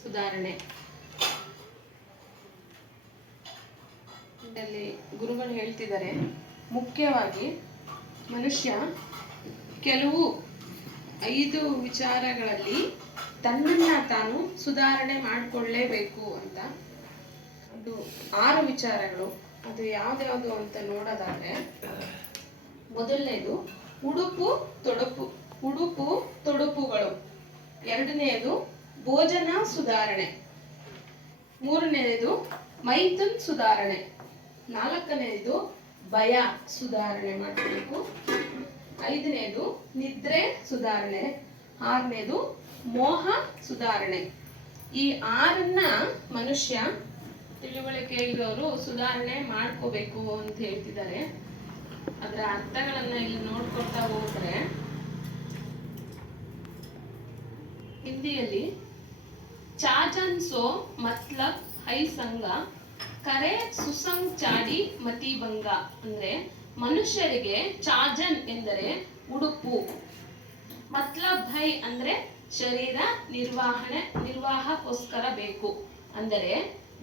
ಸುಧಾರಣೆ. ಇದರಲ್ಲಿ ಗುರುಗಳು ಹೇಳ್ತಿದ್ದಾರೆ, ಮುಖ್ಯವಾಗಿ ಮನುಷ್ಯ ಕೆಲವು 5 ವಿಚಾರಗಳಲ್ಲಿ ತನ್ನನ್ನು ತಾನು ಸುಧಾರಣೆ ಮಾಡಿಕೊಳ್ಳೇಬೇಕು ಅಂತ. ಅದು 6 ವಿಚಾರಗಳು. ಅದು ಯಾವ್ದ್ಯಾವುದು ಅಂತ ನೋಡೋದಾದ್ರೆ, ಮೊದಲನೇದು ಉಡುಪು ತೊಡುಪುಗಳು. ಎರಡನೆಯದು ಭೋಜನ ಸುಧಾರಣೆ. ಮೂರನೆಯದು ಮೈಥುನ್ ಸುಧಾರಣೆ. ನಾಲ್ಕನೆಯದು ಭಯ ಸುಧಾರಣೆ ಮಾಡಬೇಕು. ಐದನೇದು ನಿದ್ರೆ ಸುಧಾರಣೆ. ಆರನೇದು ಮೋಹ ಸುಧಾರಣೆ. ಈ 6ನ್ನ ಮನುಷ್ಯ ತಿಳುವಳಿಕೆ ಇರೋರು ಸುಧಾರಣೆ ಮಾಡ್ಕೋಬೇಕು ಅಂತ ಹೇಳ್ತಿದ್ದಾರೆ. ಅದರ ಅರ್ಥಗಳನ್ನ ಇಲ್ಲಿ ನೋಡ್ಕೊಳ್ತಾ ಹೋದ್ರೆ, ಹಿಂದಿಯಲ್ಲಿ ಚಾಜನ್ ಸೋ ಮತ್ಲಬ್ ಹೈ ಸಂಗ ಕರೆ ಸುಸಂಗ್ ಚಾಡಿ ಮತಿಭಂಗ. ಅಂದ್ರೆ ಮನುಷ್ಯರಿಗೆ ಚಾಜನ್ ಎಂದರೆ ಉಡುಪು, ಮತ್ಲಬ್ ಹೈ ಅಂದ್ರೆ ಶರೀರ ನಿರ್ವಾಹಕ್ಕೋಸ್ಕರ ಬೇಕು. ಅಂದರೆ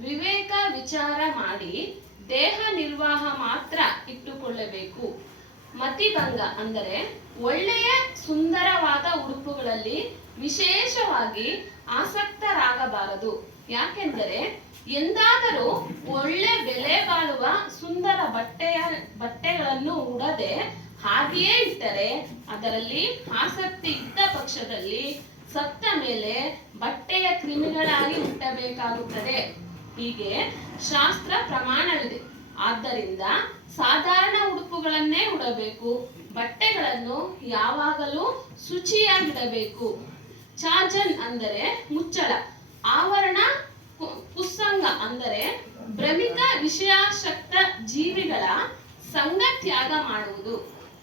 ವಿವೇಕ ವಿಚಾರ ಮಾಡಿ ದೇಹ ನಿರ್ವಾಹ ಮಾತ್ರ ಇಟ್ಟುಕೊಳ್ಳಬೇಕು. ಮತಿಭಂಗ ಅಂದರೆ ಒಳ್ಳೆಯ ಸುಂದರವಾದ ಉಡುಪುಗಳಲ್ಲಿ ವಿಶೇಷವಾಗಿ ಆಸಕ್ತರಾಗಬಾರದು. ಯಾಕೆಂದರೆ ಎಂದಾದರೂ ಒಳ್ಳೆ ಬೆಲೆ ಬಾಳುವ ಸುಂದರ ಬಟ್ಟೆಗಳನ್ನು ಉಡದೆ ಹಾಗೆಯೇ ಇಟ್ಟರೆ ಅದರಲ್ಲಿ ಆಸಕ್ತಿ ಇದ್ದ ಪಕ್ಷದಲ್ಲಿ ಸತ್ತ ಮೇಲೆ ಬಟ್ಟೆಯ ಕ್ರಿಮಿಗಳಾಗಿ ಹುಟ್ಟಬೇಕಾಗುತ್ತದೆ. ಹೀಗೆ ಶಾಸ್ತ್ರ ಪ್ರಮಾಣವಿದೆ. ಆದ್ದರಿಂದ ಸಾಧಾರಣ ಉಡುಪುಗಳನ್ನೇ ಉಡಬೇಕು. ಬಟ್ಟೆಗಳನ್ನು ಯಾವಾಗಲೂ ಶುಚಿಯಾಗಿಡಬೇಕು. ಚಾಜನ್ ಅಂದರೆ ಮುಚ್ಚಳ, ಆವರಣ. ಕುಸ್ಸಂಗ ಅಂದರೆ ಭ್ರಮಿಕ ವಿಷಯಾಸಕ್ತ ಜೀವಿಗಳ ಸಂಗ ತ್ಯಾಗ ಮಾಡುವುದು.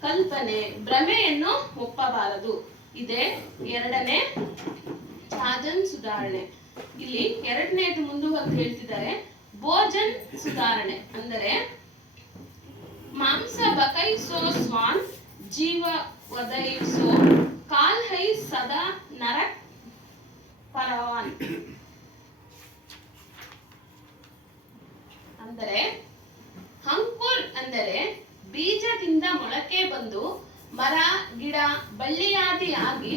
ಕಲ್ಪನೆ ಭ್ರಮೆಯನ್ನು ಒಪ್ಪಬಾರದು. ಇದೇ 2ನೇ ಚಾಜನ್ ಸುಧಾರಣೆ. ಇಲ್ಲಿ 2ನೇದು ಮುಂದುವರೆದು ಹೇಳ್ತಿದ್ದಾರೆ, ಭೋಜನ್ ಸುಧಾರಣೆ. ಅಂದರೆ ಮಾಂಸ ಬಕೈಸೋ ಸ್ವಾನ್ ಜೀವ ವದೈಸೋ ಕಾಲ್ ಹೈ ಸದಾ ನರಕ್ ಪರವಾನ್. ಅಂದರೆ ಅಂಕುರ್ ಅಂದರೆ ಬೀಜದಿಂದ ಮೊಳಕೆ ಬಂದು ಮರ ಗಿಡ ಬಳ್ಳಿಯಾದಿ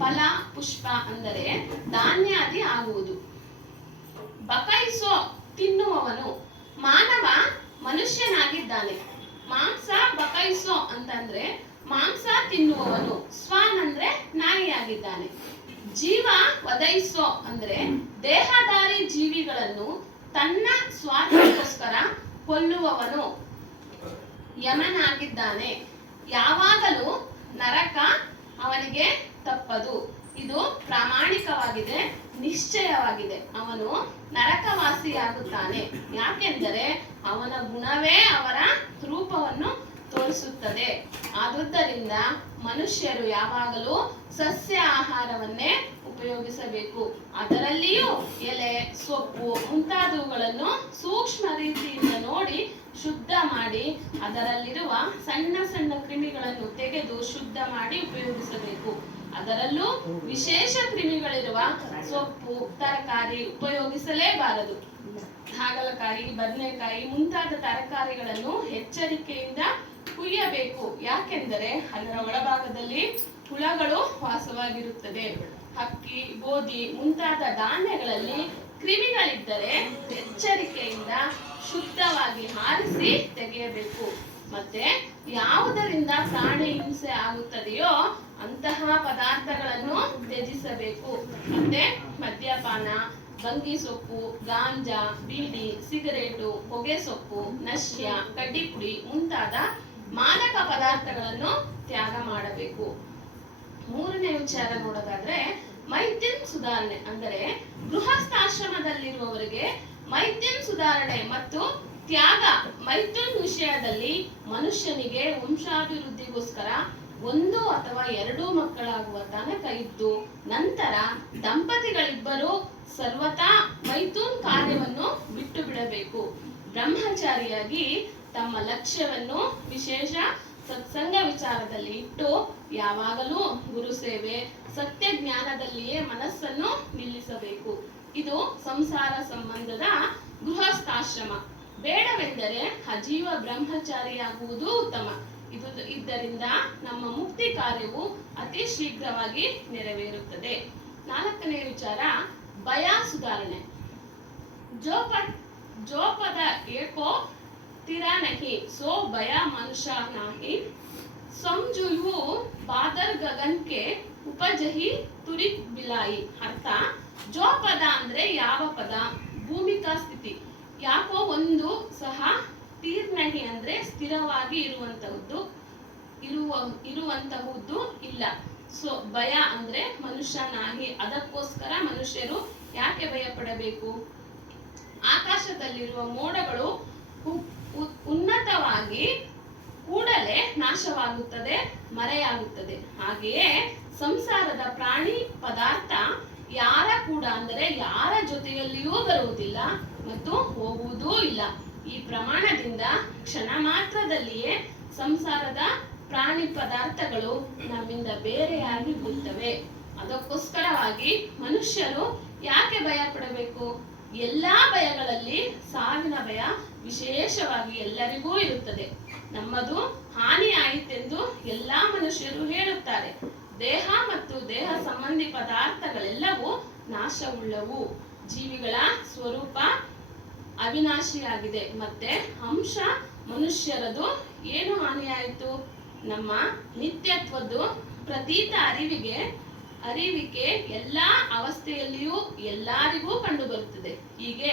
ಫಲ ಪುಷ್ಪ ಅಂದರೆ ಧಾನ್ಯಾದಿ ಆಗುವುದು. ಬಕೈಸೋ ತಿನ್ನುವವನು ಮಾನವ ಮನುಷ್ಯನಾಗಿದ್ದಾನೆ. ಮಾಂಸ ಬಕೈಸೋ ಅಂತಂದ್ರೆ ಮಾಂಸ ತಿನ್ನುವವನು. ಸ್ವಾನ್ ಅಂದ್ರೆ ನಾಯಿಯಾಗಿದ್ದಾನೆ. ಜೀವ ವದೈಸೋ ಅಂದ್ರೆ ದೇಹಧಾರಿ ಜೀವಿಗಳನ್ನು ತನ್ನ ಸ್ವಾರ್ಥಕ್ಕೋಸ್ಕರ ಕೊಲ್ಲುವವನು ಯಮನಾಗಿದ್ದಾನೆ. ಯಾವಾಗಲೂ ನರಕ ಅವನಿಗೆ ತಪ್ಪದು. ಇದು ಪ್ರಾಮಾಣಿಕವಾಗಿದೆ, ನಿಶ್ಚಯವಾಗಿದೆ. ಅವನು ನರಕವಾಸಿಯಾಗುತ್ತಾನೆ. ಯಾಕೆಂದರೆ ಅವನ ಗುಣವೇ ಅವರ ರೂಪವನ್ನು ತೋರಿಸುತ್ತದೆ. ಆದುದರಿಂದ ಮನುಷ್ಯರು ಯಾವಾಗಲೂ ಸಸ್ಯ ಆಹಾರವನ್ನೇ ಉಪಯೋಗಿಸಬೇಕು. ಅದರಲ್ಲಿಯೂ ಎಲೆ, ಸೊಪ್ಪು ಮುಂತಾದವುಗಳನ್ನು ಸೂಕ್ಷ್ಮ ರೀತಿಯಿಂದ ನೋಡಿ ಶುದ್ಧ ಮಾಡಿ ಅದರಲ್ಲಿರುವ ಸಣ್ಣ ಸಣ್ಣ ಕ್ರಿಮಿಗಳನ್ನು ತೆಗೆದು ಶುದ್ಧ ಮಾಡಿ ಉಪಯೋಗಿಸಬೇಕು. ಅದರಲ್ಲೂ ವಿಶೇಷ ಕ್ರಿಮಿಗಳಿರುವ ಸೊಪ್ಪು ತರಕಾರಿ ಉಪಯೋಗಿಸಲೇಬಾರದು. ಹಾಗಲಕಾಯಿ, ಬದನೆಕಾಯಿ ಮುಂತಾದ ತರಕಾರಿಗಳನ್ನು ಎಚ್ಚರಿಕೆಯಿಂದ ಕುಯ್ಯಬೇಕು. ಯಾಕೆಂದರೆ ಅದರ ಒಳಭಾಗದಲ್ಲಿ ಹುಳಗಳು ವಾಸವಾಗಿರುತ್ತದೆ. ಅಕ್ಕಿ, ಗೋಧಿ ಮುಂತಾದ ಧಾನ್ಯಗಳಲ್ಲಿ ಕ್ರಿಮಿಗಳಿದ್ದರೆ ಎಚ್ಚರಿಕೆಯಿಂದ ಶುದ್ಧವಾಗಿ ಆರಿಸಿ ತೆಗೆಯಬೇಕು. ಮತ್ತೆ ಯಾವುದರಿಂದ ಪ್ರಾಣಿ ಹಿಂಸೆ ಆಗುತ್ತದೆಯೋ ಅಂತಹ ಪದಾರ್ಥಗಳನ್ನು ತ್ಯಜಿಸಬೇಕು. ಮತ್ತೆ ಮದ್ಯಪಾನ, ಬಂಗಿ ಸೊಪ್ಪು, ಗಾಂಜಾ, ಬೀಡಿ, ಸಿಗರೇಟು, ಹೊಗೆ ಸೊಪ್ಪು, ನಶ್ಯ, ಕಡ್ಡಿಪುಡಿ ಮುಂತಾದ ಮಾದಕ ಪದಾರ್ಥಗಳನ್ನು ತ್ಯಾಗ ಮಾಡಬೇಕು. 3ನೇ ವಿಚಾರ ನೋಡೋದಾದ್ರೆ ಮೈಥುನ್ ಸುಧಾರಣೆ. ಅಂದರೆ ಗೃಹಸ್ಥಾಶ್ರಮದಲ್ಲಿರುವವರಿಗೆ ಮೈಥುನ್ ಸುಧಾರಣೆ ಮತ್ತು ತ್ಯಾಗ. ಮೈಥುನ್ ವಿಷಯದಲ್ಲಿ ಮನುಷ್ಯನಿಗೆ ವಂಶಾಭಿವೃದ್ಧಿಗೋಸ್ಕರ 1 ಅಥವಾ 2 ಮಕ್ಕಳಾಗುವ ತನಕ ಇದ್ದು ನಂತರ ದಂಪತಿಗಳಿಬ್ಬರು ಸರ್ವತಾ ಮೈಥುನ್ ಕಾರ್ಯವನ್ನು ಬಿಟ್ಟು ಬಿಡಬೇಕು. ಬ್ರಹ್ಮಚಾರಿಯಾಗಿ ತಮ್ಮ ಲಕ್ಷ್ಯವನ್ನು ವಿಶೇಷ ಸತ್ಸಂಗ ವಿಚಾರದಲ್ಲಿ ಇಟ್ಟು ಯಾವಾಗಲೂ ಗುರು ಸೇವೆ, ಸತ್ಯ ಜ್ಞಾನದಲ್ಲಿಯೇ ಮನಸ್ಸನ್ನು ನಿಲ್ಲಿಸಬೇಕು. ಇದು ಸಂಸಾರ ಸಂಬಂಧದ ಗೃಹಸ್ಥಾಶ್ರಮ. ಬೇಡವೆಂದರೆ ಅಜೀವ ಬ್ರಹ್ಮಚಾರಿಯಾಗುವುದು ಉತ್ತಮ. ಇದರಿಂದ ನಮ್ಮ ಮುಕ್ತಿ ಕಾರ್ಯವು ಅತಿ ಶೀಘ್ರವಾಗಿ ನೆರವೇರುತ್ತದೆ. 4ನೇ ವಿಚಾರ, ಭಯ ಸುಧಾರಣೆ. ಜೋಪದ ಏಕೋ ತಿರಾ ನಹಿ ಸೋ ಭಯ ಮನುಷ್ಯ ನಾಹಿ, ಸಮಜುಲು ಬಾದರ್ ಗಗನ್ಕೆ ಉಪಜಹಿ ತುರಿತ್ ಬಿಲಾಯಿ. ಅರ್ಥ, ಜೋಪದ ಅಂದ್ರೆ ಯಾವ ಪದ, ಭೂಮಿಕಾ ಸ್ಥಿತಿ, ಯಾಕೋ ಒಂದು ಸಹ, ತೀರ್ನಹಿ ಅಂದ್ರೆ ಸ್ಥಿರವಾಗಿ ಇರುವಂತಹುದು ಇಲ್ಲ. ಸೊ ಭಯ ಅಂದ್ರೆ ಮನುಷ್ಯ ನಾಹಿ, ಅದಕ್ಕೋಸ್ಕರ ಮನುಷ್ಯರು ಯಾಕೆ ಭಯ ಪಡಬೇಕು? ಆಕಾಶದಲ್ಲಿರುವ ಮೋಡಗಳು ಉನ್ನತವಾಗಿ ಕೂಡಲೇ ನಾಶವಾಗುತ್ತದೆ, ಮರೆಯಾಗುತ್ತದೆ. ಹಾಗೆಯೇ ಸಂಸಾರದ ಪ್ರಾಣಿ ಪದಾರ್ಥ ಯಾರ ಕೂಡ ಅಂದರೆ ಯಾರ ಜೊತೆಯಲ್ಲಿಯೂ ಬರುವುದಿಲ್ಲ ಮತ್ತು ಹೋಗುವುದೂ ಇಲ್ಲ. ಈ ಪ್ರಮಾಣದಿಂದ ಕ್ಷಣ ಮಾತ್ರದಲ್ಲಿಯೇ ಸಂಸಾರದ ಪ್ರಾಣಿ ಪದಾರ್ಥಗಳು ನಮ್ಮಿಂದ ಬೇರೆಯಾಗಿ ಬಿಡುತ್ತವೆ. ಅದಕ್ಕೋಸ್ಕರವಾಗಿ ಮನುಷ್ಯರು ಯಾಕೆ ಭಯ ಪಡಬೇಕು? ಎಲ್ಲಾ ಭಯಗಳಲ್ಲಿ ಸಾವಿನ ಭಯ ವಿಶೇಷವಾಗಿ ಎಲ್ಲರಿಗೂ ಇರುತ್ತದೆ. ನಮ್ಮದು ಹಾನಿ ಆಯಿತೆಂದು ಎಲ್ಲಾ ಮನುಷ್ಯರು ಹೇಳುತ್ತಾರೆ. ದೇಹ ಮತ್ತು ದೇಹ ಸಂಬಂಧಿ ಪದಾರ್ಥಗಳೆಲ್ಲವೂ ನಾಶವುಳ್ಳವು. ಜೀವಿಗಳ ಸ್ವರೂಪ ಅವಿನಾಶಿಯಾಗಿದೆ. ಮತ್ತೆ ಅಂಶ ಮನುಷ್ಯರದು ಏನು ಹಾನಿಯಾಯಿತು? ನಮ್ಮ ನಿತ್ಯತ್ವದ್ದು ಪ್ರತೀತ ಅರಿವಿಕೆ ಎಲ್ಲಾ ಅವಸ್ಥೆಯಲ್ಲಿಯೂ ಎಲ್ಲರಿಗೂ ಕಂಡು ಬರುತ್ತದೆ. ಹೀಗೆ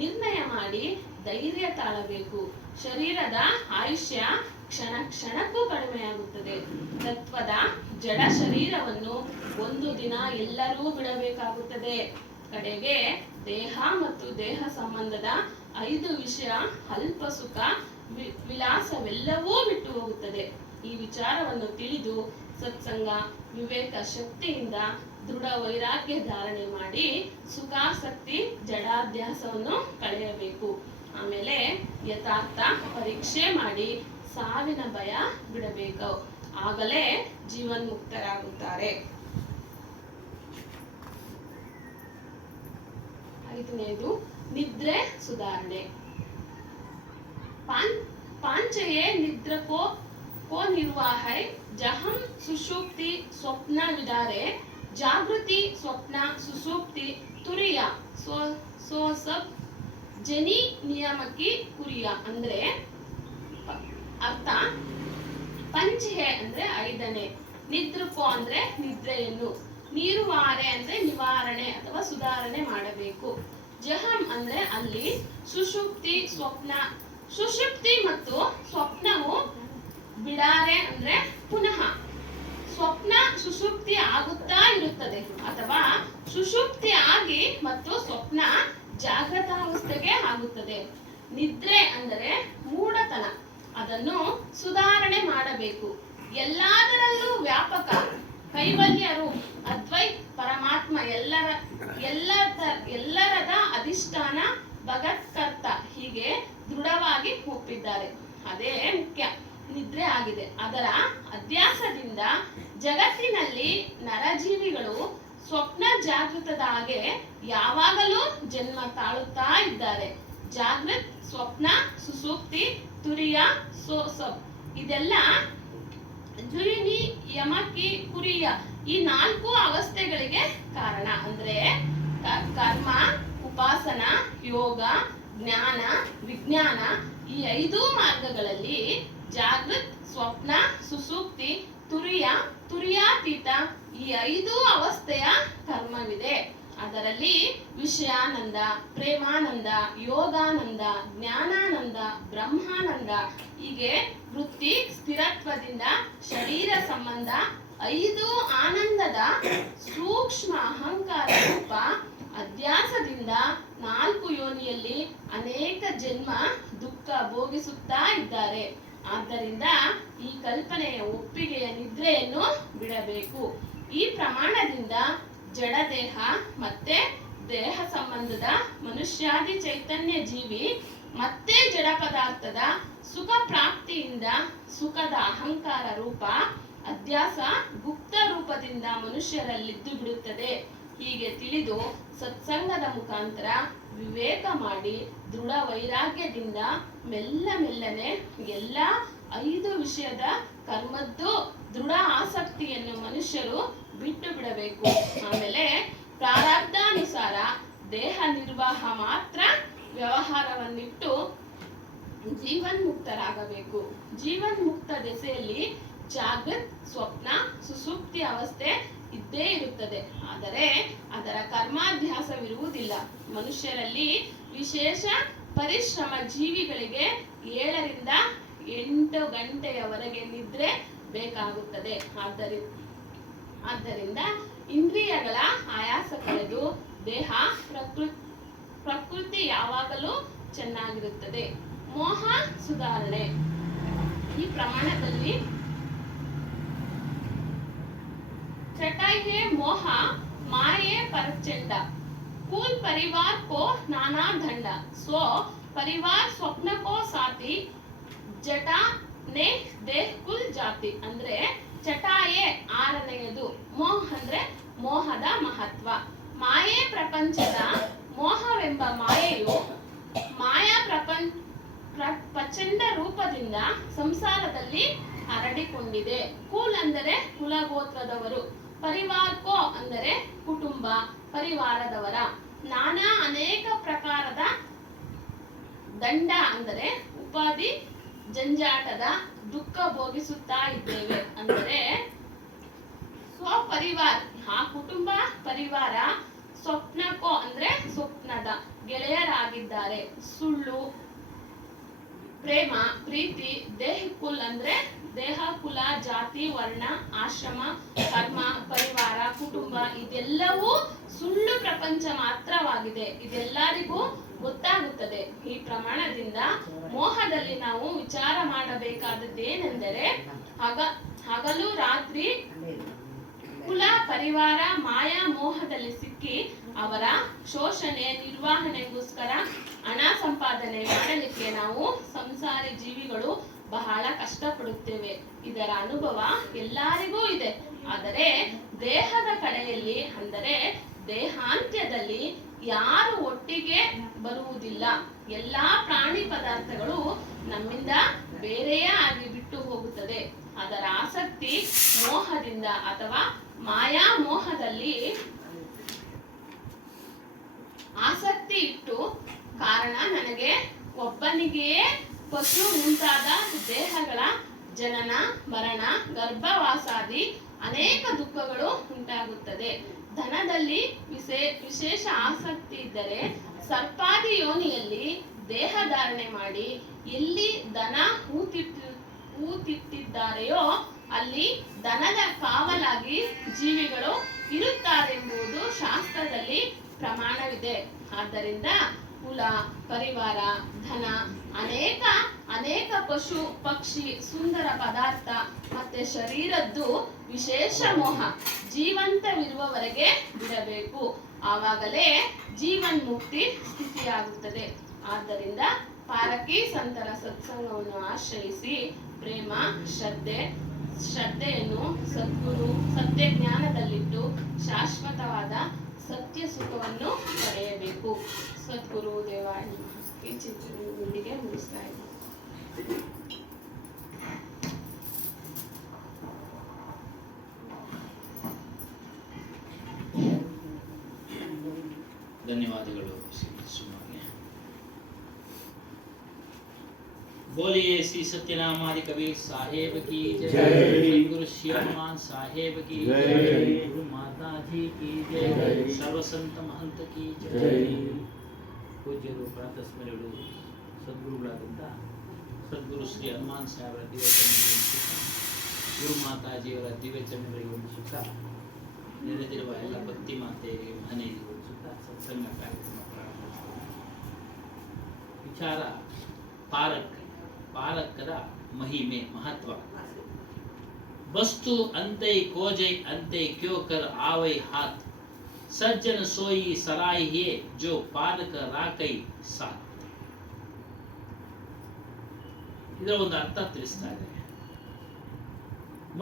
ನಿರ್ಣಯ ಮಾಡಿ ಧೈರ್ಯ ತಾಳಬೇಕು. ಶರೀರದ ಆಯುಷ್ಯ ಕ್ಷಣ ಕ್ಷಣಕ್ಕೂ ಕಡಿಮೆಯಾಗುತ್ತದೆ. ತತ್ವದ ಜಡ ಶರೀರವನ್ನು ಒಂದು ದಿನ ಎಲ್ಲರೂ ಬಿಡಬೇಕಾಗುತ್ತದೆ. ಕಡೆಗೆ ದೇಹ ಮತ್ತು ದೇಹ ಸಂಬಂಧದ 5 ವಿಷಯ, ಅಲ್ಪ ಸುಖ, ವಿಲಾಸವೆಲ್ಲವೂ ಬಿಟ್ಟು ಹೋಗುತ್ತದೆ. ಈ ವಿಚಾರವನ್ನು ತಿಳಿದು ಸತ್ಸಂಗ, ವಿವೇಕ ಶಕ್ತಿಯಿಂದ ದೃಢ ವೈರಾಗ್ಯ ಧಾರಣೆ ಮಾಡಿ ಸುಖಾಸಕ್ತಿ ಜಡಾಧ್ಯಾಸವನ್ನು ಕಳೆಯಬೇಕು. ಆಮೇಲೆ ಯಥಾರ್ಥ ಪರೀಕ್ಷೆ ಮಾಡಿ ಸಾವಿನ ಭಯ ಬಿಡಬೇಕು. ಆಗಲೇ ಜೀವನ್ಮುಕ್ತರಾಗುತ್ತಾರೆ. 5ನೇದು ನಿದ್ರೆ ಸುಧಾರಣೆ. पांचये निद्र को निर्वाह जहम सुषुप्ति स्वप्न विदारे जागृति स्वप्न सुषुप्ति तुरिया सो सब जनी नियमकी कुरिया. ಅಂದ್ರೆ ಅರ್ಥ, ಪಂಚೆ ಅಂದ್ರೆ 5ನೇ, ನಿದ್ರಕೋ ಅಂದ್ರೆ ನಿದ್ರೆಯನ್ನು, ನಿರ್ವಾರೆ ಅಂದ್ರೆ ನಿವಾರಣೆ ಅಥವಾ ಸುಧಾರಣೆ ಮಾಡಬೇಕು, ಜಹಂ ಅಂದ್ರೆ ಅಲ್ಲಿ, ಸುಷುಪ್ತಿ ಸ್ವಪ್ನ, ಸುಷುಪ್ತಿ ಮತ್ತು ಸ್ವಪ್ನವು ಬಿಡಾರೆ ಅಂದ್ರೆ ಪುನಃ ಸ್ವಪ್ನ ಸುಷುಪ್ತಿ ಆಗುತ್ತಾ ಇರುತ್ತದೆ ಅಥವಾ ಸುಷುಪ್ತಿ ಆಗಿ ಮತ್ತು ಸ್ವಪ್ನ ಜಾಗೃತಾವಸ್ಥೆಗೆ ಆಗುತ್ತದೆ. ನಿದ್ರೆ ಅಂದರೆ ಮೂಢತನ, ಅದನ್ನು ಸುಧಾರಣೆ ಮಾಡಬೇಕು. ಎಲ್ಲದರಲ್ಲೂ ವ್ಯಾಪಕ ಕೈವಲ್ಯರು ಅದ್ವೈತ್ ಪರಮಾತ್ಮ ಎಲ್ಲರದ ಅಧಿಷ್ಠಾನ ಭಗತ್ಕರ್ತ ಹೀಗೆ ದೃಢವಾಗಿ ಒಪ್ಪಿದ್ದಾರೆ. ಅದೇ ಮುಖ್ಯ ನಿದ್ರೆ ಆಗಿದೆ. ಅದರ ಅಧ್ಯಾಸದಿಂದ ಜಗತ್ತಿನಲ್ಲಿ ನರಜೀವಿಗಳು ಸ್ವಪ್ನ ಜಾಗೃತದ ಹಾಗೆ ಯಾವಾಗಲೂ ಜನ್ಮ ತಾಳುತ್ತಾ ಇದ್ದಾರೆ. ಜಾಗೃತ್, ಸ್ವಪ್ನ, ಸುಸುಪ್ತಿ, ತುರಿಯ, ಸೋಸಬ್ ಇದೆಲ್ಲ ಜುಯಿನಿ, ಯಮಕಿ, ಕುರಿಯ ಈ 4 ಅವಸ್ಥೆಗಳಿಗೆ ಕಾರಣ. ಅಂದ್ರೆ ಕರ್ಮ, ಉಪಾಸನ, ಯೋಗ, ಜ್ಞಾನ, ವಿಜ್ಞಾನ ಈ 5 ಮಾರ್ಗಗಳಲ್ಲಿ ಜಾಗೃತ್, ಸ್ವಪ್ನ, ಸುಸುಪ್ತಿ, ತುರಿಯಾತೀತ ಈ 5 ಅವಸ್ಥೆಯ ಕರ್ಮವಿದೆ. ಅದರಲ್ಲಿ ವಿಷಯಾನಂದ, ಪ್ರೇಮಾನಂದ, ಯೋಗಾನಂದ, ಜ್ಞಾನಾನಂದ, ಬ್ರಹ್ಮಾನಂದ ಹೀಗೆ ವೃತ್ತಿ ಸ್ಥಿರತ್ವದಿಂದ ಶರೀರ ಸಂಬಂಧ 5 ಆನಂದದ ಸೂಕ್ಷ್ಮ ಅಹಂಕಾರ ರೂಪ ಅಧ್ಯಾಸದಿಂದ 4 ಯೋನಿಯಲ್ಲಿ ಅನೇಕ ಜನ್ಮ ದುಃಖ ಭೋಗಿಸುತ್ತಾ ಇದ್ದಾರೆ. ಆದ್ದರಿಂದ ಈ ಕಲ್ಪನೆಯ ಒಪ್ಪಿಗೆಯ ನಿದ್ರೆಯನ್ನು ಬಿಡಬೇಕು. ಈ ಪ್ರಮಾಣದಿಂದ ಜಡದೇಹ ಮತ್ತೆ ದೇಹ ಸಂಬಂಧದ ಮನುಷ್ಯಾದಿ ಚೈತನ್ಯ ಜೀವಿ ಮತ್ತೆ ಜಡ ಪದಾರ್ಥದ ಸುಖ ಪ್ರಾಪ್ತಿಯಿಂದ ಸುಖದ ಅಹಂಕಾರ ರೂಪ ಅಧ್ಯಾಸ ಗುಪ್ತ ರೂಪದಿಂದ ಮನುಷ್ಯರಲ್ಲಿದ್ದು ಬಿಡುತ್ತದೆ. ಹೀಗೆ ತಿಳಿದು ಸತ್ಸಂಗದ ಮುಖಾಂತರ ವಿವೇಕ ಮಾಡಿ ದೃಢ ವೈರಾಗ್ಯದಿಂದ ಮೆಲ್ಲನೆ ಎಲ್ಲ 5 ವಿಷಯದ ಕರ್ಮದ್ದು ದೃಢ ಆಸಕ್ತಿಯನ್ನು ಮನುಷ್ಯರು ಬಿಟ್ಟು ಬಿಡಬೇಕು. ಆಮೇಲೆ ಪ್ರಾರಬ್ಧಾನುಸಾರ ದೇಹ ನಿರ್ವಾಹ ಮಾತ್ರ ವ್ಯವಹಾರವನ್ನಿಟ್ಟು ಜೀವನ್ಮುಕ್ತರಾಗಬೇಕು. ಜೀವನ್ಮುಕ್ತ ದೆಸೆಯಲ್ಲಿ ಜಾಗೃತ್, ಸ್ವಪ್ನ, ಸುಸುಪ್ತಿ ಅವಸ್ಥೆ ಇದ್ದೇ ಇರುತ್ತದೆ. ಆದರೆ ಅದರ ಕರ್ಮಾಧ್ಯಾಸವಿರುವುದಿಲ್ಲ. ಮನುಷ್ಯರಲ್ಲಿ ವಿಶೇಷ ಪರಿಶ್ರಮ ಜೀವಿಗಳಿಗೆ 7 ರಿಂದ 8 ಗಂಟೆಯವರೆಗೆ ನಿದ್ರೆ ಬೇಕಾಗುತ್ತದೆ. ಆದ್ದರಿಂದ ಇಂದ್ರಿಯಗಳ ಆಯಾಸ ಕಳೆದು ದೇಹ ಪ್ರಕೃತಿ ಯಾವಾಗಲೂ ಚೆನ್ನಾಗಿರುತ್ತದೆ. ಮೋಹ ಸುಧಾರಣೆ. ಈ ಪ್ರಮಾಣದಲ್ಲಿ चटाई मोह माये प्रचंड कुल परिवार को नाना दंड सो परिवार स्वप्न को साथी जटा ने देह कुल जाति ಅಂದ್ರೆ ಚಟಾಯೆ 6ನೆಯದು. ಮೋಹ ಅಂದ್ರೆ ಮೋಹದ ಮಹತ್ವ. ಮಾಯೆ ಪ್ರಪಂಚದ ಮೋಹವೆಂಬ ಮಾಯೆಯು ಮಾಯಾ ಪ್ರಚಂಡ ರೂಪದಿಂದ ಸಂಸಾರದಲ್ಲಿ ಹರಡಿಕೊಂಡಿದೆ. ಕುಲ್ ಅಂದರೆ ಕುಲಗೋತ್ರದವರು, ಪರಿವಾರಕೋ ಅಂದರೆ ಕುಟುಂಬ ಪರಿವಾರದವರ. ನಾನಾ ಅನೇಕ ಪ್ರಕಾರದ ದಂಡ ಅಂದರೆ ಉಪಾಧಿ ಜಂಜಾಟದ ದುಃಖ ಭೋಗಿಸುತ್ತಾ ಇದ್ದೇವೆ. ಅಂದರೆ ಸ್ವಪರಿವಾರ ಆ ಕುಟುಂಬ ಪರಿವಾರ, ಸ್ವಪ್ನಕೋ ಅಂದ್ರೆ ಸ್ವಪ್ನದ ಗೆಳೆಯರಾಗಿದ್ದಾರೆ. ಸುಳ್ಳು, ಪ್ರೇಮ, ಪ್ರೀತಿ, ದೇಹಕುಲ್ ಅಂದ್ರೆ ದೇಹ, ಕುಲ, ಜಾತಿ, ವರ್ಣ, ಆಶ್ರಮ, ಕರ್ಮ, ಪರಿವಾರ, ಕುಟುಂಬ ಇದೆಲ್ಲವೂ ಸುಳ್ಳು ಪ್ರಪಂಚ ಮಾತ್ರವಾಗಿದೆ. ಇದೆಲ್ಲರಿಗೂ ಗೊತ್ತಾಗುತ್ತದೆ. ಈ ಪ್ರಮಾಣದಿಂದ ಮೋಹದಲ್ಲಿ ನಾವು ವಿಚಾರ ಮಾಡಬೇಕಾದದ್ದೇನೆಂದರೆ ಹಗಲು ರಾತ್ರಿ ಕುಲ ಪರಿವಾರ ಮಾಯಾ ಮೋಹದಲ್ಲಿ ಸಿಕ್ಕಿ ಅವರ ಶೋಷಣೆ ನಿರ್ವಹಣೆಗೋಸ್ಕರ ಹಣ ಸಂಪಾದನೆ ಮಾಡಲಿಕ್ಕೆ ನಾವು ಸಂಸಾರಿ ಜೀವಿಗಳು ಬಹಳ ಕಷ್ಟಪಡುತ್ತೇವೆ. ಇದರ ಅನುಭವ ಎಲ್ಲರಿಗೂ ಇದೆ. ಆದರೆ ದೇಹದ ಕಡೆಯಲ್ಲಿ ಅಂದರೆ ದೇಹಾಂತ್ಯದಲ್ಲಿ ಯಾರು ಒಟ್ಟಿಗೆ ಬರುವುದಿಲ್ಲ. ಎಲ್ಲಾ ಪ್ರಾಣಿ ಪದಾರ್ಥಗಳು ನಮ್ಮಿಂದ ಬೇರೆಯೇ ಆಗಿ ಬಿಟ್ಟು ಹೋಗುತ್ತದೆ. ಅದರ ಆಸಕ್ತಿ ಮೋಹದಿಂದ ಅಥವಾ ಮಾಯಾ ಮೋಹದಲ್ಲಿ ಆಸಕ್ತಿ ಇಟ್ಟು ಕಾರಣ ನನಗೆ ಒಬ್ಬನಿಗೆಯೇ ಪಶು ಮುಂತಾದ ದೇಹಗಳ ಜನನ ಮರಣ ಗರ್ಭವಾಸಾದಿ ಅನೇಕ ದುಃಖಗಳು ಉಂಟಾಗುತ್ತದೆ. ಧನದಲ್ಲಿ ವಿಶೇಷ ಆಸಕ್ತಿ ಇದ್ದರೆ ಸರ್ಪಾದಿ ಯೋನಿಯಲ್ಲಿ ದೇಹ ಧಾರಣೆ ಮಾಡಿ ಎಲ್ಲಿ ದನ ಹೂತಿಟ್ಟಿದ್ದಾರೆಯೋ ಅಲ್ಲಿ ದನದ ಕಾವಲಾಗಿ ಜೀವಿಗಳು ಇರುತ್ತಾರೆಂಬುದು ಶಾಸ್ತ್ರದಲ್ಲಿ ಪ್ರಮಾಣವಿದೆ. ಆದ್ದರಿಂದ ಕುಲ ಪರಿವಾರ ಧನ ಅನೇಕ ಪಶು ಪಕ್ಷಿ ಸುಂದರ ಪದಾರ್ಥ ಮತ್ತೆ ಶರೀರದ್ದು ವಿಶೇಷ ಮೋಹ ಜೀವಂತವಿರುವವರೆಗೆ ಬಿಡಬೇಕು. ಆವಾಗಲೇ ಜೀವನ್ಮುಕ್ತಿ ಸ್ಥಿತಿಯಾಗುತ್ತದೆ. ಆದ್ದರಿಂದ ಪಾರಕಿ ಸಂತರ ಸತ್ಸಂಗವನ್ನು ಆಶ್ರಯಿಸಿ ಪ್ರೇಮ ಶ್ರದ್ಧೆಯನ್ನು ಸದ್ಗುರು ಸತ್ಯ ಜ್ಞಾನದಲ್ಲಿಟ್ಟು ಶಾಶ್ವತವಾದ ಸತ್ಯ ಸುಖವನ್ನು ಪಡೆಯಬೇಕು. ಸದ್ಗುರು ದೇವಾಯ ಈ ಚಿತ್ರದೊಂದಿಗೆ ಮುಗಿಸ್ತಾ ಇದ್ದೀನಿ. ಧನ್ಯವಾದಗಳು ಸುಮಾರಿಗೆ. बोलिए श्री सत्यनामादि कबीर साहेब की जय, गुरु श्री हनुमान साहेब की जय, गुरु माता जी की जय, सर्व संत महंत की जय. ಪೂಜ್ಯರು ಪ್ರಾತಃ ಸ್ಮರಣೆಗಳು ಸದ್ಗುರುಗಳಾದಂಥ ಸದ್ಗುರು ಶ್ರೀ ಹನುಮಾನ್ ಸಾಹೇಬರ ದಿವ್ಯಚರಣೆಗಳಿಗೆ ವಂದಿಸುತ್ತಾ, ಗುರು ಮಾತಾಜಿಯವರ ದಿವ್ಯಚರಣೆಗಳಿಗೆ ವಂದಿಸುತ್ತಾ, ನೆರೆದಿರುವ ಎಲ್ಲ ಭಕ್ತಿ ಮಾತೆಯರಿಗೆ ಮಹನೆಯಲ್ಲಿ ವಂದಿಸುತ್ತಾ ಸತ್ಸಂಗ ಕಾರ್ಯಕ್ರಮ ಪ್ರಾರಂಭಿಸುತ್ತಾರೆ. ವಿಚಾರ ಪಾಲಕರ ಮಹಿಮೆ ಮಹತ್ವ. वस्तु अंते कोजय अंते क्यों कर आवै हाथ, सज्जन सोई सराय है जो पालक राकೈ साथ. ಇದರ ಒಂದು ಅರ್ಥ ತಿಳಿಸ್ತಾ ಇದ್ದಾರೆ.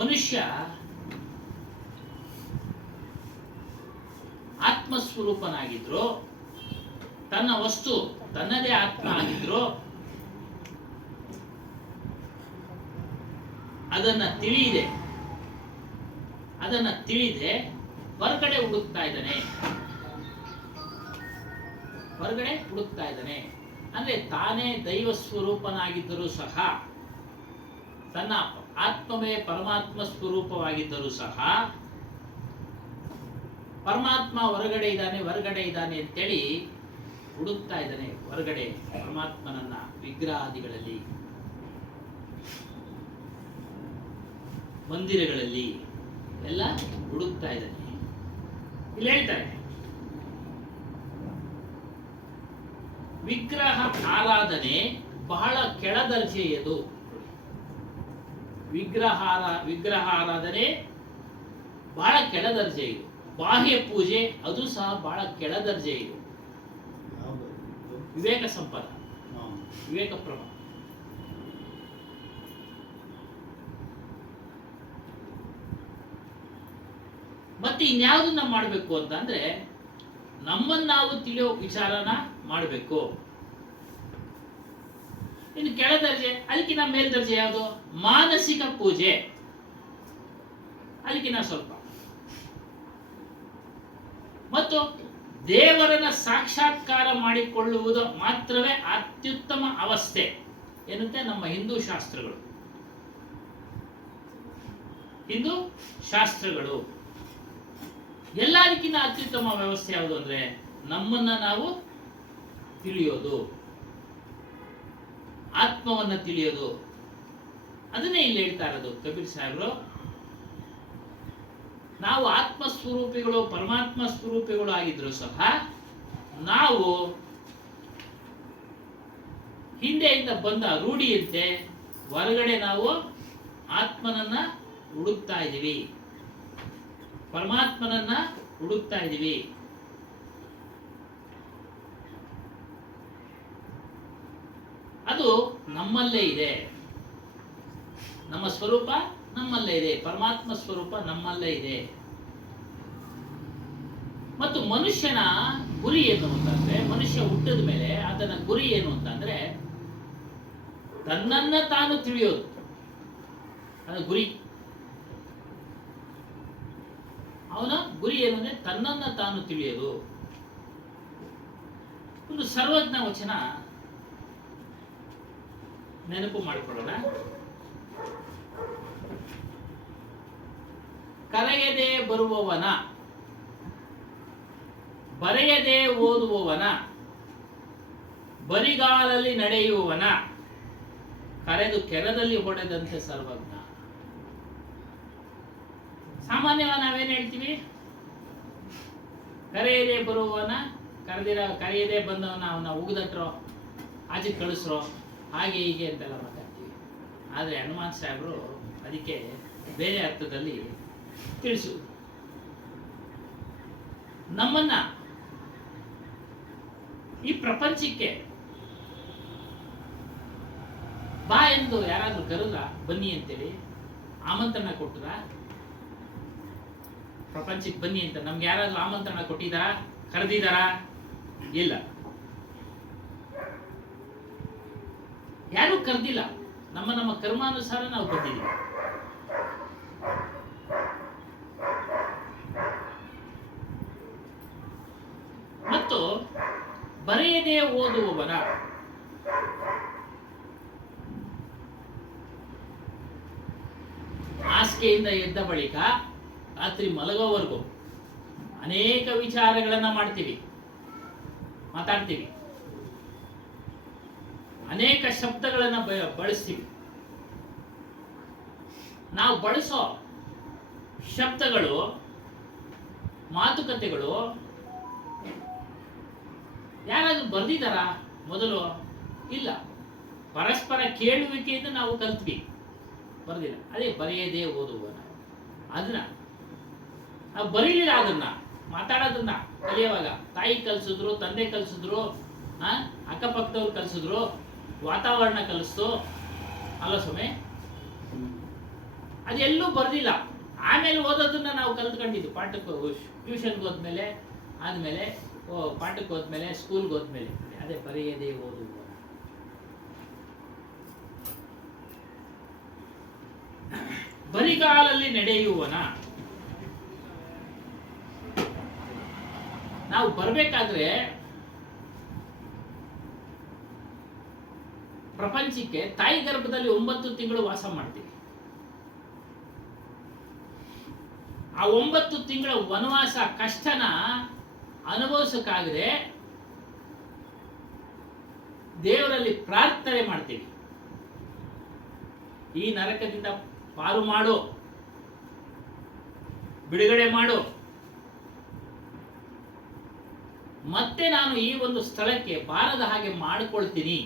ಮನುಷ್ಯ ಆತ್ಮಸ್ವರೂಪನಾಗಿದ್ರು, ತನ್ನ ವಸ್ತು ತನ್ನದೇ ಆತ್ಮ ಆಗಿದ್ರು, ಅದನ್ನ ತಿಳಿದೆ ಹೊರಗಡೆ ಹುಡುಕ್ತಾ ಇದ್ದಾನೆ. ಅಂದ್ರೆ ತಾನೇ ದೈವ ಸ್ವರೂಪನಾಗಿದ್ದರೂ ಸಹ, ತನ್ನ ಆತ್ಮವೇ ಪರಮಾತ್ಮ ಸ್ವರೂಪವಾಗಿದ್ದರೂ ಸಹ, ಪರಮಾತ್ಮ ಹೊರಗಡೆ ಇದ್ದಾನೆ ಅಂತೇಳಿ ಹುಡುಕ್ತಾ ಇದ್ದಾನೆ. ಹೊರಗಡೆ ಪರಮಾತ್ಮನನ್ನ ವಿಗ್ರಹಾದಿಗಳಲ್ಲಿ, ಮಂದಿರಗಳಲ್ಲಿ ಎಲ್ಲ ಹುಡುಕ್ತಾ ಇದ್ದಾನೆ. ಇಲ್ಲಿ ಹೇಳ್ತಾರೆ, ವಿಗ್ರಹ ಆರಾಧನೆ ಬಹಳ ಕೆಳದರ್ಜೆಯದು. ವಿಗ್ರಹ ಆರಾಧನೆ ಬಹಳ ಕೆಳದರ್ಜೆ ಇದು. ಬಾಹ್ಯ ಪೂಜೆ ಅದು ಸಹ ಬಹಳ ಕೆಳದರ್ಜೆ ಇದು. ವಿವೇಕ ಸಂಪದ, ವಿವೇಕ ಪ್ರಭ. ಮತ್ತೆ ಇನ್ಯಾವುದನ್ನ ಮಾಡಬೇಕು ಅಂತಂದ್ರೆ, ನಮ್ಮನ್ನ ನಾವು ತಿಳಿಯೋ ವಿಚಾರನ ಮಾಡಬೇಕು. ಇನ್ನು ಕೆಳದರ್ಜೆ, ಅದಕ್ಕಿಂತ ಮೇಲ್ದರ್ಜೆ ಯಾವುದು? ಮಾನಸಿಕ ಪೂಜೆ. ಅದಕ್ಕಿಂತ ಸ್ವಲ್ಪ. ಮತ್ತು ದೇವರನ್ನ ಸಾಕ್ಷಾತ್ಕಾರ ಮಾಡಿಕೊಳ್ಳುವುದು ಮಾತ್ರವೇ ಅತ್ಯುತ್ತಮ ಅವಸ್ಥೆ ಎನ್ನುತ್ತೆ ನಮ್ಮ ಹಿಂದೂ ಶಾಸ್ತ್ರಗಳು. ಎಲ್ಲದಕ್ಕಿಂತ ಅತ್ಯುತ್ತಮ ವ್ಯವಸ್ಥೆ ಯಾವುದು ಅಂದ್ರೆ ನಮ್ಮನ್ನ ನಾವು ತಿಳಿಯೋದು, ಆತ್ಮವನ್ನ ತಿಳಿಯೋದು. ಅದನ್ನೇ ಇಲ್ಲಿ ಹೇಳ್ತಾ ಇರೋದು ಕಬೀರ್ ಸಾಹೇಬರು. ನಾವು ಆತ್ಮ ಸ್ವರೂಪಿಗಳು, ಪರಮಾತ್ಮ ಸ್ವರೂಪಿಗಳು ಆಗಿದ್ರು ಸಹ, ನಾವು ಹಿಂದೆಯಿಂದ ಬಂದ ರೂಢಿಯಂತೆ ಹೊರಗಡೆ ನಾವು ಆತ್ಮನನ್ನ ಹುಡುಕ್ತಾ ಇದ್ದೀವಿ, ಪರಮಾತ್ಮನನ್ನ ಹುಡುಕ್ತಾ ಇದ್ದೀವಿ. ಅದು ನಮ್ಮಲ್ಲೇ ಇದೆ. ನಮ್ಮ ಸ್ವರೂಪ ನಮ್ಮಲ್ಲೇ ಇದೆ, ಪರಮಾತ್ಮ ಸ್ವರೂಪ ನಮ್ಮಲ್ಲೇ ಇದೆ. ಮತ್ತು ಮನುಷ್ಯನ ಗುರಿ ಏನು ಅಂತಂದ್ರೆ, ಮನುಷ್ಯ ಹುಟ್ಟಿದ ಮೇಲೆ ಅದನ್ನ ಗುರಿ ಏನು ಅಂತಂದ್ರೆ ತನ್ನನ್ನ ತಾನು ತಿಳಿಯೋದು. ಅದು ಗುರಿ. ಅವನ ಗುರಿ ಏನು ಅಂದ್ರೆ ತನ್ನನ್ನ ತಾನು ತಿಳಿಯೋದು. ಒಂದು ಸರ್ವಜ್ಞ ವಚನ ನೆನಪು ಮಾಡಿಕೊಳ್ಳೋಣ. ಕರೆಯದೆ ಬರುವವನ, ಬರೆಯದೆ ಓದುವವನ, ಬರಿಗಾಲಲ್ಲಿ ನಡೆಯುವವನ ಕರೆದು ಕೆರದಲ್ಲಿ ಹೊಡೆದಂತೆ ಸರ್ವಜ್ಞ. ಸಾಮಾನ್ಯವಾಗಿ ನಾವೇನ್ ಹೇಳ್ತೀವಿ? ಕರೆಯದೆ ಬರುವವನ, ಕರೆಯದೆ ಬಂದವನ ಅವನ ಉಗಿದಟ್ರೋ, ಆಚೆ ಕಳಿಸ್ರೋ, ಹಾಗೆ ಹೀಗೆ ಅಂತೆಲ್ಲ ಮಾತಾಡ್ತೀವಿ. ಆದರೆ ಹನುಮಾನ್ ಸಾಹೇಬರು ಅದಕ್ಕೆ ಬೇರೆ ಅರ್ಥದಲ್ಲಿ ತಿಳಿಸುವುದು. ನಮ್ಮನ್ನ ಈ ಪ್ರಪಂಚಕ್ಕೆ ಬಾ ಎಂದು ಯಾರಾದ್ರೂ ಕರೆದ್ರ, ಬನ್ನಿ ಅಂತೇಳಿ ಆಮಂತ್ರಣ ಕೊಟ್ಟರ? ಪ್ರಪಂಚಕ್ಕೆ ಬನ್ನಿ ಅಂತ ನಮ್ಗೆ ಯಾರಾದ್ರೂ ಆಮಂತ್ರಣ ಕೊಟ್ಟಿದಾರ, ಕರೆದಿದಾರ? ಇಲ್ಲ, ಯಾರು ಕರೆದಿಲ್ಲ. ನಮ್ಮ ಕರ್ಮಾನುಸಾರ ನಾವು ಬಂದಿದ್ದೀವಿ. ಮತ್ತು ಬರೆಯದೆ ಓದುವವನ, ಹಾಸಿಗೆಯಿಂದ ಎದ್ದ ಬಳಿಕ ರಾತ್ರಿ ಮಲಗೋವರೆಗೂ ಅನೇಕ ವಿಚಾರಗಳನ್ನ ಮಾಡ್ತೀವಿ, ಮಾತಾಡ್ತೀವಿ, ಅನೇಕ ಶಬ್ದಗಳನ್ನ ಬಳಸ್ತೀವಿ. ನಾವು ಬಳಸೋ ಶಬ್ದಗಳು, ಮಾತುಕತೆಗಳು ಯಾರಾದ್ರೂ ಬರ್ದಿದ್ದಾರಾ ಮೊದಲು? ಇಲ್ಲ. ಪರಸ್ಪರ ಕೇಳುವಿಕೆಯಿಂದ ನಾವು ಕಲ್ತ್ವಿ, ಬರ್ದಿಲ್ಲ. ಅದೇ ಬರೆಯದೇ ಓದುವನ. ಅದನ್ನ ನಾವು ಬರೀಲಿಲ್ಲ. ಅದನ್ನ ಮಾತಾಡೋದನ್ನ ಕಲಿಯುವಾಗ ತಾಯಿ ಕಲಿಸಿದ್ರು, ತಂದೆ ಕಲಿಸಿದ್ರು, ಅಕ್ಕಪಕ್ಕದವ್ರು ಕಲಿಸಿದ್ರು, ವಾತಾವರಣ ಕಲಿಸ್ತು ಅಲ್ಲ ಸ್ವಾಮಿ. ಅದೆಲ್ಲೂ ಬರ್ದಿಲ್ಲ. ಆಮೇಲೆ ಓದೋದನ್ನ ನಾವು ಕಲ್ತ್ಕೊಂಡಿದ್ದು. ಪಾಠಕ್ಕೆ ಟ್ಯೂಷನ್ಗೆ ಹೋದ್ಮೇಲೆ ಆದಮೇಲೆ ಪಾಠಕ್ಕೆ ಹೋದ್ಮೇಲೆ ಸ್ಕೂಲ್ಗೆ ಹೋದ್ಮೇಲೆ ಅದೇ ಬರೆಯದೇ ಓದುವ. ಬರಿಗಾಲಲ್ಲಿ ನಡೆಯುವನ. ನಾವು ಬರಬೇಕಾದ್ರೆ ಪ್ರಪಂಚಕ್ಕೆ ತಾಯಿ ಗರ್ಭದಲ್ಲಿ 9 ತಿಂಗಳು ವಾಸ ಮಾಡ್ತೀವಿ. ಆ 9 ತಿಂಗಳ ವನವಾಸ ಕಷ್ಟನ ಅನುಭವಿಸಕ್ಕಾಗದೆ ದೇವರಲ್ಲಿ ಪ್ರಾರ್ಥನೆ ಮಾಡ್ತೀವಿ, ಈ ನರಕದಿಂದ ಪಾರು ಮಾಡು, ಬಿಡುಗಡೆ ಮಾಡು, ಮತ್ತೆ ನಾನು ಈ ಒಂದು ಸ್ಥಳಕ್ಕೆ ಬಾರದ ಹಾಗೆ ಮಾಡಿಕೊಳ್ತೀನಿ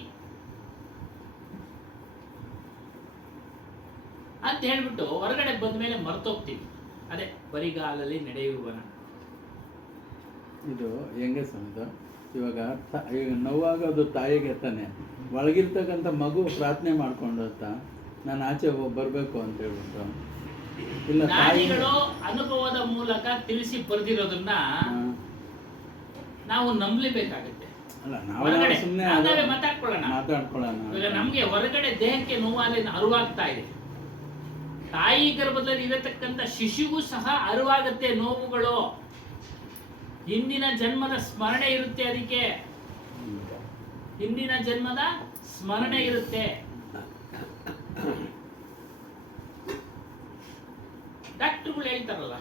ಅಂತ ಹೇಳ್ಬಿಟ್ಟು ಹೊರಗಡೆ ಬಂದ ಮೇಲೆ ಮರ್ತೋಗ್ತೀವಿ. ಅದೇ ಬರಿಗಾಲಲ್ಲಿ ನಡೆಯುವನ. ಇದು ಹೆಂಗೆ ಸಮದು, ಇವಾಗ ಈಗ ನೋವಾಗೋದು ತಾಯಿಗೆ ತಾನೆ, ಒಳಗಿರ್ತಕ್ಕಂಥ ಮಗು ಪ್ರಾರ್ಥನೆ ಮಾಡ್ಕೊಂಡು ಅಂತ ನಾನು ಆಚೆ ಬರಬೇಕು ಅಂತ ಹೇಳ್ಬಿಟ್ಟು, ಇಲ್ಲ ಜ್ಞಾನಿಗಳು ಅನುಭವದ ಮೂಲಕ ತಿಳಿಸಿ ಬರೆದಿರೋದನ್ನ ನಾವು ನಂಬಲೇಬೇಕಾಗುತ್ತೆ. ಅಲ್ಲ ಹೊರಗಡೆ ನಾವು ಸುಮ್ಮನೆ ನಾವೇ ಮಾತಾಡ್ಕೊಳ್ಳೋಣ. ಈಗ ನಮ್ಗೆ ಹೊರಗಡೆ ದೇಹಕ್ಕೆ ನೋವಾದ್ರೆ ಅರಿವಾಗ್ತಾ ಇದೆ. ತಾಯಿ ಗರ್ಭದಲ್ಲಿ ಇರತಕ್ಕಂಥ ಶಿಶುಗೂ ಸಹ ಅರಿವಾಗುತ್ತೆ ನೋವುಗಳು. ಹಿಂದಿನ ಜನ್ಮದ ಸ್ಮರಣೆ ಇರುತ್ತೆ, ಅದಕ್ಕೆ ಹಿಂದಿನ ಜನ್ಮದ ಸ್ಮರಣೆ ಇರುತ್ತೆ. ಡಾಕ್ಟರ್ಗಳು ಹೇಳ್ತಾರಲ್ಲ,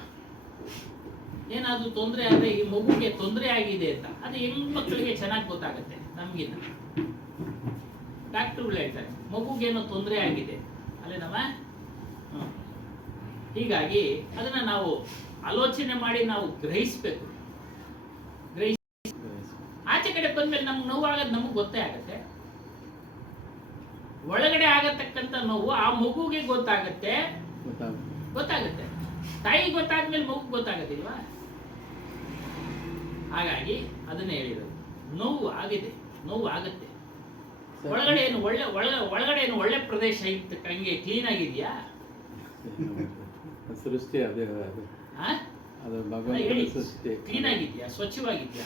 ಏನಾದ್ರೂ ತೊಂದರೆ ಆದ್ರೆ ಈ ಮಗುಗೆ ತೊಂದರೆ ಆಗಿದೆ ಅಂತ, ಅದು ಹೆಣ್ಮಕ್ಳಿಗೆ ಚೆನ್ನಾಗಿ ಗೊತ್ತಾಗುತ್ತೆ ನಮ್ಗಿನ್ನ. ಡಾಕ್ಟರ್ಗಳು ಹೇಳ್ತಾರೆ ಮಗುಗೇನೋ ತೊಂದರೆ ಆಗಿದೆ ಅಲ್ಲೇನವ. ಹೀಗಾಗಿ ಅದನ್ನ ನಾವು ಆಲೋಚನೆ ಮಾಡಿ ನಾವು ಗ್ರಹಿಸ್ಬೇಕು. ಆಚೆ ಕಡೆ ಬಂದ್ಮೇಲೆ ನಮ್ಗೆ ನೋವಾಗದು ನಮಗೆ ಗೊತ್ತೇ ಆಗತ್ತೆ. ಒಳಗಡೆ ಆಗತಕ್ಕಂಥ ನೋವು ಆ ಮಗುಗೆ ಗೊತ್ತಾಗತ್ತೆ. ತಾಯಿ ಗೊತ್ತಾದ್ಮೇಲೆ ಮಗು ಗೊತ್ತಾಗತ್ತಿಲ್ವಾ? ಹಾಗಾಗಿ ಅದನ್ನೇ ಹೇಳಿರೋದು, ನೋವು ಆಗಿದೆ, ನೋವು ಆಗತ್ತೆ. ಒಳಗಡೆ ಏನು ಒಳಗಡೆ ಏನು ಒಳ್ಳೆ ಪ್ರದೇಶ ಇತ್ತು, ಹಂಗೆ ಕ್ಲೀನ್ ಆಗಿದೆಯಾ? ಸೃಷ್ಟಿ ಅದೇ ಅದು ಭಗವಂತನ ಸೃಷ್ಟಿ. ಕ್ಲೀನ್ ಆಗಿದ್ಯಾ? ಸ್ವಚ್ಛವಾಗಿದ್ಯಾ?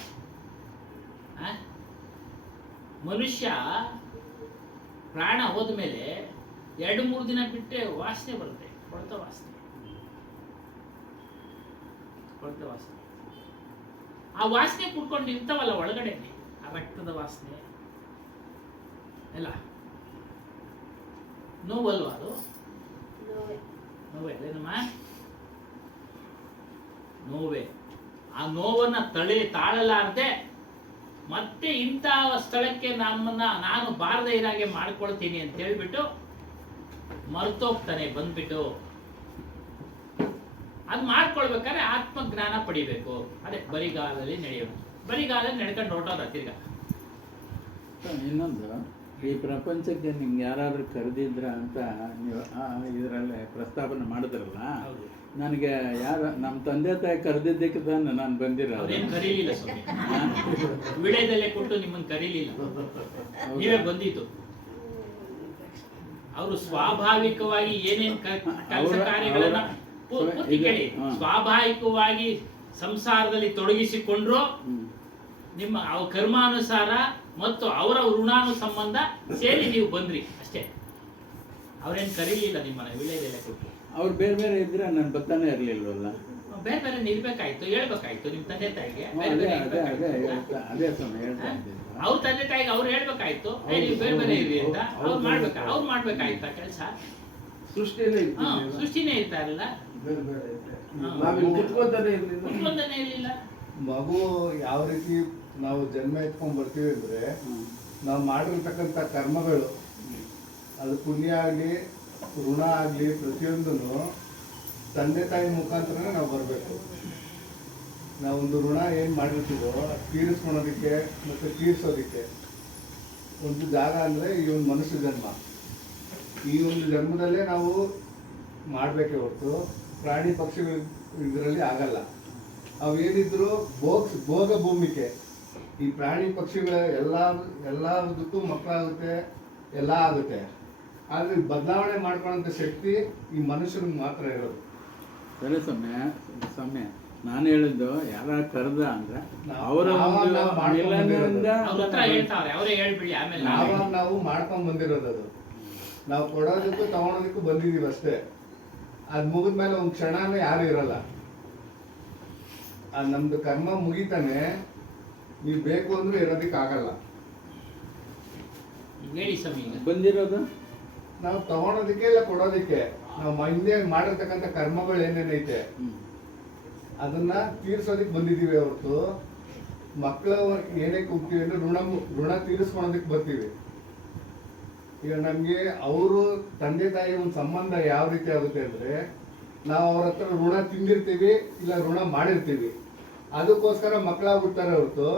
ಮನುಷ್ಯ ಪ್ರಾಣ ಹೋದ್ಮೇಲೆ 2-3 ದಿನ ಬಿಟ್ಟರೆ ವಾಸನೆ ಬರುತ್ತೆ, ಕೊಳೆತ ವಾಸನೆ. ಆ ವಾಸನೆ ಕುಡ್ಕೊಂಡು ಇರ್ತಾವಲ್ಲ ಒಳಗಡೆ, ಆ ರಕ್ತದ ವಾಸನೆ ಎಲ್ಲ ನೋವಲ್ವಾ? ಅದು ನೋವೇ ನಮ್ಮ ನೋವೇ. ಆ ನೋವನ್ನ ತಾಳಲಾರದೆ ಮತ್ತೆ ಇಂಥ ಸ್ಥಳಕ್ಕೆ ನಾನು ಬಾರದೆ ಇರಾಗೆ ಮಾಡ್ಕೊಳ್ತೀನಿ ಅಂತ ಹೇಳ್ಬಿಟ್ಟು ಮರ್ತೋಗ್ತಾನೆ ಬಂದ್ಬಿಟ್ಟು. ಅದು ಮಾಡ್ಕೊಳ್ಬೇಕಾದ್ರೆ ಆತ್ಮಜ್ಞಾನ ಪಡಿಬೇಕು. ಅದೇ ಬರಿಗಾಲಲ್ಲಿ ನಡೆಯೋದು. ಬರಿಗಾಲಲ್ಲಿ ನಡ್ಕೊಂಡು ಹೊರಟೋದ ತಿರ್ಗ. ಇನ್ನೊಂದು, ಈ ಪ್ರಪಂಚಕ್ಕೆ ನಿಮ್ಗೆ ಯಾರಾದ್ರೂ ಕರೆದಿದ್ರ ಅಂತ ನೀವು ಇದರಲ್ಲೇ ಪ್ರಸ್ತಾಪನೆ ಮಾಡಿದ್ರಲ್ಲ, ನನಗೆ ನಮ್ಮ ತಂದೆ ತಾಯಿ ಕರೆದಿದ್ದಕ್ಕೆ ತಾನೆ ನಾನು ಬಂದಿರೋದು. ಕರೀಲಿಲ್ಲ ಸ್ವಾಮಿ, ವಿಳೆದಲ್ಲೇ ಕೊಟ್ಟು ನಿಮ್ಮನ್ನು ಕರೀಲಿಲ್ಲ, ನೀವೇ ಬಂದಿದ್ದು. ಅವರು ಸ್ವಾಭಾವಿಕವಾಗಿ ಏನೇನು ಕೆಲಸ ಕಾರ್ಯಗಳನ್ನ ಪೂರ್ತಿ ಕೇಳಿ ಸ್ವಾಭಾವಿಕವಾಗಿ ಸಂಸಾರದಲ್ಲಿ ತೊಡಗಿಸಿಕೊಂಡ್ರು, ನಿಮ್ಮ ಕರ್ಮಾನುಸಾರ ಮತ್ತು ಅವರ ಋಣಾನು ಸಂಬಂಧ ಸೇರಿ ನೀವು ಬಂದ್ರಿ ಅಷ್ಟೇ. ಅವ್ರೇನು ಕರೀಲಿಲ್ಲ ನಿಮ್ಮನ್ನ ವಿಳೆದೆಲೆ ಕೊಟ್ಟು. ಅವ್ರು ಬೇರೆ ಬೇರೆ ಇದ್ರೆ ನಾನು ಬರ್ತಾನೆ ಇರ್ಲಿಲ್ವಲ್ಲ. ಬೇರೆ ಬೇರೆ ನಿಲ್ಬೇಕಾಯ್ತು, ಹೇಳ್ಬೇಕಾಯ್ತು ನಿಮ್ಮ ತಂದೆ ತಾಯಿಗೆ. ಅದೇ ಸಮಯ ಹೇಳ್ತಾ ಇದ್ದೀನಿ. ಅವ್ರ ತಂದೆ ತಾಯಿಗೆ ಅವ್ರು ಹೇಳ್ಬೇಕಾಯ್ತು, ನೀವು ಬೇರೆ ಬೇರೆ ಇರಿ ಅಂತ. ಅವ್ರು ಮಾಡ್ಬೇಕಾಯ್ತಾ ಕೆಲಸ? ಸೃಷ್ಟಿನೇ ಇರ್ತಾ ಇರಲಿಲ್ಲ, ಕುತ್ಕೊಂತಾನೆ ಇರಲಿಲ್ಲ. ಮಗು ಯಾವ ರೀತಿ ನಾವು ಜನ್ಮ ಎತ್ಕೊಂಡ್ ಬರ್ತೀವಿ ಅಂದ್ರೆ, ನಾವು ಮಾಡಿರ್ತಕ್ಕಂಥ ಕರ್ಮಗಳು, ಅದು ಪುಣ್ಯ ಆಗಲಿ ಋಣ ಆಗಲಿ ಪ್ರತಿಯೊಂದನ್ನು ತಂದೆ ತಾಯಿ ಮುಖಾಂತರನೇ ನಾವು ಬರಬೇಕು. ನಾವೊಂದು ಋಣ ಏನು ಮಾಡಿರ್ತೀವೋ ತೀರಿಸ್ಕೊಳೋದಕ್ಕೆ ಮತ್ತು ತೀರಿಸೋದಕ್ಕೆ ಒಂದು ಜಾಗ ಅಂದರೆ ಈ ಒಂದು ಮನುಷ್ಯ ಜನ್ಮ. ಈ ಒಂದು ಜನ್ಮದಲ್ಲೇ ನಾವು ಮಾಡಬೇಕೇ ಹೊರತು ಪ್ರಾಣಿ ಪಕ್ಷಿಗಳು ಇದರಲ್ಲಿ ಆಗಲ್ಲ. ಅವೇನಿದ್ರು ಭೋಗ ಭೂಮಿಕೆ. ಈ ಪ್ರಾಣಿ ಪಕ್ಷಿಗಳ ಎಲ್ಲದಕ್ಕೂ ಮಕ್ಕಳಾಗುತ್ತೆ, ಎಲ್ಲ ಆಗುತ್ತೆ. ಆದರೆ ಬದಲಾವಣೆ ಮಾಡ್ಕೊಳ್ಳೋಂಥ ಶಕ್ತಿ ಈ ಮನುಷ್ಯನಿಗೆ ಮಾತ್ರ ಇರೋದು. ಸರಿ ಸಮಯ ನಾನು ಹೇಳಿದ್ದು ಯಾರ ಕರೆದ ಅಂದ್ರೆ ಅವರ ನಾವ್ ಒಂದು ಮಾಡ್ಕೊಂಡ್ ಮಿಲನದಿಂದ ಅವ್ರ ಹತ್ರ ಹೇಳ್ತಾವ್ರೆ, ಅವರೇ ಹೇಳ್ಬಿಡಿ ಆಮೇಲೆ ನಾನೇ ನಾವಾಗ ನಾವು ಮಾಡ್ಕೊಂಡ್ ಬಂದಿರೋದು ಅದು. ನಾವು ಕೊಡೋದಕ್ಕೂ ತಗೊಳೋದಕ್ಕೂ ಬಂದಿದೀವಿ ಅಷ್ಟೇ. ಅದ್ ಮುಗಿದ್ಮೇಲೆ ಒಂದ್ ಕ್ಷಣನೂ ಯಾರು ಇರಲ್ಲ. ನಮ್ದು ಕರ್ಮ ಮುಗಿತಾನೆ, ನೀವ್ ಬೇಕು ಅಂದ್ರೆ ಇರೋದಕ್ಕೆ ಆಗಲ್ಲ. ಹೇಳಿ ಸ್ವಾಮಿ ಈಗ. ಬಂದಿರೋದು ನಾವು ತಗೊಳೋದಕ್ಕೆ ಇಲ್ಲ ಕೊಡೋದಕ್ಕೆ, ನಾವು ಹಿಂದೆ ಮಾಡಿರ್ತಕ್ಕಂಥ ಕರ್ಮಗಳು ಏನೇನೈತೆ ಅದನ್ನ ತೀರ್ಸೋದಕ್ಕೆ ಬಂದಿದೀವಿ ಹೊರತು ಮಕ್ಕಳ ಏನಕ್ಕೆ ಹೋಗ್ತೀವಿ ಅಂದ್ರೆ ಋಣ ತೀರಿಸ್ಕೊಳೋದಕ್ಕೆ ಬರ್ತೀವಿ. ಈಗ ನಮ್ಗೆ ಅವರು ತಂದೆ ತಾಯಿ ಒಂದು ಸಂಬಂಧ ಯಾವ ರೀತಿ ಆಗುತ್ತೆ ಅಂದ್ರೆ, ನಾವು ಅವ್ರ ಹತ್ರ ಋಣ ತಿಂದಿರ್ತೀವಿ ಇಲ್ಲ ಋಣ ಮಾಡಿರ್ತೀವಿ, ಅದಕ್ಕೋಸ್ಕರ ಮಕ್ಕಳಾಗ್ಬಿಡ್ತಾರೆ ಹೊರತು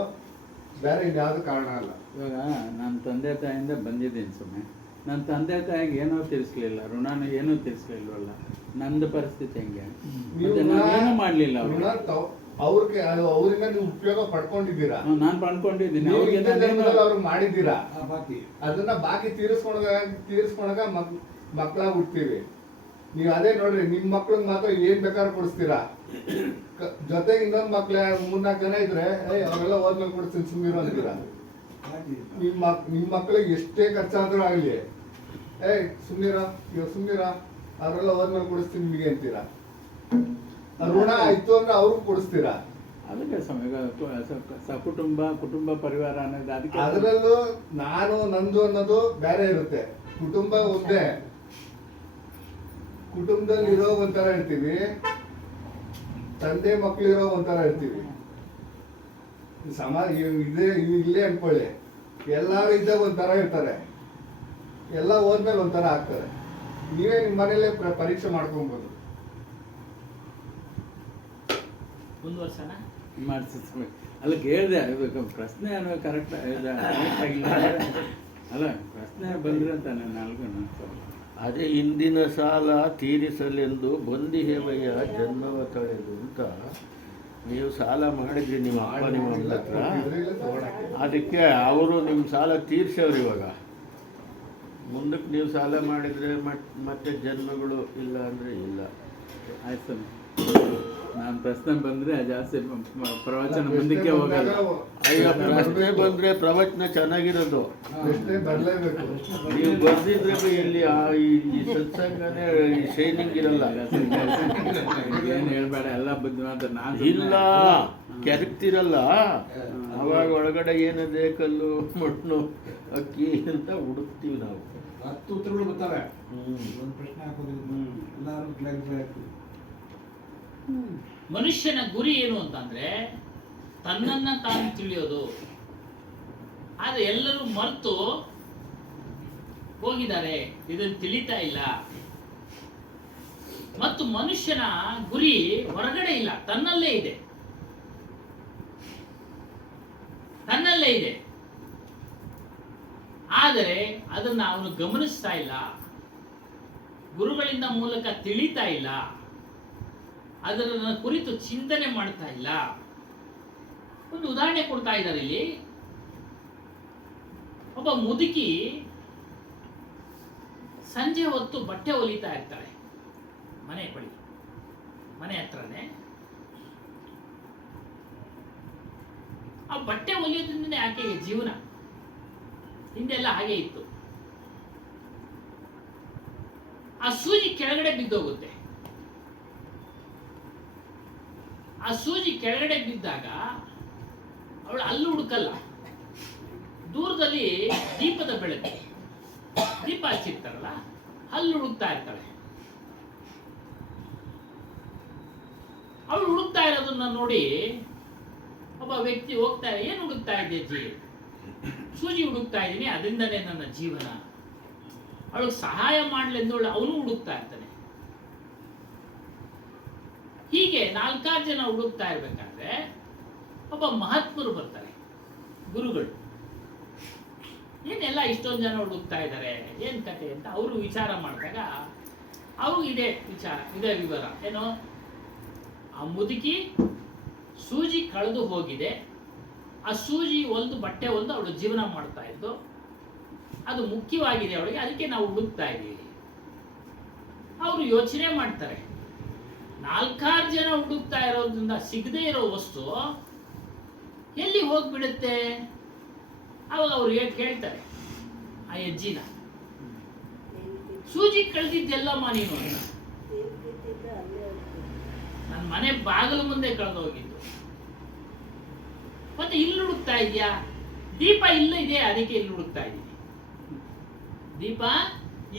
ಬೇರೆ ಇನ್ಯಾವುದು ಕಾರಣ ಅಲ್ಲ. ಇವಾಗ ನನ್ನ ತಂದೆ ತಾಯಿಯಿಂದ ಬಂದಿದ್ದೀನಿ ಸುಮ್ಮನೆ. ನನ್ನ ತಂದೆ ತಾಯಿಗೆ ಏನೂ ತಿಳಿಸ್ಲಿಲ್ಲ, ಋಣನ ಏನೂ ತಿಳಿಸ್ಲಿಲ್ವಲ್ಲ. ನಂದು ಪರಿಸ್ಥಿತಿ ಹೆಂಗೆ? ಮತ್ತೆ ನಾನೇನು ಮಾಡಲಿಲ್ಲ. ಋಣ ಅವ್ರಿಂದ ನೀವು ಉಪಯೋಗ ಪಡ್ಕೊಂಡಿದ್ದೀರಾ, ನಾನು ಪಡ್ಕೊಂಡಿದ್ದೀನಿ. ನೀವು ಅವ್ರಿಗೆ ಹಿಂದಿನ ನಾನೇನು ಜನ್ಮದಲ್ಲಿ ಅವ್ರಿಗೆ ಮಾಡಿದ್ದೀರಾ. ಅದನ್ನ ಬಾಕಿ ತೀರಿಸ್ಕೊಂಡಾಗ ಮಕ್ಕಳಾಗ್ಬಿಡ್ತೀವಿ. ನೀವು ಅದೇ ನೋಡ್ರಿ, ನಿಮ್ ಮಕ್ಳಿಗೆ ಮಾತ್ರ ಏನ್ ಬೇಕಾದ್ರೂ ಕೊಡಿಸ್ತೀರಾ. ಜೊತೆಗೆ ಇನ್ನೊಂದ್ ಮಕ್ಳ 3-4 ಜನ ಇದ್ರೆ ಅವೆಲ್ಲ ಹೋದ್ಮೇಲೆ ಕೊಡಿಸ್ತೀನಿ ಸುಮ್ಮನಿರೋ ಅಂತೀರಾ. ನಿಮ್ ಮಕ್ಳಿಗೆ ಎಷ್ಟೇ ಖರ್ಚಾದ್ರೂ ಆಗ್ಲಿ, ಸುಮ್ಮನಿರ ಸುಮ್ಮನಿರ ಅವರೆಲ್ಲ ಹೋದ್ಮೇಲೆ ಕೊಡಿಸ್ತೀನಿ ನಿಮಗೆ ಅಂತೀರಾ. ಋಣ ಆಯ್ತು ಅಂದ್ರೆ ಅವ್ರಿಗೂ ಕೊಡಿಸ್ತೀರಾ. ಅದಕ್ಕೆ ಕುಟುಂಬ ಪರಿವಾರ ಅನ್ನೋದು ಅದಕ್ಕೆ. ಅದರಲ್ಲೂ ನಾನು ನಂದು ಅನ್ನೋದು ಬೇರೆ ಇರುತ್ತೆ. ಕುಟುಂಬ ಒಂದೇ, ಕುಟುಂಬದಲ್ಲಿ ಇರೋ ಒಂಥರ ಇರ್ತೀವಿ, ತಂದೆ ಮಕ್ಕಳಿರೋ ಒಂಥರ ಇರ್ತೀವಿ. ಸಮಾಜ ಇಲ್ಲೇ ಅನ್ಕೊಳ್ಳಿ, ಎಲ್ಲಾರು ಇದ್ದಾಗ ಒಂಥರ ಇರ್ತಾರೆ, ಎಲ್ಲ ಹೋದ್ಮೇಲೆ ಒಂಥರ ಆಗ್ತಾರೆ. ನೀವೇ ನಿಮ್ಮ ಮನೇಲೆ ಪರೀಕ್ಷೆ ಮಾಡ್ಕೊಬೋದು. ಮುಂದುವರ್ಸೋಣ. ಮಾಡಿಸ್ಬೇಕು. ಅಲ್ಲ ಕೇಳಿದೆ, ಪ್ರಶ್ನೆ ಅನ್ನೋ ಕರೆಕ್ಟ್ ಆಗಿಲ್ಲ. ಅಲ್ಲ ಪ್ರಶ್ನೆ ಬಂದ್ರೆ ಅಂತ ನಾನು ಅದೇ ಹಿಂದಿನ ಸಾಲ ತೀರಿಸಲೆಂದು ಬಂದಿಹೇವಯ್ಯ ಜನ್ಮವ ತಳೆದು ಅಂತ ನೀವು ಸಾಲ ಮಾಡಿದ್ರಿ ನಿಮ್ಮ ಅಪ್ಪ ನಿಮ್ಮ ಅಮ್ಮನ ಹತ್ರ. ಅದಕ್ಕೆ ಅವರು ನಿಮ್ಮ ಸಾಲ ತೀರ್ಸವ್ರು. ಇವಾಗ ಮುಂದಕ್ಕೆ ನೀವು ಸಾಲ ಮಾಡಿದರೆ ಮತ್ತೆ ಜನ್ಮಗಳು ಇಲ್ಲ ಅಂದರೆ ಇಲ್ಲ. ಆಯ್ತು. ನಾನು ಪ್ರಶ್ನೆ ಬಂದರೆ ಜಾಸ್ತಿ ಪ್ರವಚನ ಮುಂದಕ್ಕೆ ಹೋಗಲ್ಲ. ಈಗ ಪ್ರಶ್ನೆ ಬಂದರೆ ಪ್ರವಚನ ಚೆನ್ನಾಗಿರೋದು. ಪ್ರಶ್ನೆ ಬರಲೇಬೇಕು. ನೀವು ಬರ್ದಿದ್ರೆ ಇಲ್ಲಿ ಈ ಸತ್ಸಂಗನೇ ಶೈನಿಂಗ್ ಇರಲ್ಲ. ಏನು ಹೇಳ್ಬೇಡ, ಎಲ್ಲ ಬುದ್ಧಿವಂತ. ನಾನು ಇಲ್ಲ ಕೆರಕ್ತಿರಲ್ಲ, ಅವಾಗ ಒಳಗಡೆ ಏನಿದೆ ಕಲ್ಲು ಮಣ್ಣು ಅಕ್ಕಿ ಅಂತ ಹುಡುಕ್ತೀವಿ ನಾವು. 10 ಉತ್ತರಗಳು ಬರ್ತವೆ. ಒಂದು ಪ್ರಶ್ನೆ ಹಾಕೋದಿಲ್ಲ, ಎಲ್ಲರೂ ಕ್ಲಾರಿಫೈ ಆಗ್ತದೆ. ಮನುಷ್ಯನ ಗುರಿ ಏನು ಅಂತಂದ್ರೆ ತನ್ನನ್ನ ತಾನು ತಿಳಿಯೋದು. ಆದ್ರೆ ಎಲ್ಲರೂ ಮರೆತು ಹೋಗಿದ್ದಾರೆ, ಇದನ್ನು ತಿಳಿತಾ ಇಲ್ಲ. ಮತ್ತು ಮನುಷ್ಯನ ಗುರಿ ಹೊರಗಡೆ ಇಲ್ಲ, ತನ್ನಲ್ಲೇ ಇದೆ, ತನ್ನಲ್ಲೇ ಇದೆ. ಆದರೆ ಅದನ್ನ ಅವನು ಗಮನಿಸ್ತಾ ಇಲ್ಲ, ಗುರುಗಳಿಂದ ಮೂಲಕ ತಿಳಿತಾ ಇಲ್ಲ, ಅದರ ಕುರಿತು ಚಿಂತನೆ ಮಾಡ್ತಾ ಇಲ್ಲ. ಒಂದು ಉದಾಹರಣೆ ಕೊಡ್ತಾ ಇದ್ದಾರೆ ಇಲ್ಲಿ. ಒಬ್ಬ ಮುದುಕಿ ಸಂಜೆ ಹೊತ್ತು ಬಟ್ಟೆ ಹೊಲಿತಾ ಇರ್ತಾಳೆ ಮನೆ ಹತ್ರನೇ. ಆ ಬಟ್ಟೆ ಹೊಲಿಯೋದ್ರಿಂದ ಆಕೆಗೆ ಜೀವನ. ಹಿಂದೆಲ್ಲ ಹಾಗೆ ಇತ್ತು. ಆ ಸೂಜಿ ಕೆಳಗಡೆ ಬಿದ್ದೋಗುತ್ತೆ. ಆ ಸೂಜಿ ಕೆಳಗಡೆ ಬಿದ್ದಾಗ ಅವಳು ಅಲ್ಲಿ ಹುಡುಕಲ್ಲ, ದೂರದಲ್ಲಿ ದೀಪದ ಬೆಳಕು, ದೀಪ ಹಚ್ಚಿರ್ತಾರಲ್ಲ ಅಲ್ಲಿ ಹುಡುಕ್ತಾ ಇರ್ತಾಳೆ. ಅವಳು ಹುಡುಕ್ತಾ ಇರೋದನ್ನ ನೋಡಿ ಒಬ್ಬ ವ್ಯಕ್ತಿ ಹೋಗ್ತಾ, ಏನು ಹುಡುಕ್ತಾ ಇದ್ದೆ ಅಜ್ಜಿ? ಸೂಜಿ ಹುಡುಕ್ತಾ ಇದ್ದೀನಿ, ಅದರಿಂದನೇ ನನ್ನ ಜೀವನ. ಅವಳಿಗೆ ಸಹಾಯ ಮಾಡಲೆಂದು ಅವನು ಹುಡುಕ್ತಾ ಇರ್ತಾನೆ. ಹೀಗೆ 4-5 ಜನ ಹುಡುಕ್ತಾ ಇರ್ಬೇಕಾದ್ರೆ ಒಬ್ಬ ಮಹಾತ್ಮರು ಬರ್ತಾರೆ, ಗುರುಗಳು. ಏನೆಲ್ಲ ಇಷ್ಟೊಂದು ಜನ ಹುಡುಕ್ತಾ ಇದ್ದಾರೆ, ಏನ್ ಕತೆ ಅಂತ ಅವರು ವಿಚಾರ ಮಾಡಿದಾಗ ಅವ್ರು ಇದೇ ವಿಚಾರ, ಇದೇ ವಿವರ. ಏನು, ಆ ಮುದುಕಿ ಸೂಜಿ ಕಳೆದು ಹೋಗಿದೆ, ಆ ಸೂಜಿ ಬಟ್ಟೆ ಹೊಲ್ದು ಅವಳು ಜೀವನ ಮಾಡ್ತಾ ಇದ್ದು, ಅದು ಮುಖ್ಯವಾಗಿದೆ ಅವಳಿಗೆ, ಅದಕ್ಕೆ ನಾವು ಹುಡುಕ್ತಾ ಇದ್ದೀವಿ. ಅವರು ಯೋಚನೆ ಮಾಡ್ತಾರೆ, 4 ಜನ ಹುಡುಕ್ತಾ ಇರೋದ್ರಿಂದ ಸಿಗದೇ ಇರೋ ವಸ್ತು ಎಲ್ಲಿ ಹೋಗ್ಬಿಡುತ್ತೆ? ಅವಾಗ ಅವ್ರು ಕೇಳ್ತಾರೆ ಆ ಅಜ್ಜಿನ, ಸೂಜಿ ಕಳೆದಿದ್ದೆಲ್ಲಮ್ಮ ನೀನು ಅಂತ. ನನ್ನ ಮನೆ ಬಾಗಿಲು ಮುಂದೆ ಕಳೆದು ಹೋಗಿದ್ದು, ಮತ್ತೆ ಇಲ್ಲಿ ಹುಡುಕ್ತಾ ಇದ್ಯಾ? ದೀಪ ಇಲ್ಲಿದೆ, ಅದಕ್ಕೆ ಇಲ್ಲಿ ಹುಡುಕ್ತಾ ಇದ್ದೀನಿ. ದೀಪ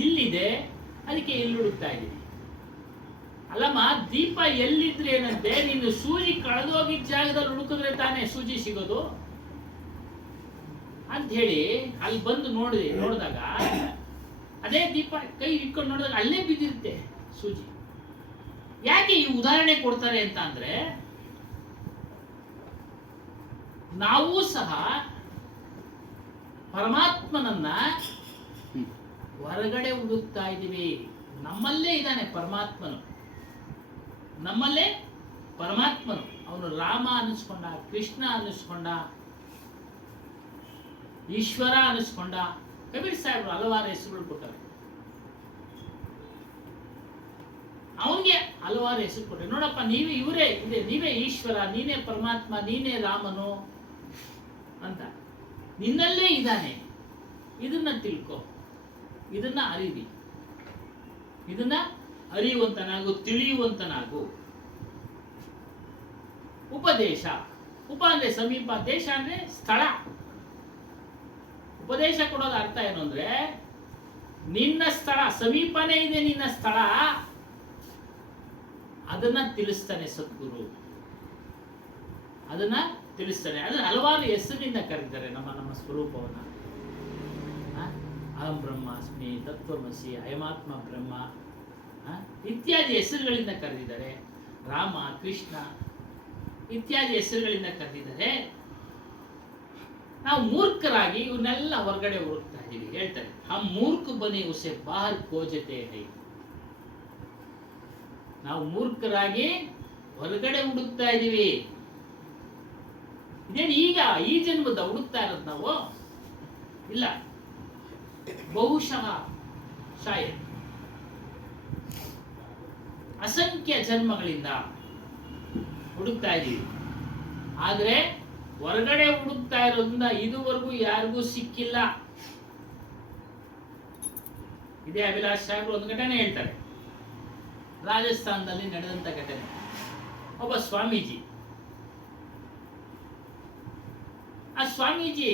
ಇಲ್ಲಿದೆ, ಅದಕ್ಕೆ ಇಲ್ಲಿ ಹುಡುಕ್ತಾ ಇದ್ದೀನಿ. ಅಲ್ಲಮ್ಮ, ದೀಪ ಎಲ್ಲಿದ್ರೆ ಏನಂತೆ? ನೀನು ಸೂಜಿ ಕಳೆದೋಗಿದ್ದ ಜಾಗದಲ್ಲಿ ಹುಡುಕಿದ್ರೆ ತಾನೇ ಸೂಜಿ ಸಿಗೋದು ಅಂತ ಹೇಳಿ ಅಲ್ಲಿ ಬಂದು ನೋಡಿದಾಗ ಅದೇ ದೀಪ ಕೈ ಇಟ್ಕೊಂಡು ನೋಡಿದಾಗ ಅಲ್ಲೇ ಬಿದ್ದಿರುತ್ತೆ ಸೂಜಿ. ಯಾಕೆ ಈ ಉದಾಹರಣೆ ಕೊಡ್ತಾರೆ ಅಂತ ಅಂದ್ರೆ, ನಾವು ಸಹ ಪರಮಾತ್ಮನನ್ನ ಹೊರಗಡೆ ಹುಡುಕ್ತಾ ಇದ್ದೀವಿ. ನಮ್ಮಲ್ಲೇ ಇದ್ದಾನೆ ಪರಮಾತ್ಮನು, ನಮ್ಮಲ್ಲೇ ಪರಮಾತ್ಮನು. ಅವನು ರಾಮ ಅನ್ನಿಸ್ಕೊಂಡ, ಕೃಷ್ಣ ಅನ್ನಿಸ್ಕೊಂಡ, ಈಶ್ವರ ಅನ್ನಿಸ್ಕೊಂಡ. ಕಬೀರ್ ಸಾಹೇಬರು ಹಲವಾರು ಹೆಸರುಗಳು ಕೊಟ್ಟರು, ಅವನಿಗೆ ಹಲವಾರು ಹೆಸರು ಕೊಟ್ಟರು. ನೋಡಪ್ಪ, ನೀವೇ ಇವರೇ ಇದೆ, ನೀವೇ ಈಶ್ವರ, ನೀನೇ ಪರಮಾತ್ಮ, ನೀನೇ ರಾಮನು ಅಂತ ನಿನ್ನಲ್ಲೇ ಇದ್ದಾನೆ. ಇದನ್ನ ತಿಳ್ಕೊ, ಇದನ್ನ ಅರಿವಿ, ಇದನ್ನ ಅರಿಯುವಂತನಾಗು, ತಿಳಿಯುವಂತನಾಗು. ಉಪದೇಶ, ಉಪ ಅಂದ್ರೆ ಸಮೀಪ, ದೇಶ ಅಂದ್ರೆ ಸ್ಥಳ. ಉಪದೇಶ ಕೊಡೋದ ಅರ್ಥ ಏನು ಅಂದ್ರೆ, ನಿನ್ನ ಸ್ಥಳ ಸಮೀಪನೇ ಇದೆ, ನಿನ್ನ ಸ್ಥಳ, ಅದನ್ನ ತಿಳಿಸ್ತಾನೆ ಸದ್ಗುರು, ಅದನ್ನ ತಿಳಿಸ್ತಾನೆ. ಅದನ್ನ ಹಲವಾರು ಹೆಸರಿನಿಂದ ಕರೀತಾರೆ ನಮ್ಮ ಸ್ವರೂಪವನ್ನ. ಅಹಂ ಬ್ರಹ್ಮಾಸ್ಮಿ, ತತ್ವಮಸಿ, ಅಯಮಾತ್ಮ ಬ್ರಹ್ಮ ಇತ್ಯಾದಿ ಹೆಸರುಗಳಿಂದ ಕರೆದಿದ್ದಾರೆ. ರಾಮ, ಕೃಷ್ಣ ಇತ್ಯಾದಿ ಹೆಸರುಗಳಿಂದ ಕರೆದಿದ್ದಾರೆ. ನಾವು ಮೂರ್ಖರಾಗಿ ಇವನ್ನೆಲ್ಲ ಹೊರಗಡೆ ಹುಡುಕ್ತಾ ಇದೀವಿ. ಹೇಳ್ತಾರೆ, ಹಮ್ ಮೂರ್ಖ ಬನಿ ಉಸೆ ಬಾಹರ್ ಖೋಜತೆ ಹೈ. ನಾವು ಮೂರ್ಖರಾಗಿ ಹೊರಗಡೆ ಹುಡುಕ್ತಾ ಇದೀವಿ. ಇದೇನು ಈಗ ಈ ಜನ್ಮದ ಹುಡುಕ್ತಾ ಇರೋದು ನಾವು? ಇಲ್ಲ, ಬಹುಶಃ ಶಾಯದ್ ಅಸಂಖ್ಯ ಜನ್ಮಗಳಿಂದ ಹುಡುಕ್ತಾ ಇದೀವಿ. ಆದ್ರೆ ಹೊರಗಡೆ ಹುಡುಕ್ತಾ ಇರೋದ್ರಿಂದ ಇದುವರೆಗೂ ಯಾರಿಗೂ ಸಿಕ್ಕಿಲ್ಲ. ಇದೇ ಅಭಿಲಾಷ್ ಸಾಹೇಬ್ರು ಒಂದು ಘಟನೆ ಹೇಳ್ತಾರೆ, ರಾಜಸ್ಥಾನದಲ್ಲಿ ನಡೆದಂತ ಘಟನೆ. ಒಬ್ಬ ಸ್ವಾಮೀಜಿ, ಆ ಸ್ವಾಮೀಜಿ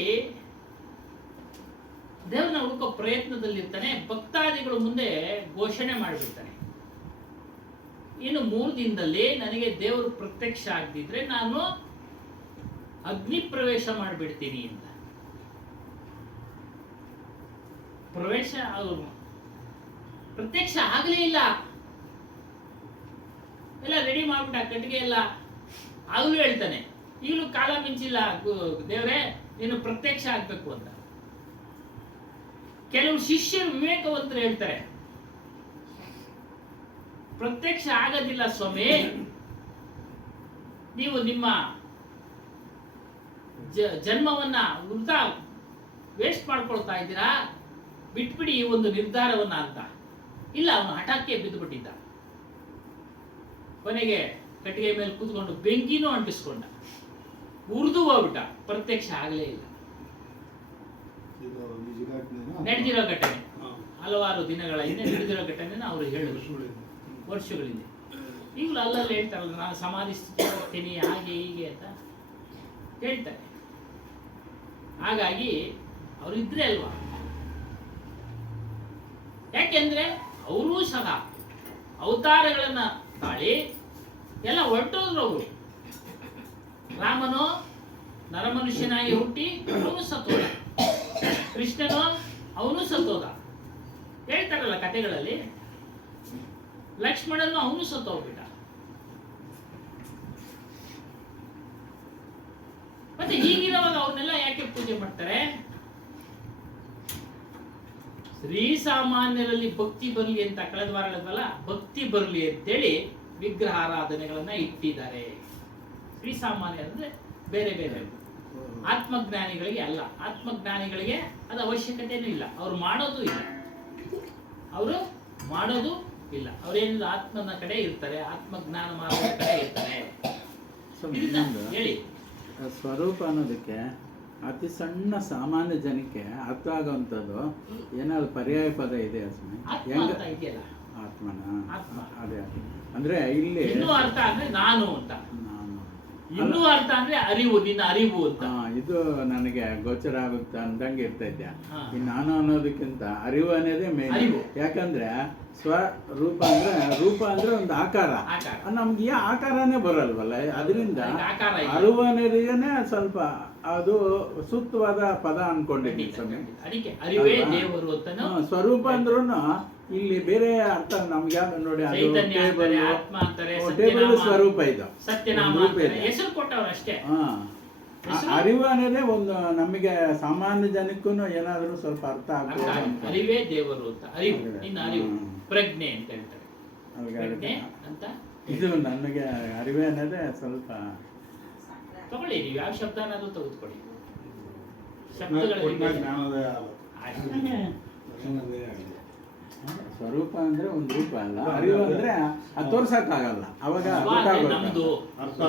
ದೇವ್ರನ್ನ ಹುಡುಕೋ ಪ್ರಯತ್ನದಲ್ಲಿರ್ತಾನೆ. ಭಕ್ತಾದಿಗಳು ಮುಂದೆ ಘೋಷಣೆ ಮಾಡಿಬಿಡ್ತಾನೆ, ಇನ್ನು 3 ದಿನದಲ್ಲಿ ನನಗೆ ದೇವರು ಪ್ರತ್ಯಕ್ಷ ಆಗದಿದ್ರೆ ನಾನು ಅಗ್ನಿ ಪ್ರವೇಶ ಮಾಡಿಬಿಡ್ತೀನಿ ಅಂತ. ಪ್ರತ್ಯಕ್ಷ ಆಗಲೇ ಇಲ್ಲ. ಎಲ್ಲ ರೆಡಿ ಮಾಡ್ಬಿಟ್ಟ, ಕಟ್ಟಿಗೆ ಎಲ್ಲ. ಆಗಲೂ ಹೇಳ್ತಾನೆ, ಈಗಲೂ ಕಾಲ ಮಿಂಚಿಲ್ಲ ದೇವ್ರೆ, ನೀನು ಪ್ರತ್ಯಕ್ಷ ಆಗ್ಬೇಕು ಅಂತ. ಕೆಲವು ಶಿಷ್ಯರು ವಿವೇಕವಂತರು ಹೇಳ್ತಾರೆ, ಪ್ರತ್ಯಕ್ಷ ಆಗೋದಿಲ್ಲ ಸ್ವಾಮಿ, ನೀವು ನಿಮ್ಮ ಜನ್ಮವನ್ನ ವೃಥಾ ವೇಸ್ಟ್ ಮಾಡ್ಕೊಳ್ತಾ ಇದ್ದೀರಾ, ಬಿಟ್ಬಿಡಿ ಈ ಒಂದು ನಿರ್ಧಾರವನ್ನ ಅಂತ. ಇಲ್ಲ, ಅವನು ಹಠಕ್ಕೆ ಬಿದ್ದು ಬಿಟ್ಟಿದ್ದ. ಕೊನೆಗೆ ಕಟ್ಟಿಗೆ ಮೇಲೆ ಕೂತ್ಕೊಂಡು ಬೆಂಕಿನೂ ಅಂಟಿಸ್ಕೊಂಡ, ಉರಿದು ಹೋಗ್ಬಿಟ್ಟ. ಪ್ರತ್ಯಕ್ಷ ಆಗಲೇ ಇಲ್ಲ. ನಡೆದಿರೋ ಘಟನೆ, ಹಲವಾರು ದಿನಗಳ ಹಿಂದೆ ನಡೆದಿರೋ ಘಟನೆ ಅವರು ಹೇಳಿದ್ರು, ವರ್ಷಗಳಿಂದ. ಈಗಲೂ ಅಲ್ಲಲ್ಲಿ ಹೇಳ್ತಾರಲ್ಲ, ನಾನು ಸಮಾಧಿ ಸ್ಥಿತಿ ಹೋಗ್ತೀನಿ ಹಾಗೆ ಹೀಗೆ ಅಂತ ಹೇಳ್ತಾರೆ. ಹಾಗಾಗಿ ಅವರು ಇದ್ರೆ ಅಲ್ವಾ? ಯಾಕೆಂದ್ರೆ ಅವರೂ ಸಹ ಅವತಾರಗಳನ್ನ ತಾಳಿ ಎಲ್ಲ ಹೊರಟೋದ್ರು. ಅವರು ರಾಮನು ನರಮನುಷ್ಯನಾಗಿ ಹುಟ್ಟಿ ಅವನು ಸತ್ತೋದ, ಕೃಷ್ಣನು ಅವನು ಸತ್ತೋದ. ಹೇಳ್ತಾರಲ್ಲ ಕಥೆಗಳಲ್ಲಿ, ಲಕ್ಷ್ಮಣನು ಅವನು ಸತ್ತೋಗ್ಬಿಟ್ಟ. ಮತ್ತೆ ಹೀಗಿರುವಾಗ ಅವನ್ನೆಲ್ಲ ಯಾಕೆ ಪೂಜೆ ಮಾಡ್ತಾರೆ? ಶ್ರೀ ಸಾಮಾನ್ಯರಲ್ಲಿ ಭಕ್ತಿ ಬರಲಿ ಅಂತ ಕಳೆದ ವಾರ ಹೇಳಿದ್ವಲ್ಲ, ಭಕ್ತಿ ಬರಲಿ ಅಂತೇಳಿ ವಿಗ್ರಹ ಆರಾಧನೆಗಳನ್ನ ಇಟ್ಟಿದ್ದಾರೆ. ಶ್ರೀ ಸಾಮಾನ್ಯ ಅಂದ್ರೆ ಬೇರೆ ಬೇರೆ, ಆತ್ಮಜ್ಞಾನಿಗಳಿಗೆ ಅಲ್ಲ. ಆತ್ಮಜ್ಞಾನಿಗಳಿಗೆ ಅದು ಅವಶ್ಯಕತೆನೂ ಇಲ್ಲ, ಅವ್ರು ಮಾಡೋದು ಇಲ್ಲ, ಅವರು ಮಾಡೋದು ಇಲ್ಲ. ಅವರೇನಿಲ್ಲ ಆತ್ಮನ ಕಡೆ ಇರ್ತಾರೆ, ಆತ್ಮಜ್ಞಾನ ಮಾರ್ಗದ ಕಡೆ ಇರ್ತಾರೆ. ಸೊ ಇದನ್ನ ಇನ್ನೊಂದು, ಹೇಳಿ. ಸ್ವರೂಪ ಅನ್ನೋದಕ್ಕೆ ಅತಿ ಸಣ್ಣ ಸಾಮಾನ್ಯ ಜನಕ್ಕೆ ಅರ್ಥ ಆಗೋವಂಥದ್ದು ಏನಾದ್ರು ಪರ್ಯಾಯ ಪದ ಇದೆ ಸ್ವಾಮಿ? ಆತ್ಮ ಹೆಂಗ ಅಂತ ಇದೆಯಲ್ಲ, ಆತ್ಮನ ಆತ್ಮ. ಅದೇ ಅಂದ್ರೆ ಇಲ್ಲಿ ಇನ್ನೂ ಅರ್ಥ ಅಂದ್ರೆ ನಾನು ಅಂತ, ನಾನು ಇನ್ನೂ ಅರ್ಥ ಅಂದ್ರೆ ಅರಿವು, ನಿನ್ನ ಅರಿವು ಅಂತ. ಇದು ನನಗೆ ಗೋಚರ ಆಗುತ್ತೆ ಅಂದಂಗೆ ಇರ್ತಾ ಇದ್ದೆ. ಹಾ. ಈ ನಾನು ಅನ್ನೋದಕ್ಕಿಂತ ಅರಿವು ಅನ್ನೋದೇ ಮೇನ್. ಅರಿವು. ಯಾಕಂದ್ರೆ ಸ್ವರೂಪ ಅಂದ್ರೆ ರೂಪ ಅಂದ್ರೆ ಒಂದು ಆಕಾರ. ಆಕಾರ. ನಮ್ಗೆ ಆಕಾರನೇ ಬರಲ್ವಲ್ಲ, ಅದರಿಂದ ಅದಕ್ಕೆ ಆಕಾರ ಇಲ್ಲ. ಅರಿವು ಅನ್ನೋದೇನೆ ಸ್ವಲ್ಪ ಅದು ಸೂಕ್ತವಾದ ಪದ ಅನ್ಕೊಂಡಿದ್ದೀನಿ ಸ್ವಾಮಿ. ಅದಕ್ಕೆ ಅರಿವೇ ಅಲ್ವಾ? ದೇವರು ಅಂತಾನು. ಸ್ವರೂಪ ಅಂದ್ರೂ ಇಲ್ಲಿ ಬೇರೆ ಅರ್ಥ ನಮ್ಗೆ ಯಾವ್ದು ನೋಡಿ, ಅದು ಚೈತನ್ಯ ಟೇಬಲ್, ಅಂತಾರೆ, ಆತ್ಮ ಅಂತಾರೆ, ಟೇಬಲ್ ಸತ್ಯನಾಮ, ಸ್ವರೂಪ ಇದು ಸತ್ಯನಾಮ ಒಂದು ರೂಪ ಅಂತಾರೆ. ಇದೆ. ಹೆಸರು ಕೊಟ್ಟವ್ರು ಅಷ್ಟೇ. ಹೆಸರು? ಅರಿವು ಅನ್ನೋದೇ ಒಂದು ನಮಗೆ ಸಾಮಾನ್ಯ ಜನಕ್ಕೂ ಏನಾದರೂ ಸ್ವಲ್ಪ ಅರ್ಥ ಆಗ್ಬೋದು ಅಂತ. ಅರಿವೇ ದೇವರು ಅಂತ. ಅರಿವು, ನಿನ್ನ ಅರಿವು, ಹ್ಮ್. ಪ್ರಜ್ಞೆ ಅಂತ ಹೇಳ್ತಾರೆ. ಅಲ್ಗೆ ಪ್ರಜ್ಞೆ ಅದಕ್ಕೆ ಅಂತ ಇದು ನನಗೆ ಅರಿವೆ ಅನ್ನೋದೇ ಸ್ವಲ್ಪ ತಗೊಳ್ಳಿ, ನೀವು ಯಾವ ಶಬ್ದನಾದ್ರೂ ತೆಗೆದುಕೊಳ್ಳಿ. ಕೊಟ್ಟಾಗ ಶಬ್ದಗಳಲ್ಲಿ ಜ್ಞಾನೋದಯ ಆಗಲ್ಲ. ಅಷ್ಟೇ. ಜ್ಞಾನೋದಯ ಆಗಲ್ಲ. ಸ್ವರೂಪ ಅಂದ್ರೆ ಒಂದು ರೂಪ ಅಲ್ಲ, ಅರಿವು ಅಂದ್ರೆ ಅದು ತೋರ್ಸಕ್ಕಾಗಲ್ಲ, ಅವಾಗ ಅವಾಗ ನಮ್ದು ಅರ್ಥ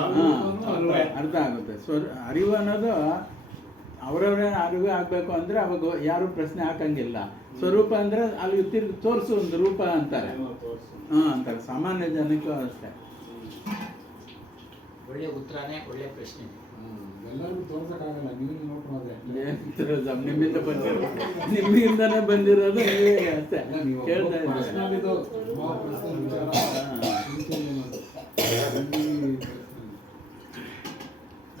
ಅರ್ಥ ಆಗುತ್ತೆ. ಅರಿವು ಅನ್ನೋದು ಅವರವರೇ ಅರಿವು ಆಗ್ಬೇಕು ಅಂದ್ರೆ ಅವಾಗ ಯಾರು ಪ್ರಶ್ನೆ ಹಾಕಂಗಿಲ್ಲ. ಸ್ವರೂಪ ಅಂದ್ರೆ ಅಲ್ಲಿ ತಿರ್ಗಿ ತೋರಿಸು ಒಂದು ರೂಪ ಅಂತಾರೆ. ಅಂತಾರೆ ಸಾಮಾನ್ಯ ಜನಕ್ಕೂ ಅಷ್ಟೇ. ಒಳ್ಳೆ ಉತ್ತರನೇ, ಒಳ್ಳೆ ಪ್ರಶ್ನೆ. ಎಲ್ಲರಿಗೂ ತೋರ್ಸಕ್ಕಾಗಲ್ಲ, ನೀವು ನೋಡ್ಕೊಂಡ್ರೆ ನಿಮ್ಮಿಂದ ಬಂದಿರೋದು, ನಿಮ್ಮಿಂದನೇ ಬಂದಿರೋದು ನೀವೇ ಅಷ್ಟೇ ಅಲ್ಲ, ನೀವು ಕೇಳ್ತಾ ಪರ್ಸನಲ್ ಇದು ಇದ್ದಾರೆ. ತುಂಬಾ ಪರ್ಸನಲ್ ವಿಚಾರ.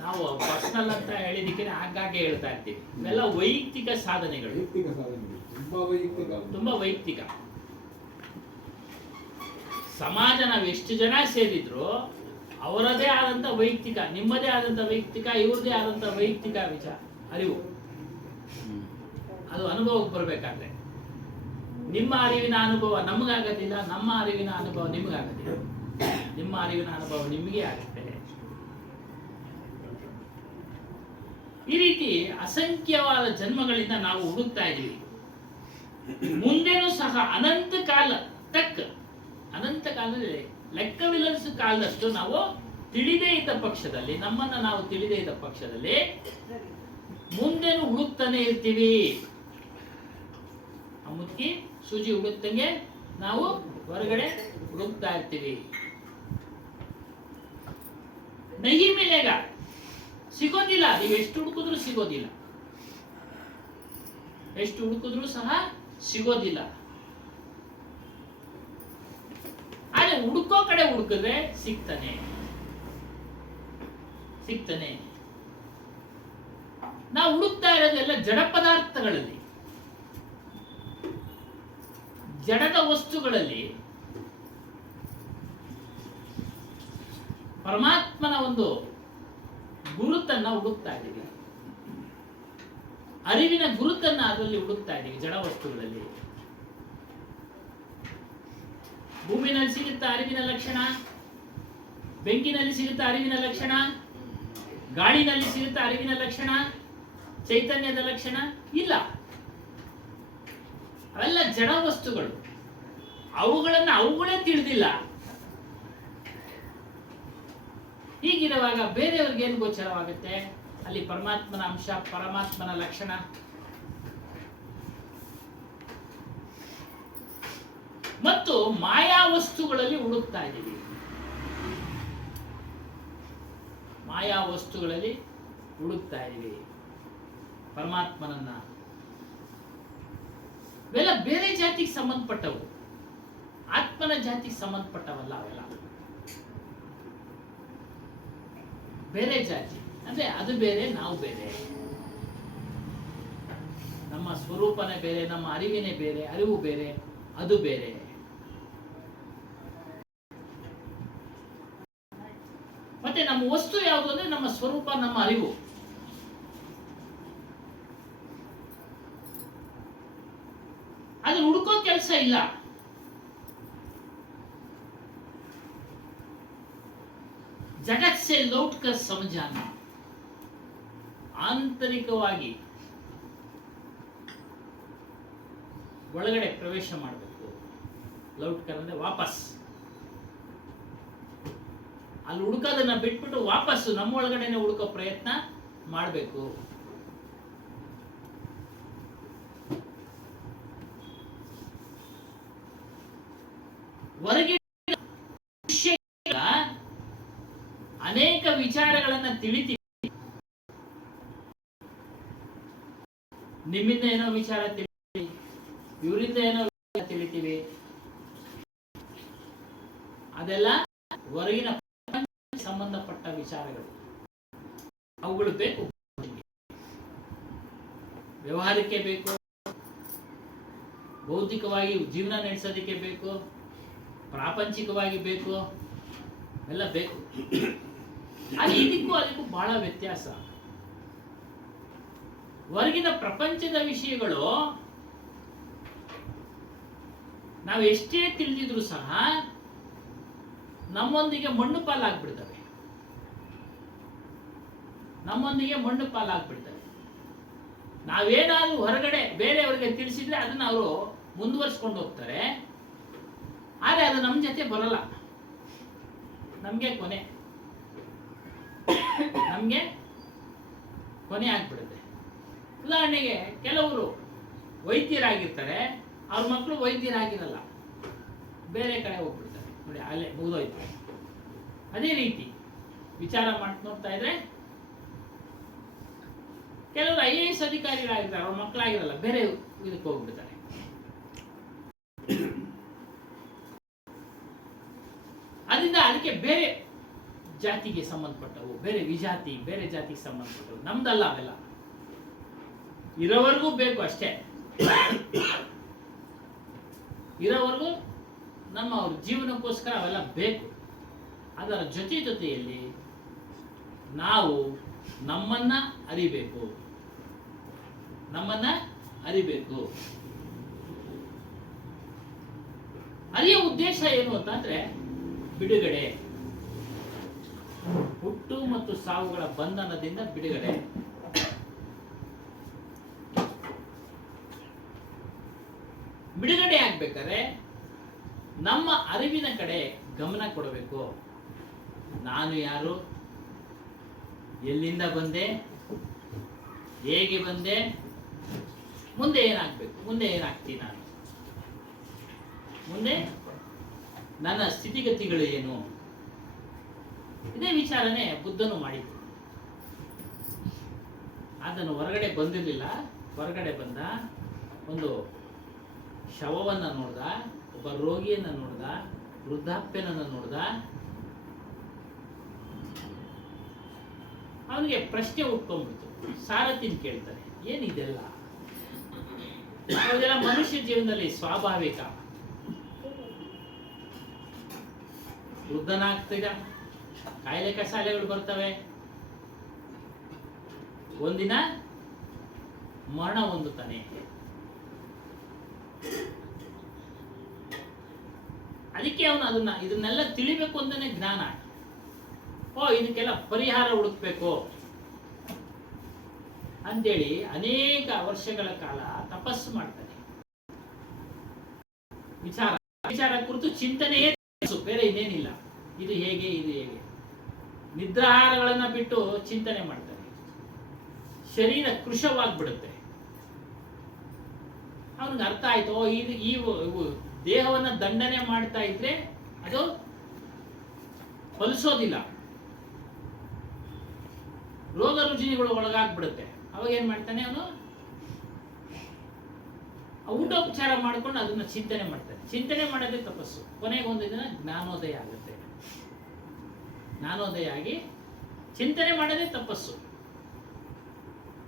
ನಾವು ಪರ್ಸನಲ್ ಅಂತ ಹೇಳಿದಕ್ಕೆ ಆಗಾಗ್ಗೆ ಹೇಳ್ತಾ ಇರ್ತೀವಿ. ಇವೆಲ್ಲ ವೈಯಕ್ತಿಕ ಸಾಧನೆಗಳು, ವೈಯಕ್ತಿಕ ಸಾಧನೆ, ತುಂಬಾ ವೈಯಕ್ತಿಕ. ತುಂಬಾ ವೈಯಕ್ತಿಕ. ಸಮಾಜ ನಾವು ಎಷ್ಟು ಜನ ಸೇರಿದ್ರು ಅವರದೇ ಆದಂತ ವೈಯಕ್ತಿಕ, ನಿಮ್ಮದೇ ಆದಂತ ವೈಯಕ್ತಿಕ, ಇವ್ರದೇ ಆದಂತ ವೈಯಕ್ತಿಕ ವಿಚಾರ, ಅರಿವು. ಅದು ಅನುಭವಕ್ಕೆ ಬರ್ಬೇಕಾದ್ರೆ ನಿಮ್ಮ ಅರಿವಿನ ಅನುಭವ ನಮಗಾಗೋದಿಲ್ಲ, ನಮ್ಮ ಅರಿವಿನ ಅನುಭವ ನಿಮಗಾಗೋದಿಲ್ಲ. ನಿಮ್ಮ ಅರಿವಿನ ಅನುಭವ ನಿಮಗೆ ಆಗುತ್ತೆ. ಈ ರೀತಿ ಅಸಂಖ್ಯವಾದ ಜನ್ಮಗಳಿಂದ ನಾವು ಹುಡುಕ್ತಾ ಇದೀವಿ. ಮುಂದೆನೂ ಸಹ ಅನಂತ ಕಾಲ ಅನಂತ ಕಾಲದಲ್ಲಿ ಲೆಕ್ಕವಿಲ್ಲದ ಕಾಲದಷ್ಟು ನಾವು ತಿಳಿದೇ ಇದ್ದ ಪಕ್ಷದಲ್ಲಿ, ನಮ್ಮನ್ನ ನಾವು ತಿಳಿದೇ ಇದ್ದ ಪಕ್ಷದಲ್ಲಿ ಮುಂದೆನೂ ಹುಡುಕ್ತಾನೆ ಇರ್ತೀವಿ. ಆ ಮುದುಕಿ ಸೂಜಿ ಹುಡುಕ್ತಂಗೆ ನಾವು ಹೊರಗಡೆ ಹುಡುಕ್ತಾ ಇರ್ತೀವಿ. ನಹಿ ಮಿಲೇಗ, ಸಿಗೋದಿಲ್ಲ. ನೀವು ಎಷ್ಟು ಹುಡುಕಿದ್ರು ಸಿಗೋದಿಲ್ಲ, ಎಷ್ಟು ಹುಡುಕಿದ್ರು ಸಹ ಸಿಗೋದಿಲ್ಲ. ಆದ್ರೆ ಹುಡುಕೋ ಕಡೆ ಹುಡುಕಿದ್ರೆ ಸಿಗ್ತಾನೆ. ನಾವು ಹುಡುಕ್ತಾ ಇರೋದೆಲ್ಲ ಜಡ ಪದಾರ್ಥಗಳಲ್ಲಿ, ಜಡದ ವಸ್ತುಗಳಲ್ಲಿ ಪರಮಾತ್ಮನ ಒಂದು ಗುರುತನ್ನ ಹುಡುಕ್ತಾ ಇದ್ದೀವಿ. ಅರಿವಿನ ಗುರುತನ್ನ ಅದರಲ್ಲಿ ಹುಡುಕ್ತಾ ಇದ್ದೀವಿ. ಜಡ ವಸ್ತುಗಳಲ್ಲಿ ಭೂಮಿನಲ್ಲಿ ಸಿಗುತ್ತಾ ಅರಿವಿನ ಲಕ್ಷಣ, ಬೆಂಕಿನಲ್ಲಿ ಸಿಗುತ್ತಾ ಅರಿವಿನ ಲಕ್ಷಣ, ಗಾಳಿನಲ್ಲಿ ಸಿಗುತ್ತಾ ಅರಿವಿನ ಲಕ್ಷಣ, ಚೈತನ್ಯದ ಲಕ್ಷಣ ಇಲ್ಲ. ಅವೆಲ್ಲ ಜಡ ವಸ್ತುಗಳು. ಅವುಗಳನ್ನ ಅವುಗಳೇ ತಿಳಿದಿಲ್ಲ. ಹೀಗಿರುವಾಗ ಬೇರೆಯವ್ರಿಗೆ ಏನು ಗೋಚರವಾಗುತ್ತೆ? ಅಲ್ಲಿ ಪರಮಾತ್ಮನ ಅಂಶ, ಪರಮಾತ್ಮನ ಲಕ್ಷಣ. ಮತ್ತು ಮಾಯಾ ವಸ್ತುಗಳಲ್ಲಿ ಹುಡುಕ್ತಾ ಇದ್ದೀವಿ. ಮಾಯಾ ವಸ್ತುಗಳಲ್ಲಿ ಹುಡುಕ್ತಾ ಇದ್ದೀವಿ ಪರಮಾತ್ಮನನ್ನ. ಇವೆಲ್ಲ ಬೇರೆ ಜಾತಿಗೆ ಸಂಬಂಧಪಟ್ಟವು, ಆತ್ಮನ ಜಾತಿಗೆ ಸಂಬಂಧಪಟ್ಟವಲ್ಲ. ಅವೆಲ್ಲ ಬೇರೆ ಜಾತಿ. ಅಂದ್ರೆ ಅದು ಬೇರೆ, ನಾವು ಬೇರೆ. ನಮ್ಮ ಸ್ವರೂಪನೇ ಬೇರೆ, ನಮ್ಮ ಅರಿವಿನೇ ಬೇರೆ, ಅರಿವು ಬೇರೆ, ಅದು ಬೇರೆ. ಮತ್ತೆ ನಮ್ಮ ವಸ್ತು ಯಾವುದು ಅಂದ್ರೆ ನಮ್ಮ ಸ್ವರೂಪ, ನಮ್ಮ ಅರಿವು. ಅದನ್ನ ಹುಡುಕೋ ಕೆಲಸ ಇಲ್ಲ. ಜಗತ್ ಸೆ ಲೌಟ್ ಕರ್ ಸಮಜಾನ, ಆಂತರಿಕವಾಗಿ ಒಳಗಡೆ ಪ್ರವೇಶ ಮಾಡಬೇಕು. ಲೌಟ್ ಕರ್ ಅಂದ್ರೆ ವಾಪಸ್. ಅಲ್ಲಿ ಹುಡುಕೋದನ್ನ ಬಿಟ್ಬಿಟ್ಟು ವಾಪಸ್ಸು ನಮ್ಮ ಒಳಗಡೆನೆ ಹುಡುಕೋ ಪ್ರಯತ್ನ ಮಾಡಬೇಕು. ಹೊರಗೆ ಅನೇಕ ವಿಚಾರಗಳನ್ನ ತಿಳಿತೀವಿ. ನಿಮ್ಮಿಂದ ಏನೋ ವಿಚಾರ ತಿಳಿತೀವಿ, ಇವರಿಂದ ಏನೋ ವಿಚಾರ ತಿಳಿತೀವಿ. ಅದೆಲ್ಲ ಹೊರಗಿನ ಸಂಬಂಧಪಟ್ಟ ವಿಚಾರಗಳು. ಅವುಗಳು ಬೇಕು, ವ್ಯವಹಾರಕ್ಕೆ ಬೇಕು, ಬೌದ್ಧಿಕವಾಗಿ ಜೀವನ ನಡೆಸೋದಕ್ಕೆ ಬೇಕು, ಪ್ರಾಪಂಚಿಕವಾಗಿ ಬೇಕು, ಎಲ್ಲ ಬೇಕು. ಆದರೆ ಇದಕ್ಕೂ ಅದಕ್ಕೂ ಬಹಳ ವ್ಯತ್ಯಾಸ. ಹೊರಗಿನ ಪ್ರಪಂಚದ ವಿಷಯಗಳು ನಾವು ಎಷ್ಟೇ ತಿಳಿದಿದ್ರು ಸಹ ನಮ್ಮೊಂದಿಗೆ ಮಣ್ಣು ಪಾಲಾಗ್ಬಿಡ್ತವೆ. ನಾವೇನಾದ್ರೂ ಹೊರಗಡೆ ಬೇರೆಯವರಿಗೆ ತಿಳಿಸಿದ್ರೆ ಅದನ್ನ ಅವರು ಮುಂದುವರಿಸ್ಕೊಂಡು ಹೋಗ್ತಾರೆ. ಆದರೆ ಅದು ನಮ್ಮ ಜೊತೆ ಬರಲ್ಲ. ನಮಗೆ ಕೊನೆ ಆಗ್ಬಿಡುತ್ತೆ. ಉದಾಹರಣೆಗೆ ಕೆಲವರು ವೈದ್ಯರಾಗಿರ್ತಾರೆ, ಅವ್ರ ಮಕ್ಕಳು ವೈದ್ಯರಾಗಿರಲ್ಲ, ಬೇರೆ ಕಡೆ ಹೋಗ್ಬಿಡ್ತಾರೆ. ನೋಡಿ, ಅಲ್ಲೇ ಮುಗಿದೋಯ್ತು. ಅದೇ ರೀತಿ ವಿಚಾರ ನೋಡ್ತಾ ಇದ್ರೆ ಕೆಲವರು IAS ಅಧಿಕಾರಿಗಳಾಗಿರ್ತಾರೆ, ಅವ್ರ ಮಕ್ಕಳಾಗಿರಲ್ಲ, ಬೇರೆ ಇದಕ್ಕೆ ಹೋಗ್ಬಿಡ್ತಾರೆ. ಅದರಿಂದ ಅದಕ್ಕೆ ಬೇರೆ ಜಾತಿಗೆ ಸಂಬಂಧಪಟ್ಟವು, ಬೇರೆ ವಿಜಾತಿ, ಬೇರೆ ಜಾತಿಗೆ ಸಂಬಂಧಪಟ್ಟವು. ನಮ್ದಲ್ಲ ಅವೆಲ್ಲ. ಇರೋವರೆಗೂ ಬೇಕು ಅಷ್ಟೇ. ಇರೋವರೆಗೂ ನಮ್ಮ ಅವ್ರ ಜೀವನಕ್ಕೋಸ್ಕರ ಅವೆಲ್ಲ ಬೇಕು. ಅದರ ಜೊತೆಯಲ್ಲಿ ನಾವು ನಮ್ಮನ್ನ ಅರಿಬೇಕು. ಅರಿಯೋ ಉದ್ದೇಶ ಏನು ಅಂತಂದ್ರೆ ಬಿಡುಗಡೆ, ಹುಟ್ಟು ಮತ್ತು ಸಾವುಗಳ ಬಂಧನದಿಂದ ಬಿಡುಗಡೆ. ಬಿಡುಗಡೆ ಆಗ್ಬೇಕಾದ್ರೆ ನಮ್ಮ ಅರಿವಿನ ಕಡೆ ಗಮನ ಕೊಡಬೇಕು. ನಾನು ಯಾರು, ಎಲ್ಲಿಂದ ಬಂದೆ, ಹೇಗೆ ಬಂದೆ, ಮುಂದೆ ಏನಾಗಬೇಕು, ಮುಂದೆ ಏನಾಗ್ತೀನಿ ನಾನು, ಮುಂದೆ ನನ್ನ ಸ್ಥಿತಿಗತಿಗಳು ಏನು. ಇದೇ ವಿಚಾರನೆ ಬುದ್ಧನು ಮಾಡಿದ್ದು. ಅದನ್ನು ಹೊರಗಡೆ ಬಂದಿರಲಿಲ್ಲ. ಹೊರಗಡೆ ಬಂದ, ಒಂದು ಶವವನ್ನ ನೋಡ್ದ, ಒಬ್ಬ ರೋಗಿಯನ್ನ ನೋಡ್ದ, ವೃದ್ಧಾಪ್ಯನನ್ನ ನೋಡ್ದ. ಅವನಿಗೆ ಪ್ರಶ್ನೆ ಉಟ್ಕೊಂಡ್ಬಿಡ್ತು. ಸಾರಥಿನ್ ಕೇಳ್ತಾರೆ, ಏನಿದೆಲ್ಲ? ಅದೆಲ್ಲ ಮನುಷ್ಯ ಜೀವನದಲ್ಲಿ ಸ್ವಾಭಾವಿಕ. ವೃದ್ಧನಾಗ್ತಿದ, ಕಾಯಿಲೆ ಕಸಾಲೆಗಳು ಬರ್ತವೆ, ಒಂದಿನ ಮರಣ ಹೊಂದುತ್ತಾನೆ. ಅದಕ್ಕೆ ಅವನು ಇದನ್ನೆಲ್ಲ ತಿಳಿಬೇಕು ಅಂತಾನೆ ಜ್ಞಾನ. ಇದಕ್ಕೆಲ್ಲ ಪರಿಹಾರ ಹುಡುಕ್ಬೇಕು ಅಂತೇಳಿ ಅನೇಕ ವರ್ಷಗಳ ಕಾಲ ತಪಸ್ಸು ಮಾಡ್ತಾನೆ. ವಿಚಾರ ಕುರಿತು ಚಿಂತನೆಯೇ ಬೇರೆ ಇನ್ನೇನಿಲ್ಲ. ಇದು ಹೇಗೆ, ನಿದ್ರಾಹಾರಗಳನ್ನ ಬಿಟ್ಟು ಚಿಂತನೆ ಮಾಡ್ತಾನೆ. ಶರೀರ ಕೃಶವಾಗ್ಬಿಡುತ್ತೆ. ಅವನಿಗೆ ಅರ್ಥ ಆಯ್ತು, ಈ ದೇಹವನ್ನ ದಂಡನೆ ಮಾಡ್ತಾ ಇದ್ರೆ ಅದು ಫಲಿಸೋದಿಲ್ಲ, ರೋಗ ರುಜಿನಗಳು ಒಳಗಾಗ್ಬಿಡುತ್ತೆ. ಅವಾಗ ಏನ್ ಮಾಡ್ತಾನೆ ಅವನು? ಊಟೋಪಚಾರ ಮಾಡ್ಕೊಂಡು ಅದನ್ನ ಚಿಂತನೆ ಮಾಡ್ತಾನೆ. ಚಿಂತನೆ ಮಾಡೋದೇ ತಪಸ್ಸು. ಕೊನೆಗೆ ಒಂದು ದಿನ ಜ್ಞಾನೋದಯ ಆಗುತ್ತೆ. ಜ್ಞಾನೋದಯ ಆಗಿ ಚಿಂತನೆ ಮಾಡೋದೇ ತಪಸ್ಸು.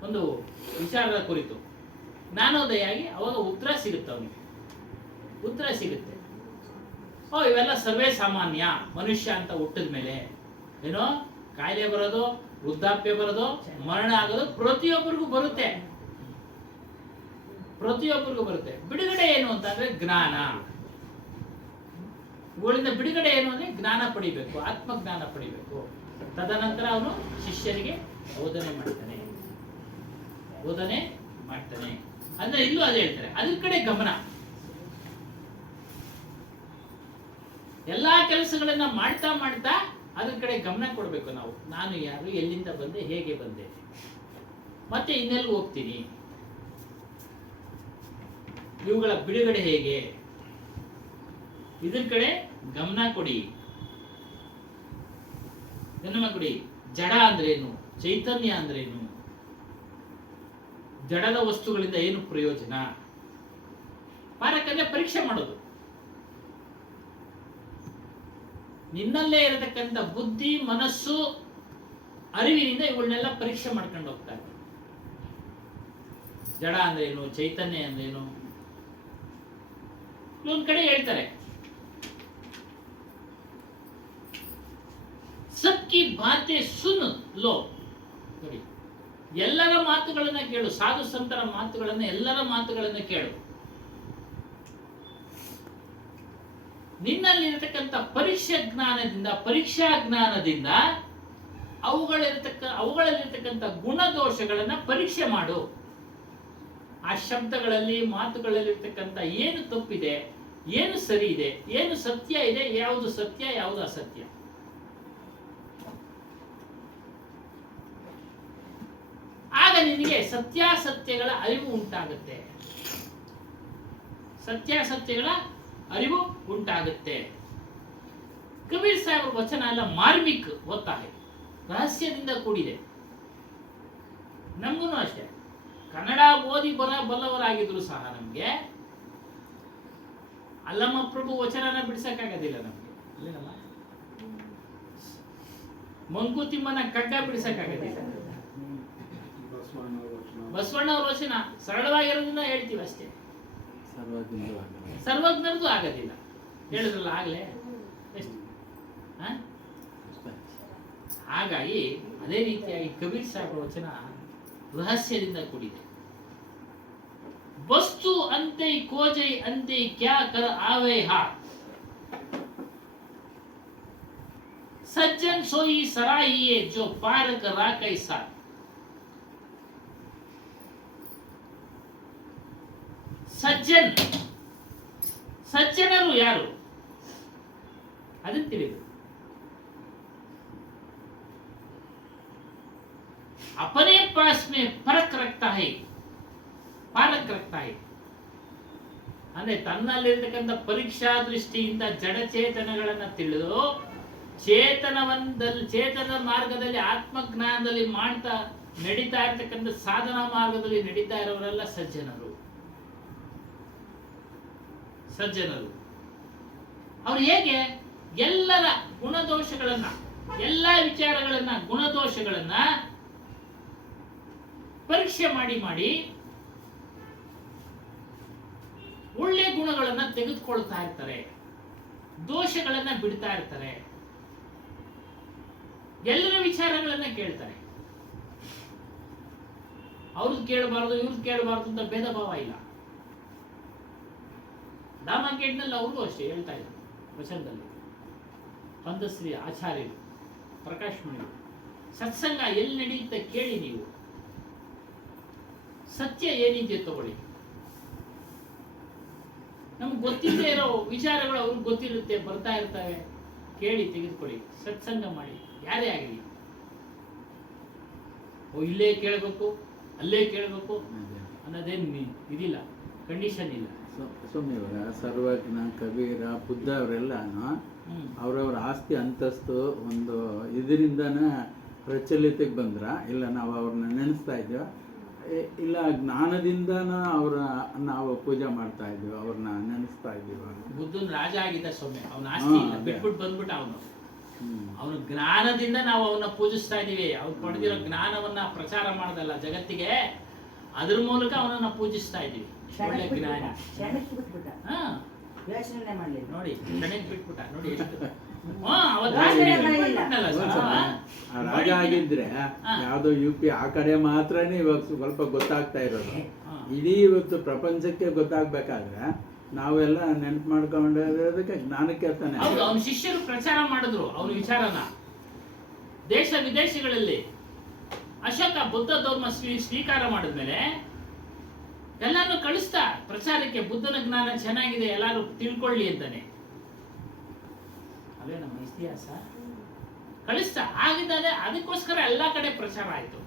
ಒಂದು ವಿಚಾರದ ಕುರಿತು ಜ್ಞಾನೋದಯ ಆಗಿ ಅವಾಗ ಉತ್ತರ ಸಿಗುತ್ತೆ. ಅವನಿಗೆ ಉತ್ತರ ಸಿಗುತ್ತೆ. ಇವೆಲ್ಲ ಸರ್ವೇ ಸಾಮಾನ್ಯ. ಮನುಷ್ಯ ಅಂತ ಹುಟ್ಟಿದ ಮೇಲೆ ಏನೋ ಕಾಯಿಲೆ ಬರೋದು, ವೃದ್ಧಾಪ್ಯ ಬರೋದು, ಮರಣ ಆಗೋದು ಪ್ರತಿಯೊಬ್ಬರಿಗೂ ಬರುತ್ತೆ. ಬಿಡುಗಡೆ ಏನು ಅಂತಂದ್ರೆ ಜ್ಞಾನ. ಇವುಗಳಿಂದ ಬಿಡುಗಡೆ ಏನು ಅಂದ್ರೆ ಜ್ಞಾನ ಪಡಿಬೇಕು, ಆತ್ಮಜ್ಞಾನ ಪಡಿಬೇಕು. ತದನಂತರ ಅವನು ಶಿಷ್ಯರಿಗೆ ಬೋಧನೆ ಮಾಡ್ತಾನೆ. ಅಂದ್ರೆ ಇಲ್ಲೂ ಅದೇ ಹೇಳ್ತಾರೆ, ಅದ್ರ ಕಡೆ ಗಮನ. ಎಲ್ಲಾ ಕೆಲಸಗಳನ್ನ ಮಾಡ್ತಾ ಮಾಡ್ತಾ ಅದ್ರ ಕಡೆ ಗಮನ ಕೊಡಬೇಕು ನಾವು. ನಾನು ಯಾರು, ಎಲ್ಲಿಂದ ಬಂದೆ, ಹೇಗೆ ಬಂದೆ, ಮತ್ತೆ ಇನ್ನೆಲ್ಲಿ ಹೋಗ್ತೀನಿ, ಇವುಗಳ ಬಿಡುಗಡೆ ಹೇಗೆ, ಇದ್ರ ಕಡೆ ಗಮನ ಕೊಡಿ, ಗಮನ ಕೊಡಿ. ಜಡ ಅಂದ್ರೇನು, ಚೈತನ್ಯ ಅಂದ್ರೇನು, ಜಡದ ವಸ್ತುಗಳಿಂದ ಏನು ಪ್ರಯೋಜನ, ಪಾರಕಲ್ಲೇ ಪರೀಕ್ಷೆ ಮಾಡೋದು. ನಿನ್ನಲ್ಲೇ ಇರತಕ್ಕಂಥ ಬುದ್ಧಿ, ಮನಸ್ಸು, ಅರಿವಿನಿಂದ ಇವುಗಳನ್ನೆಲ್ಲ ಪರೀಕ್ಷೆ ಮಾಡ್ಕೊಂಡು ಹೋಗ್ತಾ ಇದ್ದಾರೆ. ಜಡ ಅಂದ್ರೇನು, ಚೈತನ್ಯ ಅಂದ್ರೇನು, ಒಂದ್ ಕಡೆ ಹೇಳ್ತಾರೆ ಸಬ್ಕಿ ಬಾತೆ ಸುನ್ ಲೋ. ನೋಡಿ, ಎಲ್ಲರ ಮಾತುಗಳನ್ನ ಕೇಳು, ಸಾಧು ಸಂತರ ಮಾತುಗಳನ್ನ, ಎಲ್ಲರ ಮಾತುಗಳನ್ನ ಕೇಳು. ನಿನ್ನಲ್ಲಿರತಕ್ಕಂಥ ಪರೀಕ್ಷಾ ಜ್ಞಾನದಿಂದ ಅವುಗಳಲ್ಲಿರ್ತಕ್ಕಂಥ ಗುಣದೋಷಗಳನ್ನ ಪರೀಕ್ಷೆ ಮಾಡು. ಆ ಶಬ್ದಗಳಲ್ಲಿ, ಮಾತುಗಳಲ್ಲಿರ್ತಕ್ಕಂಥ ಏನು ತಪ್ಪಿದೆ, ಏನು ಸರಿ ಇದೆ, ಏನು ಸತ್ಯ ಇದೆ, ಯಾವುದು ಸತ್ಯ, ಯಾವುದು ಅಸತ್ಯ. ಆಗ ನಿನಗೆ ಸತ್ಯಾಸತ್ಯಗಳ ಅರಿವು ಉಂಟಾಗುತ್ತೆ. ಸತ್ಯಾಸತ್ಯಗಳ ಅರಿವು ಉಂಟಾಗುತ್ತೆ. ಕಬೀರ್ ಸಾಹೇಬ್ ವಚನ ಎಲ್ಲ ಮಾರ್ಮಿಕ್ ಓದ್ತಾ ಇದೆ, ರಹಸ್ಯದಿಂದ ಕೂಡಿದೆ. ನಮಗೂ ಅಷ್ಟೇ, ಕನ್ನಡ ಓದಿ ಬಲ್ಲವರಾಗಿದ್ರು ಸಹ ನಮ್ಗೆ ಅಲ್ಲಮ್ಮ ಪ್ರಭು ವಚನನ ಬಿಡಿಸಕ್ಕಾಗೋದಿಲ್ಲ ನಮ್ಗೆ. ಮಂಕುತಿಮ್ಮನ ಕಗ್ಗ ಬಿಡಿಸಕ್ಕಾಗೋದಿಲ್ಲ. ಬಸವಣ್ಣವ್ರ ವಚನ ಸರಳವಾಗಿರೋದನ್ನ ಹೇಳ್ತೀವಿ ಅಷ್ಟೇ, ಸರ್ವಜ್ಞರದು ಆಗೋದಿಲ್ಲ. ಹೇಳಿದ್ರಲ್ಲ ಆಗ್ಲೇ ಎಷ್ಟು. ಹಾಗಾಗಿ ಅದೇ ರೀತಿಯಾಗಿ ಕಬೀರ್ ಸಾಹೇಬ್ ವಚನ ರಹಸ್ಯದಿಂದ ಕೂಡಿದೆ. ವಸ್ತು ಅಂತೆ ಕೋಜೈ ಅಂತೆ ಕ್ಯಾ ಕರ ಆವೆ ಹಾತ್, ಸಜ್ಜನ್ ಸೋಯಿ ಸರಾಹಿಯೇ ಜೋ ಪಾರಕ ರಾಕೈ ಸಾತ್. ಸಜ್ಜನರು ಯಾರು ಅದನ್ನು ತಿಳಿದು, अपने पास में फर्क रखता है, पालक रखता है. ಅಂದ್ರೆ ತನ್ನಲ್ಲಿರ್ತಕ್ಕಂಥ ಪರೀಕ್ಷಾ ದೃಷ್ಟಿಯಿಂದ ಜಡಚೇತನಗಳನ್ನ ತಿಳಿದು ಚೇತನ ಮಾರ್ಗದಲ್ಲಿ, ಆತ್ಮಜ್ಞಾನದಲ್ಲಿ ನಡೀತಾ ಇರ್ತಕ್ಕಂಥ ಸಾಧನಾ ಮಾರ್ಗದಲ್ಲಿ ನಡೀತಾ ಇರೋರೆಲ್ಲ ಸಜ್ಜನರು. ಅವ್ರು ಹೇಗೆ ಎಲ್ಲರ ಗುಣದೋಷಗಳನ್ನ, ಎಲ್ಲ ವಿಚಾರಗಳನ್ನ, ಗುಣದೋಷಗಳನ್ನ ಪರೀಕ್ಷೆ ಮಾಡಿ ಒಳ್ಳೆ ಗುಣಗಳನ್ನ ತೆಗೆದುಕೊಳ್ತಾ ಇರ್ತಾರೆ, ದೋಷಗಳನ್ನ ಬಿಡ್ತಾ ಇರ್ತಾರೆ, ಎಲ್ಲರ ವಿಚಾರಗಳನ್ನ ಕೇಳ್ತಾರೆ. ಅವ್ರದ್ದು ಕೇಳಬಾರ್ದು, ಇವ್ರದ್ದು ಕೇಳಬಾರ್ದು ಅಂತ ಭೇದ ಭಾವ ಇಲ್ಲ. ದಾಮಗೇಟ್ನಲ್ಲಿ ಅವ್ರಿಗೂ ಅಷ್ಟೇ ಹೇಳ್ತಾ ಇದ್ರು ವಚನದಲ್ಲಿ. ಪಂದಶ್ರೀ ಆಚಾರ್ಯರು, ಪ್ರಕಾಶ್ ಮಣಿ, ಸತ್ಸಂಗ ಎಲ್ಲಿ ನಡೆಯುತ್ತೆ ಕೇಳಿ, ನೀವು ಸತ್ಯ ಏನಿದೆ ತಗೊಳ್ಳಿ. ನಮ್ಗೆ ಗೊತ್ತಿಲ್ಲದೆ ಇರೋ ವಿಚಾರಗಳು ಅವ್ರಿಗೆ ಗೊತ್ತಿರುತ್ತೆ, ಬರ್ತಾ ಇರ್ತವೆ, ಕೇಳಿ ತೆಗೆದುಕೊಳ್ಳಿ. ಸತ್ಸಂಗ ಮಾಡಿ, ಯಾರೇ ಆಗಲಿ. ಇಲ್ಲೇ ಕೇಳಬೇಕು, ಅಲ್ಲೇ ಕೇಳಬೇಕು ಅನ್ನೋದೇನು ಇದಿಲ್ಲ, ಕಂಡೀಷನ್ ಇಲ್ಲ. ಸ್ವಾಮಿಯವರ ಸರ್ವಜ್ಞ, ಕಬೀರ, ಬುದ್ಧ ಅವರೆಲ್ಲನೂ ಅವರವ್ರ ಆಸ್ತಿ ಅಂತಸ್ತು ಒಂದು ಇದರಿಂದನೇ ಪ್ರಚಲಿತಕ್ಕೆ ಬಂದ್ರ, ಇಲ್ಲ ನಾವು ಅವ್ರನ್ನ ನೆನೆಸ್ತಾ ಇದ್ದೀವ, ಇಲ್ಲ ಜ್ಞಾನದಿಂದ ನಾವು ಪೂಜೆ ಮಾಡ್ತಾ ಇದ್ದೀವಿ, ಅವ್ರನ್ನ ನೆನೆಸ್ತಾ ಇದ್ದೀವ. ಬುದ್ಧನ ರಾಜ ಆಗಿದ್ದ ಸ್ವಾಮಿ, ಅವನ ಆಸ್ತಿ ಇಲ್ಲ, ಬಿಟ್ಬಿಟ್ಟು ಬಂದ್ಬಿಟ್ಟು ಅವನು ಜ್ಞಾನದಿಂದ ನಾವು ಅವನ್ನ ಪೂಜಿಸ್ತಾ ಇದೀವಿ. ಅವ್ರು ಪಡೆದಿರೋ ಜ್ಞಾನವನ್ನ ಪ್ರಚಾರ ಮಾಡೋದಲ್ಲ ಜಗತ್ತಿಗೆ, ಅದ್ರ ಮೂಲಕ ಅವನನ್ನ ಪೂಜಿಸ್ತಾ ಇದೀವಿ. ಒಳ್ಳೆ ಜ್ಞಾನ ನೋಡಿ, ಕಣೆಗೆ ಬಿಟ್ಬಿಟ್ಟ ನೋಡಿ ಎಷ್ಟು. ರಾಜ ಆಗಿದ್ರೆ ಯಾವ್ದೋ UP ಆ ಕಡೆ ಮಾತ್ರನೇ ಇವಾಗ ಸ್ವಲ್ಪ ಗೊತ್ತಾಗ್ತಾ ಇರೋದು. ಇಡೀ ಇವತ್ತು ಪ್ರಪಂಚಕ್ಕೆ ಗೊತ್ತಾಗ್ಬೇಕಾದ್ರೆ ನಾವೆಲ್ಲ ನೆನ್ಪು ಮಾಡ್ಕೊಂಡೋದಕ್ಕೆ ಜ್ಞಾನಕ್ಕೆ ತಾನೆ. ಅವನ ಶಿಷ್ಯರು ಪ್ರಚಾರ ಮಾಡಿದ್ರು ಅವನ ವಿಚಾರನ ದೇಶ ವಿದೇಶಗಳಲ್ಲಿ. ಅಶೋಕ ಬುದ್ಧ ಧರ್ಮ ಸ್ವೀಕಾರ ಮಾಡಿದ್ಮೇಲೆ ಎಲ್ಲಾನು ಕಳಿಸ್ತಾ ಪ್ರಚಾರಕ್ಕೆ, ಬುದ್ಧನ ಜ್ಞಾನ ಚೆನ್ನಾಗಿದೆ ಎಲ್ಲಾರು ತಿಳ್ಕೊಳ್ಳಿ ಅಂತಾನೆ. ಅವೇನಮ್ಮ ಇತಿಹಾಸ ಕಳಿಸ್ತಾ ಆಗಿದ್ದಾರೆ. ಅದಕ್ಕೋಸ್ಕರ ಎಲ್ಲ ಕಡೆ ಪ್ರಚಾರ ಆಯ್ತು.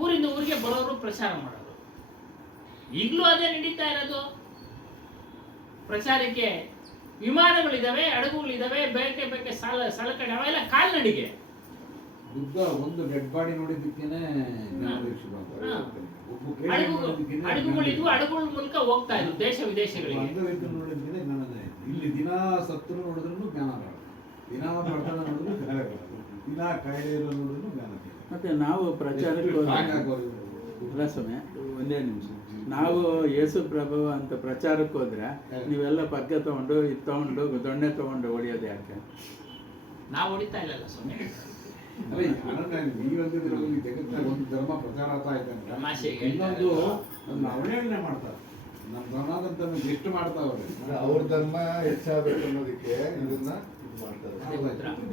ಊರಿಂದ ಊರಿಗೆ ಬರೋರು ಪ್ರಚಾರ ಮಾಡೋದು. ಈಗಲೂ ಅದೇ ನಡೀತಾ ಇರೋದು. ಪ್ರಚಾರಕ್ಕೆ ವಿಮಾನಗಳಿದಾವೆ, ಹಡಗುಗಳಿದಾವೆ, ಬೇಕೆ ಬೇಕೆ ಸಲಕರಣೆ ಅವೆಲ್ಲ ಕಾಲ್ನಡಿಗೆ. ಬುದ್ಧ ಒಂದು ಡೆಡ್ ಬಾಡಿ ನೋಡಿದ್ದಕ್ಕೇನೆ ಜ್ಞಾನೋದಯ ಶುರು ಆಗ್ತದೆ. ಹಾ. ಒಬ್ಬ patient ನೋಡಿದ್ದಕ್ಕೇನೆ ಹಡಗುಗಳಿದ್ವು, ಹಡಗುಗಳ ಮೂಲಕ ಹೋಗ್ತಾ ಇದ್ವು ದೇಶ ವಿದೇಶಗಳಿಗೆ. ಅಂಗವೈದ್ಯರು ನೋಡಿದ್ದಕ್ಕೇನೆ ಜ್ಞಾನೋದಯ ಆಯ್ತು. ಇಲ್ಲಿ ದಿನಾ ಸತ್ತರು ನೋಡಿದ್ರು ಜ್ಞಾನ ಬರೋದು, ದಿನಾ ಬಡತನ ನೋಡಿದ್ರು ಜ್ಞಾನ ಬರೋದು, ದಿನಾ ಕಾಯಿಲೆ ಇರೋ ನೋಡಿದ್ರು ಜ್ಞಾನ ಬರೋದು. ಮತ್ತೆ ನಾವು ಪ್ರಚಾರಕ್ಕೆ ಅಲ್ಲ ಸ್ವಾಮಿ, ಒಂದೇ ನಿಮಿಷ. ನಾವು ಯೇಸು ಪ್ರಭು ಅಂತ ಪ್ರಚಾರಕ್ಕೆ ಹೋದ್ರೆ ನೀವೆಲ್ಲ ಪಕ್ಕ ತಗೊಂಡು ಇದು ತಗೊಂಡು ದೊಣ್ಣೆ ತಗೊಂಡು ಹೊಡಿಯೋದು ಯಾಕೆ? ನಾವು ಹೊಡಿತಾ ಇಲ್ಲಲ್ಲ ಸ್ವಾಮಿ. ನೀವಂತಿದ್ರಲ್ಲಿ ಜಗತ್ತಿನ ಒಂದು ಧರ್ಮ ಪ್ರಚಾರ ಆಗ್ತಾ ಇದೆ ಅಂತ ತಮಾಷೆಗೆ ಇನ್ನೊಂದು ಅದನ್ನ ಅವಹೇಳನೆ ಮಾಡ್ತಾರೆ. ನಮ್ಮ ಧರ್ಮದಂತ ಎಷ್ಟು ಮಾಡ್ತಾವ್ರೆ, ಅವ್ರ ಧರ್ಮ ಹೆಚ್ಚಾಗಬೇಕು ಅನ್ನೋದಕ್ಕೆ ಇದನ್ನ ಇದು ಮಾಡ್ತಾರೆ.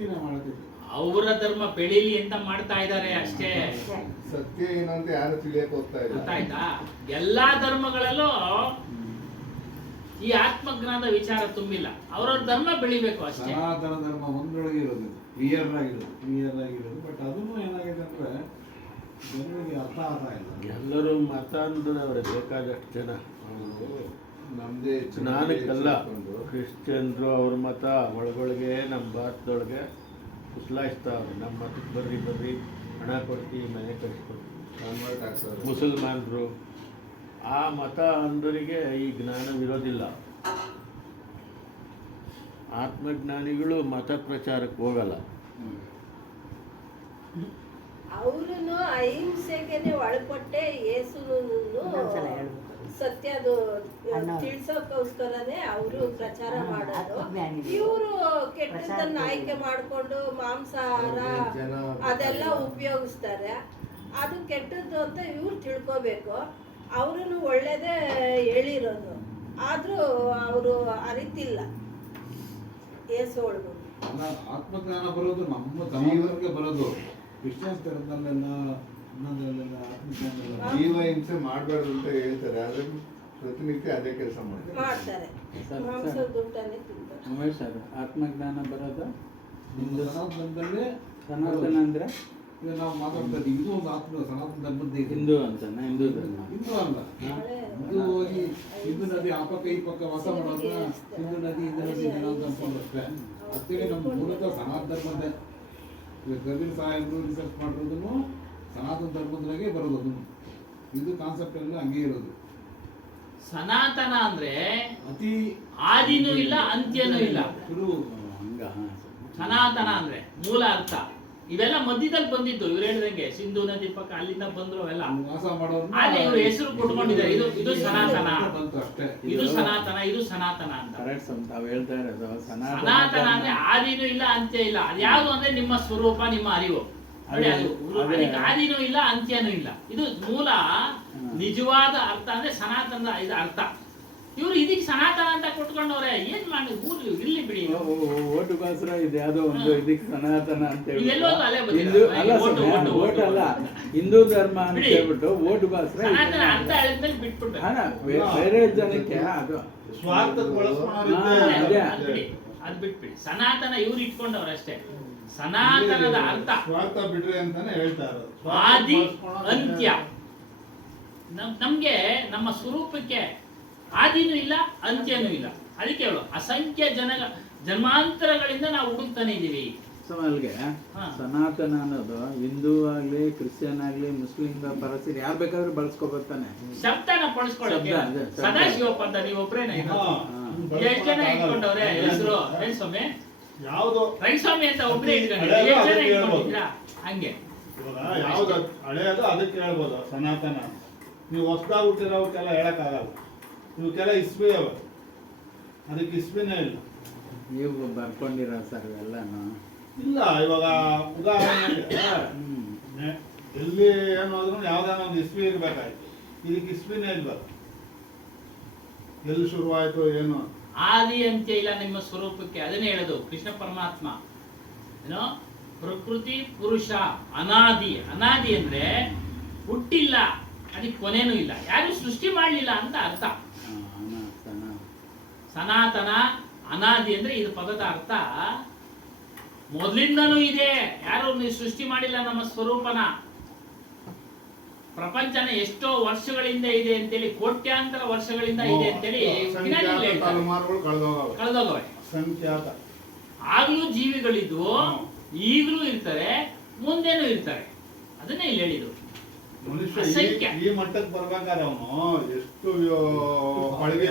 ದಿನ ಮಾಡ್ತಿದ್ರು. ಅವರ ಧರ್ಮ ಬೆಳೀಲಿ ಅಂತ ಮಾಡ್ತಾ ಇದ್ದಾರೆ ಅಷ್ಟೇ. ಸತ್ಯ ಏನು ಅಂತ ಯಾರು ತಿಳಿಯಕ್ ಹೋಗ್ತಾ ಇಲ್ಲ. ಗೊತ್ತಾಯ್ತಾ? ಎಲ್ಲಾ ಧರ್ಮಗಳಲ್ಲೂ ಈ ಆತ್ಮಜ್ಞಾನದ ವಿಚಾರ ತುಂಬಿಲ್ಲ. ಅವ್ರವ್ರ ಧರ್ಮ ಬೆಳಿಬೇಕು ಅಷ್ಟೇ. ಸನಾತನ ಧರ್ಮ ಒಂದೊಳಗೆ ಇರೋದು, ಕ್ಲಿಯರ್ ಆಗಿರೋದು. ಬಟ್ ಅದನ್ನು ಏನಾಗಿದೆ ಅಂದ್ರೆ ಜನರಿಗೆ ಅರ್ಥ ಆಗ್ತಾ ಇಲ್ಲ. ಎಲ್ಲರೂ ಮತ ಅಂದ್ರೆ ಅವ್ರಿಗೆ ಬೇಕಾದಷ್ಟು ಜನ ನಮ್ದೇ ಜ್ಞಾನಕ್ಕಲ್ಲ. ಕ್ರಿಶ್ಚಿಯನ್ರು ಅವ್ರ ಮತ ಒಳಗೊಳಗೆ ನಮ್ಮ ಭಾರತದೊಳಗೆ ಕುಸಲಾಯಿಸ್ತಾವ್ರೆ. ನಮ್ಮ ಮತಕ್ಕೆ ಬರ್ರಿ ಹಣ ಕೊಡ್ತೀವಿ, ಮನೆ ಕಳಿಸ್ಕೊಡ್ತೀವಿ. ಕನ್ವರ್ಟ್ ಆಗ್ತಾರೆ. ಮುಸಲ್ಮಾನರು ಆ ಮತ ಅಂದರಿಗೆ ಈ ಜ್ಞಾನವಿರೋದಿಲ್ಲ. ಆತ್ಮಜ್ಞಾನಿಗಳು ಮತ ಪ್ರಚಾರಕ್ಕೆ ಹೋಗಲ್ಲ. ಅವ್ರೂ ಅಹಿಂಸೆಗೆನೆ ಒಳಪಟ್ಟೆ ಯೇಸುನು ಸತ್ಯದು ತಿಳ್ಸೋಕ್ಕೋಸ್ಕರನೇ ಅವರು ಪ್ರಚಾರ ಮಾಡೋದು. ಇವರು ಕೆಟ್ಟದನ್ನ ಆಯ್ಕೆ ಮಾಡಿಕೊಂಡು ಮಾಂಸಾಹಾರ ಅದೆಲ್ಲ ಉಪಯೋಗಿಸ್ತಾರೆ. ಅದು ಕೆಟ್ಟದ್ದು ಅಂತ ಇವ್ರು ತಿಳ್ಕೋಬೇಕು. ಅವ್ರೂ ಒಳ್ಳೇದೇ ಹೇಳಿರೋದು, ಆದ್ರೂ ಅವರು ಅರಿತಿಲ್ಲ ಯೇಸು ಒಳಗು. ಆತ್ಮಜ್ಞಾನ ಬರೋದು ನಮ್ಮ ಜೀವನಕ್ಕೆ ಬರೋದು. ಕ್ರಿಶ್ಚಿಯನ್ಸ್ ಧರ್ಮದಲ್ಲೆಲ್ಲ ಅನ್ನೋದ್ರಲ್ಲೆಲ್ಲ ಆತ್ಮಜ್ಞಾನ ಜೀವ ಹಿಂಸೆ ಮಾಡಬಾರ್ದು ಅಂತ ಹೇಳ್ತಾರೆ, ಆದ್ರೆ ಪ್ರತಿನಿತ್ಯ ಅದೇ ಕೆಲಸ ಮಾಡ್ತಾರೆ. ಮಾಡ್ತಾರೆ, ಮಾಂಸದ ಊಟನೇ ತಿಂತಾರೆ. ಉಮೇಶ್ ಸರ್, ಆತ್ಮಜ್ಞಾನ ಬರೋದು ಹಿಂದೂ ಸನಾತನದಲ್ಲೇ ಸನಾತನ ಅಂದ್ರೆ ಈಗ ನಾವು ಮಾತಾಡ್ತಾ ಇದ್ದೀವಿ. ಇದು ಒಂದು ಸನಾತನ ಧರ್ಮದ ಹಿಂದೂ ಅಂತಾನ? ಹಿಂದೂ ಧರ್ಮ ಹಿಂದೂ ಅಲ್ಲ. ಹಿಂದೂ ಹೋಗಿ ಹಿಂದೂ ನದಿ ಆ ಪಕ್ಕ ಈ ಪಕ್ಕ ವಾಸ ಮಾಡೋದ್ರ ಹಿಂದೂ ನದಿ ಜನ ಅಂತ ಅನ್ಕೊಂಡ್ರಷ್ಟೇ. ಅಷ್ಟೇ ನಮ್ಮ ಮೂಲತಃ ಸನಾತನ ಧರ್ಮದ ಗದೀರ್ ಸಾಹೇಬರು ರಿಸರ್ಚ್ ಮಾಡಿರೋದನ್ನು ಸನಾತನ ಧರ್ಮದಾಗೆ ಬರೋದು. ಅದನ್ನು ಇದು ಕಾನ್ಸೆಪ್ಟ್ ಎಲ್ಲ ಹಂಗೆ ಇರೋದು. ಸನಾತನ ಅಂದ್ರೆ ಅತಿ ಆದಿನೂ ಇಲ್ಲ, ಅಂತ್ಯನೂ ಇಲ್ಲ. ಶುರು ಹಂಗ ಸನಾತನ ಅಂದ್ರೆ ಮೂಲ ಅರ್ಥ. ಇವೆಲ್ಲ ಮಧ್ಯದಲ್ಲಿ ಬಂದಿದ್ದು. ಇವ್ರು ಹೇಳಿದಂಗೆ ಸಿಂಧು ನದಿ ಪಕ್ಕ ಅಲ್ಲಿಂದ ಬಂದ್ರು ಎಲ್ಲ ವಾಸ ಮಾಡೋರು ಅಲ್ಲಿ ಇವ್ರು ಹೆಸರು ಕೊಟ್ಕೊಂಡಿದ್ದಾರೆ. ಇದು ಸನಾತನ, ಬಂತು ಅಷ್ಟೇ. ಇದು ಸನಾತನ, ಇದು ಸನಾತನ ಅಂತ. ಕರೆಕ್ಟ್ ಸ್ವಾಮಿ, ತಾವು ಹೇಳ್ತಾ ಇರೋದು ಸನಾತನ ಅಂದ್ರೆ ಆದಿನೂ ಇಲ್ಲ, ಅಂತ್ಯ ಇಲ್ಲ. ಅದು ಯಾವುದು ಅಂದ್ರೆ ನಿಮ್ಮ ಸ್ವರೂಪ, ನಿಮ್ಮ ಅರಿವು. ನೋಡಿ, ಅದು ಅದಕ್ಕೆ ಆದಿನೂ ಇಲ್ಲ, ಅಂತ್ಯನೂ ಇಲ್ಲ. ಇದು ಮೂಲ ನಿಜವಾದ ಅರ್ಥ ಅಂದ್ರೆ ಸನಾತನದ ಇದು ಅರ್ಥ. ಇವ್ರು ಇದಕ್ಕೆ ಸನಾತನ ಅಂತ ಕೊಟ್ಕೊಂಡವ್ರೆ. ಏನ್ ಮಾಡಿ ಊರು ಇಲ್ಲಿ ಬಿಡಿ. ಓಟುಗೋಸ್ಕರ ಇದು ಯಾವ್ದೋ ಒಂದು ಇದಕ್ಕೆ ಸನಾತನ ಅಂತ ಇದೆಲ್ಲೋದು ಅಲ್ಲೇ ಬಂದಿದೆ. ಹಿಂದೂ ಅಲ್ಲ ಓಟು, ಸ್ವಾಮಿ, ಓಟು, ಓಟ್ ಅಲ್ಲ, ಹಿಂದೂ ಧರ್ಮ ಅಂತ ಬಿಡಿ. ಹೇಳ್ಬಿಟ್ಟು ಓಟುಗೋಸ್ಕರ ಸನಾತನ ಅರ್ಥ ಹೇಳಿದ್ಮೇಲೆ ಬಿಟ್ಬಿಡ್ಬೇಕು. ಅಲ್ಲ, ಬೇರೆ ಜನಕ್ಕೆ ಅದು ಸ್ವಾರ್ಥಕ್ಕೆ ಬಳಸ್ಕೊಳ್ಳೋರು ಹಾ, ಇದ್ದೇ ಅದೇ. ಅದ್ ಬಿಡಿ, ಅದ್ ಬಿಟ್ಬಿಡಿ. ಸನಾತನ ಇವ್ರು ಇಟ್ಕೊಂಡವ್ರಷ್ಟೇ. ಸನಾತನದ ಅರ್ಥ ಸ್ವಾರ್ಥ ಬಿಡ್ರಿ ಅಂತಾನೆ ಹೇಳ್ತಾ ಇರೋದು. ಆದಿ ಅಂತ್ಯ. ನಮ್ಗೆ ನಮ್ಮ ಸ್ವರೂಪಕ್ಕೆ ಆದಿನೂ ಇಲ್ಲ, ಅಂತ್ಯನೂ ಇಲ್ಲ. ಅದಕ್ಕೆ ಹೇಳು, ಅಸಂಖ್ಯ ಜನ್ಮಾಂತರಗಳಿಂದ ನಾವು ಹುಡುಕ್ತಾನೆ ಇದೀವಿ. ಸೊ ಅಲ್ಲಿಗೆ ಹಾ. ಸನಾತನ ಅನ್ನೋದು ಹಿಂದೂ ಆಗ್ಲಿ, ಕ್ರಿಶ್ಚಿಯನ್ ಆಗ್ಲಿ, ಮುಸ್ಲಿಂ ಪರಸಿ ಯಾರು ಬೇಕಾದ್ರೂ ಬಳಸ್ಕೊಬರ್ತಾನೆ. ಶಬ್ದನ ಪಡಿಸ್ಕೊಳ್ಳೋಕೆ ಶಬ್ದ, ಅದೇ, ಶಬ್ದ. ಸದಾಶಿವಪ್ಪ ಅಂತ ನೀವು ಒಬ್ರೇನ ಎಷ್ಟು ಜನ ಇಟ್ಕೊಂಡವ್ರೆ ಹೆಸರು? ಸ್ವಾಮಿ ಯಾವ್ದು ರೈಸ್ವಾಮಿ ಅಂತ ಒಬ್ರೇ ಇಟ್ಕೊಂಡಿದ್ದೀರಾ? ಎಷ್ಟು ಜನ ಇಟ್ಕೊಂಡಿದ್ದೀರಾ? ಹಂಗೆ ಇವಾಗ ಯಾವ್ದು ಹಳೆಯದು ಅದಕ್ಕೆ ಹೇಳ್ಬೋದು ಸನಾತನ. ನೀವು ಹೊಸದಾಗಿ ಹುಟ್ಟಿರೋವಕ್ಕೆಲ್ಲ ಹೇಳಕ್ಕಾಗಲ್ಲ. ಇವಕ್ಕೆಲ್ಲ ಇಸ್ವಿ ಅವ, ಅದಕ್ಕೆ ಇಸ್ವಿನೇ ಇಲ್ಲ. ನೀವು ಬರ್ಕೊಂಡಿರೋ ಸರ್ ಇವೆಲ್ಲನು. ಇಲ್ಲ ಇವಾಗ ಉದಾಹರಣೆಗೆ ಎಲ್ಲಿ ಏನು ಹೋದ್ರು ಯಾವ್ದಾನ ಒಂದು ಇಸ್ವಿ ಇರ್ಬೇಕಾಯ್ತು. ಇದಕ್ಕೆ ಇಸ್ವಿನೇ ಇಲ್ವಲ್ಲ, ಎಲ್ಲಿ ಶುರುವಾಯ್ತು ಏನು? ಆದಿ ಅಂತ್ಯ ಇಲ್ಲ ನಿಮ್ಮ ಸ್ವರೂಪಕ್ಕೆ. ಅದನ್ನೇ ಹೇಳೋದು ಕೃಷ್ಣ ಪರಮಾತ್ಮ. ಏನೋ ಪ್ರಕೃತಿ ಪುರುಷ ಅನಾದಿ. ಅನಾದಿ ಅಂದ್ರೆ ಹುಟ್ಟಿಲ್ಲ, ಅದಕ್ಕೆ ಕೊನೆನೂ ಇಲ್ಲ, ಯಾರು ಸೃಷ್ಟಿ ಮಾಡಲಿಲ್ಲ ಅಂತ ಅರ್ಥ. ಸನಾತನ ಅನಾದಿ ಅಂದ್ರೆ ಇದು ಪದದ ಅರ್ಥ ಮೊದಲಿಂದನೂ ಇದೆ, ಯಾರು ನೀವು ಸೃಷ್ಟಿ ಮಾಡಿಲ್ಲ ನಮ್ಮ ಸ್ವರೂಪನ. ಪ್ರಪಂಚನ ಎಷ್ಟೋ ವರ್ಷಗಳಿಂದ ಇದೆ ಅಂತೇಳಿ, ಕೋಟ್ಯಾಂತರ ವರ್ಷಗಳಿಂದ ಇದೆ ಅಂತೇಳಿ ವಿಜ್ಞಾನಿಗಳು ಹೇಳ್ತಾರೆ. ತಲೆಮಾರುಗಳು ಕಳೆದೋಗವೆ. ಸಂಖ್ಯಾತ. ಆಗ್ಲೂ ಜೀವಿಗಳಿದ್ವು, ಈಗಲೂ ಇರ್ತಾರೆ, ಮುಂದೆನೂ ಇರ್ತಾರೆ. ಅದನ್ನೇ ಇಲ್ಲಿ ಹೇಳಿದ್ರು. ಮನುಷ್ಯ ಅಸಂಖ್ಯ. ಈ ಮಟ್ಟಕ್ಕೆ ಬರ್ಬೇಕಾದ್ರೆ ಅವನು ಎಷ್ಟು ಪಳಗೆ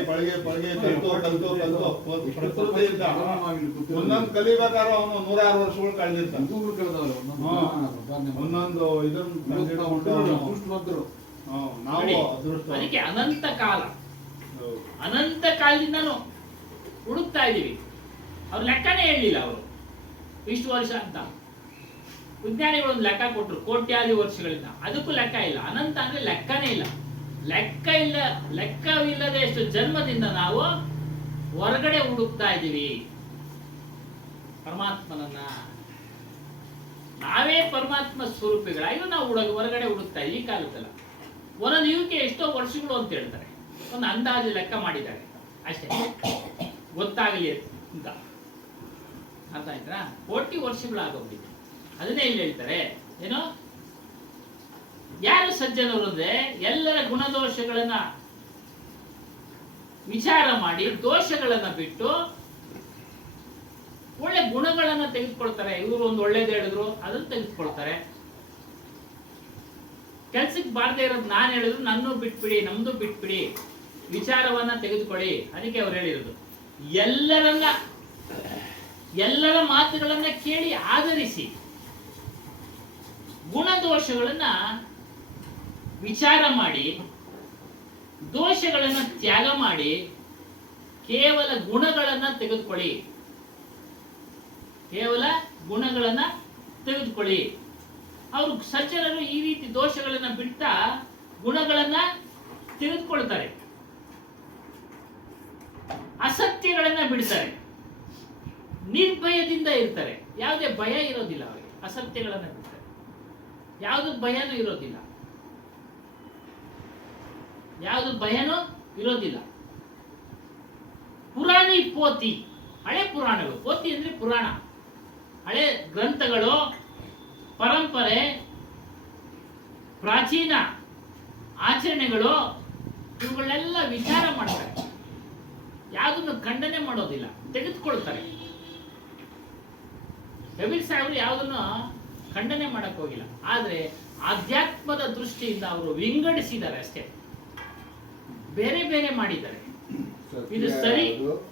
ಕಲ್ತು ಪ್ರಕೃತಿಯಿಂದ ಒಂದೊಂದು ಕಲಿಬೇಕಾದ್ರೆ ಅವನು 106 ವರ್ಷಗಳು ಕಳೆದಿರ್ತಾನೆ. ಮೂರು ಕಳೆದವಲ್ಲ ಒಂದೊಂದು ಅದೃಷ್ಟವಂತರು. ನಾವು ನೋಡಿ, ಅದೃಷ್ಟ. ಅದಕ್ಕೆ ಅನಂತ ಕಾಲ, ಅನಂತ ಕಾಲದಿಂದನೂ ಹುಡುಕ್ತಾ ಇದೀವಿ. ಅವ್ರು ಲೆಕ್ಕನೇ ಹೇಳಲಿಲ್ಲ ಅವರು ಇಷ್ಟು ವರ್ಷ ಅಂತ. ವಿಜ್ಞಾನಿಗಳು ಒಂದು ಲೆಕ್ಕ ಕೊಟ್ಟರು, ಕೋಟ್ಯಾದಿ ವರ್ಷಗಳಿಂದ. ಅದಕ್ಕೂ ಲೆಕ್ಕ ಇಲ್ಲ. ಅನಂತ ಅಂದ್ರೆ ಲೆಕ್ಕನೇ ಇಲ್ಲ. ಲೆಕ್ಕವಿಲ್ಲದೆ ಎಷ್ಟು ಜನ್ಮದಿಂದ ನಾವು ಹೊರಗಡೆ ಹುಡುಕ್ತಾ ಇದ್ದೀವಿ ಪರಮಾತ್ಮನನ್ನ. ನಾವೇ ಪರಮಾತ್ಮ ಸ್ವರೂಪಿಗಳಾಗಿ ನಾವು ಹೊರಗಡೆ ಹುಡುಕ್ತಾ ಇದ್ದೀವಿ. ಈ ಕಾಲದಲ್ಲ ಒಂದೊಂದು ಯುವಕ್ಕೆ ಎಷ್ಟೋ ವರ್ಷಗಳು ಅಂತ ಹೇಳ್ತಾರೆ, ಒಂದು ಅಂದಾಜು ಲೆಕ್ಕ ಮಾಡಿದ್ದಾರೆ ಅಷ್ಟೇ, ಗೊತ್ತಾಗಲಿ ಅಂತ. ಅರ್ಥ ಆಯ್ತಾ? ಕೋಟಿ ವರ್ಷಗಳಾಗೋಗ್ಬಿಟ್ಟಿದೆ. ಅದನ್ನೇ ಇಲ್ಲಿ ಹೇಳ್ತಾರೆ, ಏನೋ ಯಾರು ಸಜ್ಜನರು ಅಂದ್ರೆ ಎಲ್ಲರ ಗುಣದೋಷಗಳನ್ನ ವಿಚಾರ ಮಾಡಿ ದೋಷಗಳನ್ನ ಬಿಟ್ಟು ಒಳ್ಳೆ ಗುಣಗಳನ್ನ ತೆಗೆದುಕೊಳ್ತಾರೆ. ಇವರು ಒಂದು ಒಳ್ಳೇದು ಹೇಳಿದ್ರು ಅದನ್ನ ತೆಗೆದುಕೊಳ್ತಾರೆ. ಕೆಲ್ಸಕ್ಕೆ ಬಾರದೇ ಇರೋದು ನಾನು ಹೇಳಿದ್ರು ನನ್ನೂ ಬಿಟ್ಬಿಡಿ, ನಮ್ದು ಬಿಟ್ಬಿಡಿ, ವಿಚಾರವನ್ನ ತೆಗೆದುಕೊಳ್ಳಿ. ಅದಕ್ಕೆ ಅವ್ರು ಹೇಳಿರೋದು ಎಲ್ಲರ ಮಾತುಗಳನ್ನ ಕೇಳಿ ಆಧರಿಸಿ ಗುಣದೋಷಗಳನ್ನ ವಿಚಾರ ಮಾಡಿ ದೋಷಗಳನ್ನ ತ್ಯಾಗ ಮಾಡಿ ಕೇವಲ ಗುಣಗಳನ್ನ ತೆಗೆದುಕೊಳ್ಳಿ. ಕೇವಲ ಗುಣಗಳನ್ನ ತೆಗೆದುಕೊಳ್ಳಿ. ಅವರು ಸಜ್ಜನರು ಈ ರೀತಿ ದೋಷಗಳನ್ನ ಬಿಡ್ತಾ ಗುಣಗಳನ್ನ ತೆಗೆದುಕೊಳ್ತಾರೆ, ಅಸತ್ಯಗಳನ್ನ ಬಿಡ್ತಾರೆ, ನಿರ್ಭಯದಿಂದ ಇರ್ತಾರೆ. ಯಾವುದೇ ಭಯ ಇರೋದಿಲ್ಲ ಅವರಿಗೆ. ಅಸತ್ಯಗಳನ್ನ ಬಿಡ್ತಾರೆ, ಯಾವುದು ಭಯನೂ ಇರೋದಿಲ್ಲ, ಯಾವುದು ಭಯನೂ ಇರೋದಿಲ್ಲ. ಪುರಾಣಿ ಪೋತಿ, ಹಳೆ ಪುರಾಣಗಳು. ಪೋತಿ ಅಂದ್ರೆ ಪುರಾಣ, ಹಳೆ ಗ್ರಂಥಗಳು, ಪರಂಪರೆ, ಪ್ರಾಚೀನ ಆಚರಣೆಗಳು, ಇವುಗಳನ್ನೆಲ್ಲ ವಿಚಾರ ಮಾಡ್ತಾರೆ. ಯಾವುದನ್ನು ಖಂಡನೆ ಮಾಡೋದಿಲ್ಲ, ತೆಗೆದುಕೊಳ್ತಾರೆ. ಕಬೀರ್ ಸಾಹೇಬರು ಯಾವುದನ್ನು ಖಂಡನೆ ಮಾಡಕ್ ಹೋಗಿಲ್ಲ, ಆದ್ರೆ ಆಧ್ಯಾತ್ಮದ ದೃಷ್ಟಿಯಿಂದ ಅವರು ವಿಂಗಡಿಸಿದ್ದಾರೆ ಅಷ್ಟೇ, ಬೇರೆ ಬೇರೆ ಮಾಡಿದ್ದಾರೆ. ಇದು ಸರಿ,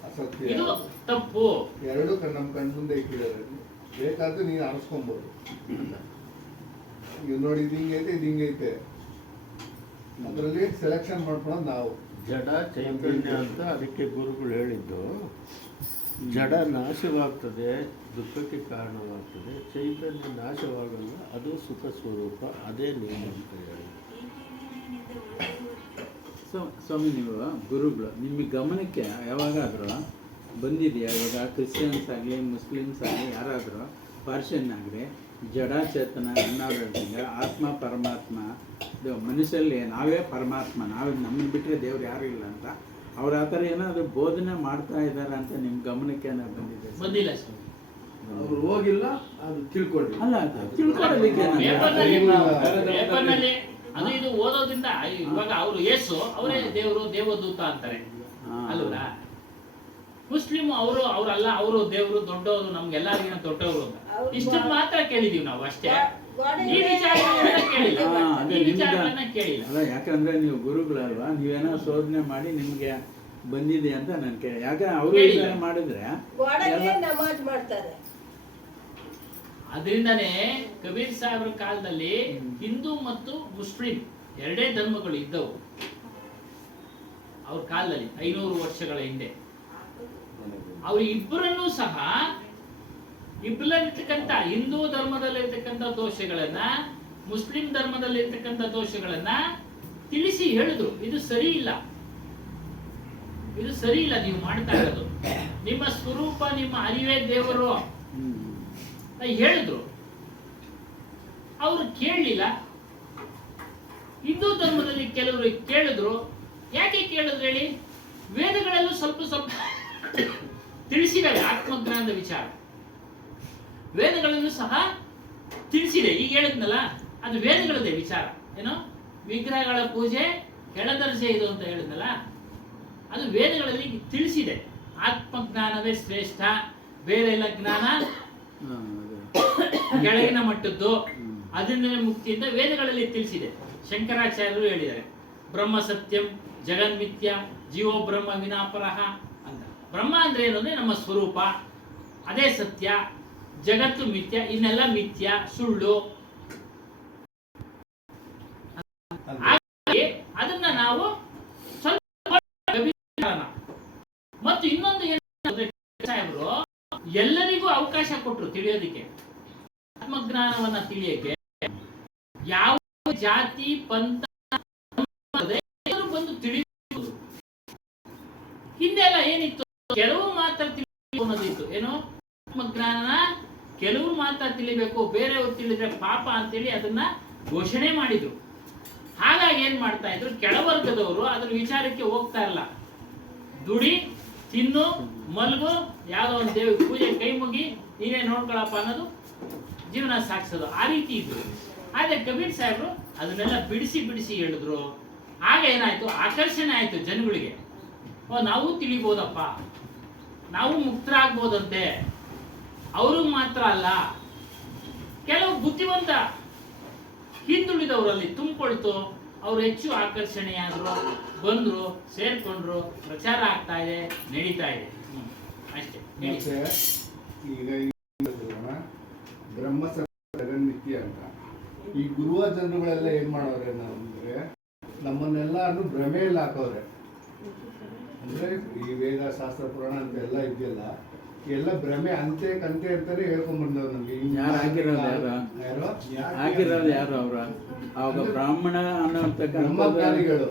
ಅಸತ್ಯ, ಇದು ತಪ್ಪು. ಎರಡು ನಮ್ಮ ಕಣ್ ಮುಂದೆ ಇಟ್ಟಿದ್ದಾರೆ. ಬೇಕಾದ್ರೆ ನೀನು ಆರಿಸ್ಕೊಬೋದು. ಇದು ನೋಡಿ, ಇದು ಹಿಂಗೈತೆ, ಇದು ಹಿಂಗೈತೆ, ಅದರಲ್ಲಿ ಸೆಲೆಕ್ಷನ್ ಮಾಡ್ಕೊಳ್ಳೋದು ನಾವು. ಜಡ ಚೈತನ್ಯ ಅಂತ ಅದಕ್ಕೆ ಗುರುಗಳು ಹೇಳಿದ್ದು. ಜಡ ನಾಶವಾಗ್ತದೆ, ದುಃಖಕ್ಕೆ ಕಾರಣವಾಗ್ತದೆ. ಚೈತನ್ಯ ನಾಶವಾಗಲ್ಲ, ಅದು ಸುಖ ಸ್ವರೂಪ, ಅದೇ ನೀನು ಅಂತ ಹೇಳಿ. ಸ್ವಾಮಿ, ನೀವು ಗುರುಗಳು ನಿಮ್ಮ ಗಮನಕ್ಕೆ ಯಾವಾಗಾದರೂ ಬಂದಿದೆಯಾ? ಇವಾಗ ಕ್ರಿಶ್ಚಿಯನ್ಸ್ ಆಗಲಿ, ಮುಸ್ಲಿಮ್ಸ್ ಆಗಲಿ, ಯಾರಾದರೂ ಪಾರ್ಷಿಯನ್ ಆಗಲಿ, ಜಡ ಚೇತನ ಅನ್ನೋದ್ರಿಂದ ಆತ್ಮ ಪರಮಾತ್ಮ, ಇದು ಮನುಷ್ಯಲ್ಲಿ ನಾವೇ ಪರಮಾತ್ಮ, ನಾವೇ ನಮ್ಮನ್ನು ಬಿಟ್ಟರೆ ದೇವ್ರು ಯಾರು ಇಲ್ಲ ಅಂತ ಅವ್ರು ಆ ಥರ ಏನಾದರೂ ಬೋಧನೆ ಮಾಡ್ತಾ ಇದ್ದಾರೆ ಅಂತ ನಿಮ್ಮ ಗಮನಕ್ಕೆ ಏನಾದ್ರು ಬಂದಿದೆ? ಬಂದಿಲ್ಲ ಸ್ವಾಮಿ. ಅವ್ರು ಹೋಗಿಲ್ಲ, ಅದು ತಿಳ್ಕೊಳ್ಳಿ. ಅಲ್ಲ, ಅದು ತಿಳ್ಕೊಳ್ಳೋದಕ್ಕೆ ಪೇಪರ್ನಲ್ಲಿ ಅದು ಇದು ಓದೋದ್ರಿಂದ ಇವಾಗ ಅವರು ಯೇಸು ಅವರೇ ದೇವರು, ದೇವದೂತ ಅಂತಾರೆ ಅಲ್ವಾ? ಮುಸ್ಲಿಂ ಅವರಲ್ಲ, ಅವರು ದೇವರು ದೊಡ್ಡವರು, ನಮ್ಗೆಲ್ಲರಿಗಿನ ದೊಡ್ಡವರು ಅಂತ. ಇಷ್ಟನ್ನ ಮಾತ್ರ ಕೇಳಿದೀವಿ ನಾವು ಅಷ್ಟೇ. ಈ ವಿಚಾರಗಳನ್ನ ಕೇಳಿಲ್ಲ, ಈ ವಿಚಾರಗಳನ್ನ ಕೇಳಿಲ್ಲ. ಅಲ್ಲ, ಯಾಕಂದ್ರೆ ನೀವು ಗುರುಗಳಲ್ವಾ, ನೀವೇನೋ ಶೋಧನೆ ಮಾಡಿ ನಿಮ್ಗೆ ಬಂದಿದೆ ಅಂತ ನನ್ ಕೇಳಿ. ಯಾಕೆ ಅವರು ಮಾಡಿದ್ರೆ ಗೋಡೆಗೆ ನಮಾಜ್ ಮಾಡ್ತಾರೆ. ಅದರಿಂದನೇ ಕಬೀರ್ ಸಾಹೇಬ್ರ ಕಾಲದಲ್ಲಿ ಹಿಂದೂ ಮತ್ತು ಮುಸ್ಲಿಂ ಎರಡೇ ಧರ್ಮಗಳು ಇದ್ದವು. ಅವ್ರ ಕಾಲದಲ್ಲಿ 500 ವರ್ಷಗಳ ಹಿಂದೆ ಅವ್ರ ಇಬ್ಬರನ್ನೂ ಸಹ, ಇಬ್ಬರಲ್ಲಿರ್ತಕ್ಕಂಥ ಹಿಂದೂ ಧರ್ಮದಲ್ಲಿರ್ತಕ್ಕಂಥ ದೋಷಗಳನ್ನ, ಮುಸ್ಲಿಂ ಧರ್ಮದಲ್ಲಿರ್ತಕ್ಕಂಥ ದೋಷಗಳನ್ನ ತಿಳಿಸಿ ಹೇಳಿದ್ರು. ಇದು ಸರಿ ಇಲ್ಲ, ಇದು ಸರಿ ಇಲ್ಲ ನೀವು ಮಾಡ್ತಾ ಇರೋದು. ನಿಮ್ಮ ಸ್ವರೂಪ, ನಿಮ್ಮ ಅರಿವೇ ದೇವರು ಹೇಳಿದ್ರು. ಅವರು ಕೇಳಲಿಲ್ಲ. ಹಿಂದೂ ಧರ್ಮದಲ್ಲಿ ಕೆಲವರು ಕೇಳಿದ್ರು. ಯಾಕೆ ಕೇಳಿದ್ರು ಹೇಳಿ? ವೇದಗಳಲ್ಲೂ ಸ್ವಲ್ಪ ಸ್ವಲ್ಪ ತಿಳಿಸಿದ್ದಾವೆ ಆತ್ಮಜ್ಞಾನದ ವಿಚಾರ. ವೇದಗಳಲ್ಲೂ ಸಹ ತಿಳಿಸಿದೆ. ಈಗ ಹೇಳಿದ್ನಲ್ಲ, ಅದು ವೇದಗಳದೇ ವಿಚಾರ. ಏನೋ ವಿಗ್ರಹಗಳ ಪೂಜೆ ಕೆಳದರ್ಜೆ ಇದು ಅಂತ ಹೇಳಿದ್ನಲ್ಲ, ಅದು ವೇದಗಳಲ್ಲಿ ತಿಳಿಸಿದೆ. ಆತ್ಮಜ್ಞಾನವೇ ಶ್ರೇಷ್ಠ, ಬೇರೆ ಎಲ್ಲ ಜ್ಞಾನ ಕೆಳಗಿನ ಮಟ್ಟದ್ದು, ಅದನ್ನೇ ಮುಕ್ತಿಯಿಂದ ವೇದಗಳಲ್ಲಿ ತಿಳಿಸಿದೆ. ಶಂಕರಾಚಾರ್ಯರು ಹೇಳಿದ್ದಾರೆ, ಬ್ರಹ್ಮ ಸತ್ಯಂ ಜಗನ್ಮಿಥ್ಯ ಜೀವೋ ಬ್ರಹ್ಮ ವಿನಾಪರಹ ಅಂತ. ಬ್ರಹ್ಮ ಅಂದ್ರೆ ಏನು ಅಂದ್ರೆ ನಮ್ಮ ಸ್ವರೂಪ, ಅದೇ ಸತ್ಯ, ಜಗತ್ತು ಮಿಥ್ಯ, ಇನ್ನೆಲ್ಲ ಮಿಥ್ಯ, ಸುಳ್ಳು. ಅದನ್ನ ನಾವು ಸ್ವಲ್ಪ ಮತ್ತು ಇನ್ನೊಂದು ಸಾಹೇಬರು ಎಲ್ಲರಿಗೂ ಅವಕಾಶ ಕೊಟ್ಟರು ತಿಳಿಯೋದಿಕ್ಕೆ. ಆತ್ಮಜ್ಞಾನವನ್ನ ತಿಳಿಯಕ್ಕೆ ಯಾವ ಜಾತಿ ಪಂಥ ಬಂದು ತಿಳಿಯಬಹುದು. ಹಿಂದೆಲ್ಲ ಏನಿತ್ತು, ಕೆಲವು ಮಾತ್ರ ತಿಳಿಯಬೇಕು ಅನ್ನೋದಿತ್ತು. ಏನು, ಆತ್ಮಜ್ಞಾನ ಕೆಲವರು ಮಾತ್ರ ತಿಳಿಬೇಕು, ಬೇರೆಯವರು ತಿಳಿದ್ರೆ ಪಾಪ ಅಂತೇಳಿ ಅದನ್ನ ಘೋಷಣೆ ಮಾಡಿದ್ರು. ಹಾಗಾಗಿ ಏನ್ ಮಾಡ್ತಾ ಇದ್ರು, ಕೆಳವರ್ಗದವರು ಅದ್ರ ವಿಚಾರಕ್ಕೆ ಹೋಗ್ತಾ ಇಲ್ಲ. ದುಡಿ, ತಿನ್ನು, ಮಲ್ಗು, ಯಾವ್ದೋ ಒಂದು ದೇವಿ ಪೂಜೆ ಕೈ ಮುಗಿ ನೀವೇ ನೋಡ್ಕೊಳಪ್ಪ ಅನ್ನೋದು ಜೀವನ ಸಾಗಿಸೋದು, ಆ ರೀತಿ ಇದ್ರು. ಆದ್ರೆ ಕಬೀರ್ ಸಾಹೇಬ್ರು ಅದನ್ನೆಲ್ಲ ಬಿಡಿಸಿ ಬಿಡಿಸಿ ಹೇಳಿದ್ರು. ಆಗ ಏನಾಯ್ತು, ಆಕರ್ಷಣೆ ಆಯ್ತು ಜನಗಳಿಗೆ. ಓ, ನಾವು ತಿಳಿಬೋದಪ್ಪ, ನಾವು ಮುಕ್ತರಾಗ್ಬೋದಂತೆ. ಅವ್ರಿಗೆ ಮಾತ್ರ ಅಲ್ಲ, ಕೆಲವು ಬುದ್ಧಿವಂತ ಹಿಂದುಳಿದವರಲ್ಲಿ ತುಂಬಿಕೊಳ್ತು. ಅವ್ರು ಹೆಚ್ಚು ಆಕರ್ಷಣೆಯಾದ್ರು, ಬಂದ್ರು, ಸೇರ್ಕೊಂಡ್ರು, ಪ್ರಚಾರ ಆಗ್ತಾ ಇದೆ, ನಡೀತಾ ಇದೆ. ಅಷ್ಟೇ. ಮತ್ತೆ ಈಗ ಬ್ರಹ್ಮ ಜಗನ್ಮಿಥ್ಯ ಅಂತ ಈ ಗುರುವ ಜನರುಗಳೆಲ್ಲ ಏನ್ ಮಾಡೋರೆ ಅಂದ್ರೆ, ನಮ್ಮನ್ನೆಲ್ಲಾರು ಭ್ರಮೆಯಲ್ಲಿ ಹಾಕೋರೆ. ಅಂದ್ರೆ ಈ ವೇದ ಶಾಸ್ತ್ರ ಪುರಾಣ ಅಂತ ಎಲ್ಲ ಇದೆಯಲ್ಲ, ಎಲ್ಲ ಭ್ರಮೆ ಅಂತೆ ಕಂತೆ ಅಂತಾನೆ ಹೇಳ್ಕೊಂಡ್ ಬಂದವ್ರು ನಮ್ಗೆ. ಯಾರು ಹಾಕಿರೋದು ಯಾರು ಅವ್ರ ಅವಾಗ ಬ್ರಾಹ್ಮಣ ಬ್ರಹ್ಮಜ್ಞಾನಿಗಳು.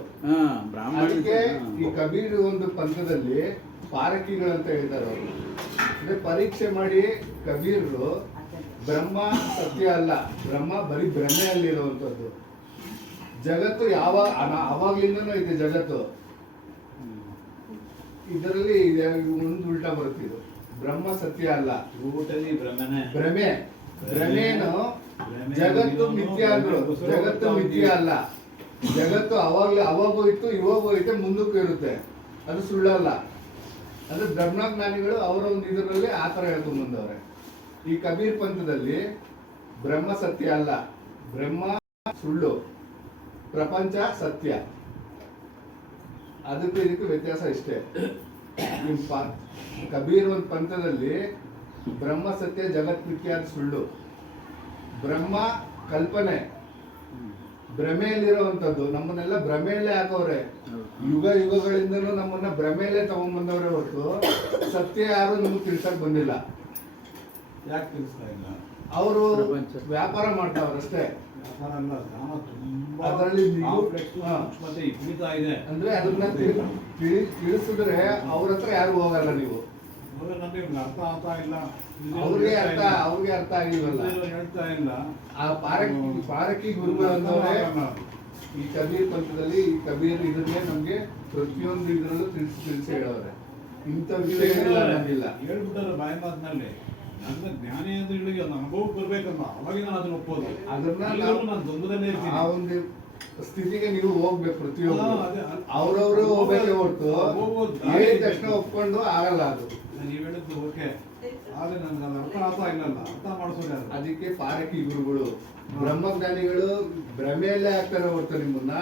ಬ್ರಾಹ್ಮಣ. ಅದಕ್ಕೆ ಈ ಕಬೀರ್ ಒಂದು ಪಂಥದಲ್ಲಿ ಪಾರಕಿಗಳಂತ ಹೇಳ್ತಾರೆ ಅವರು. ಅಂದ್ರೆ ಪರೀಕ್ಷೆ ಮಾಡಿ ಕಬೀರ್ರು ಬ್ರಹ್ಮ ಸತ್ಯ ಅಲ್ಲ, ಬ್ರಹ್ಮ ಬರೀ ಭ್ರಮೆಯಲ್ಲಿರುವಂಥದ್ದು. ಜಗತ್ತು ಅವಾಗ್ಲಿಂದನೂ ಇದೆ ಜಗತ್ತು. ಇದರಲ್ಲಿ ಒಂದು ಉಲ್ಟಾ ಬರುತ್ತಿದ್ದು, ಬ್ರಹ್ಮ ಸತ್ಯ ಅಲ್ಲ, ಭ್ರಮೆ. ಭ್ರಮೇನು ಜಗತ್ತು ಮಿಥ್ಯ ಅಂದ್ರು, ಜಗತ್ತು ಮಿಥ್ಯ ಅಲ್ಲ. ಜಗತ್ತು ಅವಾಗೂ ಇತ್ತು, ಇವಾಗೂ ಐತೆ, ಮುಂದಕ್ಕೂ ಇರುತ್ತೆ, ಅದು ಸುಳ್ಳಲ್ಲ. ಅಂದ್ರೆ ಬ್ರಹ್ಮಜ್ಞಾನಿಗಳು ಅವರ ಒಂದು ಇದರಲ್ಲಿ ಆ ಥರ ಹೇಳ್ಕೊಂಡ್ ಬಂದವ್ರೆ. ಈ ಕಬೀರ್ ಪಂಥದಲ್ಲಿ ಬ್ರಹ್ಮ ಸತ್ಯ ಅಲ್ಲ, ಬ್ರಹ್ಮ ಸುಳ್ಳು, ಪ್ರಪಂಚ ಸತ್ಯ. ಅದಕ್ಕೂ ಇದಕ್ಕೂ ವ್ಯತ್ಯಾಸ ಇಷ್ಟೇ. ಕಬೀರ್ ಒಂದು ಪಂಥದಲ್ಲಿ ಬ್ರಹ್ಮ ಸತ್ಯ ಜಗತ್ ಮಿಥ್ಯ ಸುಳ್ಳು, ಬ್ರಹ್ಮ ಕಲ್ಪನೆ, ಭ್ರಮೆಯಲ್ಲಿರುವಂತದ್ದು. ನಮ್ಮನ್ನೆಲ್ಲ ಭ್ರಮೆಯಲ್ಲೇ ಹಾಕವ್ರೆ. ಯುಗ ಯುಗಗಳಿಂದನೂ ನಮ್ಮನ್ನ ಭ್ರಮೆಯಲ್ಲೇ ತಗೊಂಡ್ಬಂದವ್ರೆ ಹೊರತು ಸತ್ಯ ಯಾರು ನಮ್ಗೆ ತಿಳ್ಸಕ್ ಬಂದಿಲ್ಲ. ಯಾಕೆ ತಿಳಿಸ್ತಾ ಇಲ್ಲ? ಅವರು ವ್ಯಾಪಾರ ಮಾಡ್ತಾವ್ರಷ್ಟೇ. ಅದರಲ್ಲಿ ಅಂದ್ರೆ ಅದನ್ನ ತಿಳಿಸಿದ್ರೆ ಅವ್ರ ಹತ್ರ ಯಾರು ಹೋಗಲ್ಲ. ನೀವು ಅವ್ರಿಗೆ ಅರ್ಥ ಆಗಿಲ್ವಲ್ಲ. ಆ ಪಾರಕಿ ಗುರುಗಳಂದವ್ರೆ ಈ ಕಬೀರ್ ಪಂಥದಲ್ಲಿ. ಈ ಕಬೀರ್ ಇದನ್ನೇ ನಮ್ಗೆ ಪ್ರತಿಯೊಂದು ಇದ್ರಲ್ಲೂ ತಿಳಿಸಿ ಹೇಳವ್ರೆ. ಇಂಥ ವಿಷಯಗಳೆಲ್ಲ ನಮ್ಗಿಲ್ಲ. ಹೇಳ್ಬಿಟ್ಟಾರೆ ಬಾಯಿ ಮಾತಿನಲ್ಲಿ. ನನ್ನ ಜ್ಞಾನೇಂದ್ರಿಗಳಿಗೆ ಒಂದು ಅನುಭವಕ್ಕೆ ಬರ್ಬೇಕಮ್ಮ, ಅವಾಗ ನಾನು ಅದನ್ನ ಒಪ್ಪೋದು. ಅದನ್ನ ನಾನು ದ್ವಂದ್ವದಲ್ಲೇ ಇರ್ತೀನಿ. ಆ ಒಂದು ಸ್ಥಿತಿಗೆ ನೀವು ಹೋಗ್ಬೇಕು. ಪ್ರತಿಯೊಂದು ಅವ್ರವ್ರು ಹೋಗ್ಬೇಕೆ ಹೊರತು ಹೇಳಿದ ತಕ್ಷಣ ಒಪ್ಕೊಂಡು ಆಗಲ್ಲ. ಅದು ನೀವು ಹೇಳಿದ್ದು ಓಕೆ, ಆದ್ರೆ ನನ್ಗೆ ಅದು ಅರ್ಥ ಇಲ್ಲಲ್ಲ, ಅರ್ಥ ಮಾಡಿಸೋದು ಯಾರು? ಅದಕ್ಕೆ ಪಾರಕಿ ಗುರುಗಳು ಬ್ರಹ್ಮಜ್ಞಾನಿಗಳು ಭ್ರಮೆಯಲ್ಲೇ ಆಗ್ತಾರೆ ಹೊರತು ನಿಮ್ಮನ್ನ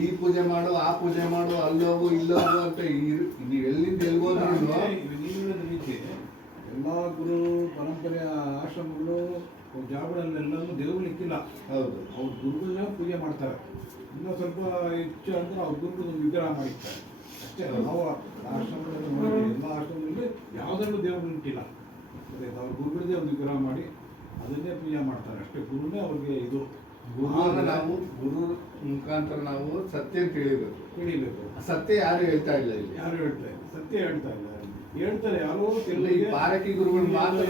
ಈ ಪೂಜೆ ಮಾಡು, ಆ ಪೂಜೆ ಮಾಡು, ಅಲ್ಲೋಗು ಇಲ್ಲೋಗು ಅಂತ ನೀವು ಎಲ್ಲಿಂದ ಎಲ್ಗೋದ್ರು ನೀವು ಹೇಳಿದ ರೀತಿ ಎಲ್ಲ ಗುರು ಪರಂಪರೆಯ ಆಶ್ರಮಗಳು ಜಾಗಗಳಲ್ಲೆಲ್ಲರೂ ದೇವರುಗಳಿಕ್ಕಿಲ್ಲ. ಹೌದು, ಅವ್ರ ಗುರುಗಳನ್ನ ಪೂಜೆ ಮಾಡ್ತಾರೆ. ಇನ್ನೂ ಸ್ವಲ್ಪ ಹೆಚ್ಚು ಅಂದ್ರೆ ಅವ್ರ ಗುರುಗಳು ವಿಗ್ರಹ ಮಾಡಿರ್ತಾರೆ ಅಷ್ಟೇ. ನಾವು ಆಶ್ರಮಗಳಲ್ಲಿ ನೋಡಿದ್ದೀವಿ, ಎಲ್ಲ ಆಶ್ರಮಗಳಲ್ಲಿ ಯಾವುದರಲ್ಲೂ ದೇವರುಗಳಿಕ್ಕಿಲ್ಲ. ಅವ್ರ ಗುರುಗಳದೇ ಒಂದು ವಿಗ್ರಹ ಮಾಡಿ ಅದನ್ನೇ ಪೂಜೆ ಮಾಡ್ತಾರೆ ಅಷ್ಟೇ. ಗುರುನೇ ಅವ್ರಿಗೆ ಇದು. ನಾವು ಗುರು ಮುಖಾಂತರ ನಾವು ಸತ್ಯ ತಿಳಿಬೇಕು. ಸತ್ಯ ಯಾರು ಹೇಳ್ತಾ ಇಲ್ಲ ಇಲ್ಲಿ. ಯಾರು ಹೇಳ್ತಾ ಇಲ್ಲ, ಸತ್ಯ ಹೇಳ್ತಾ ಇಲ್ಲ. ಹೇಳ್ತಾರೆ ಯಾರೋ ಈ ಪಾರಕಿ ಗುರುಗಳು ಮಾತ್ರ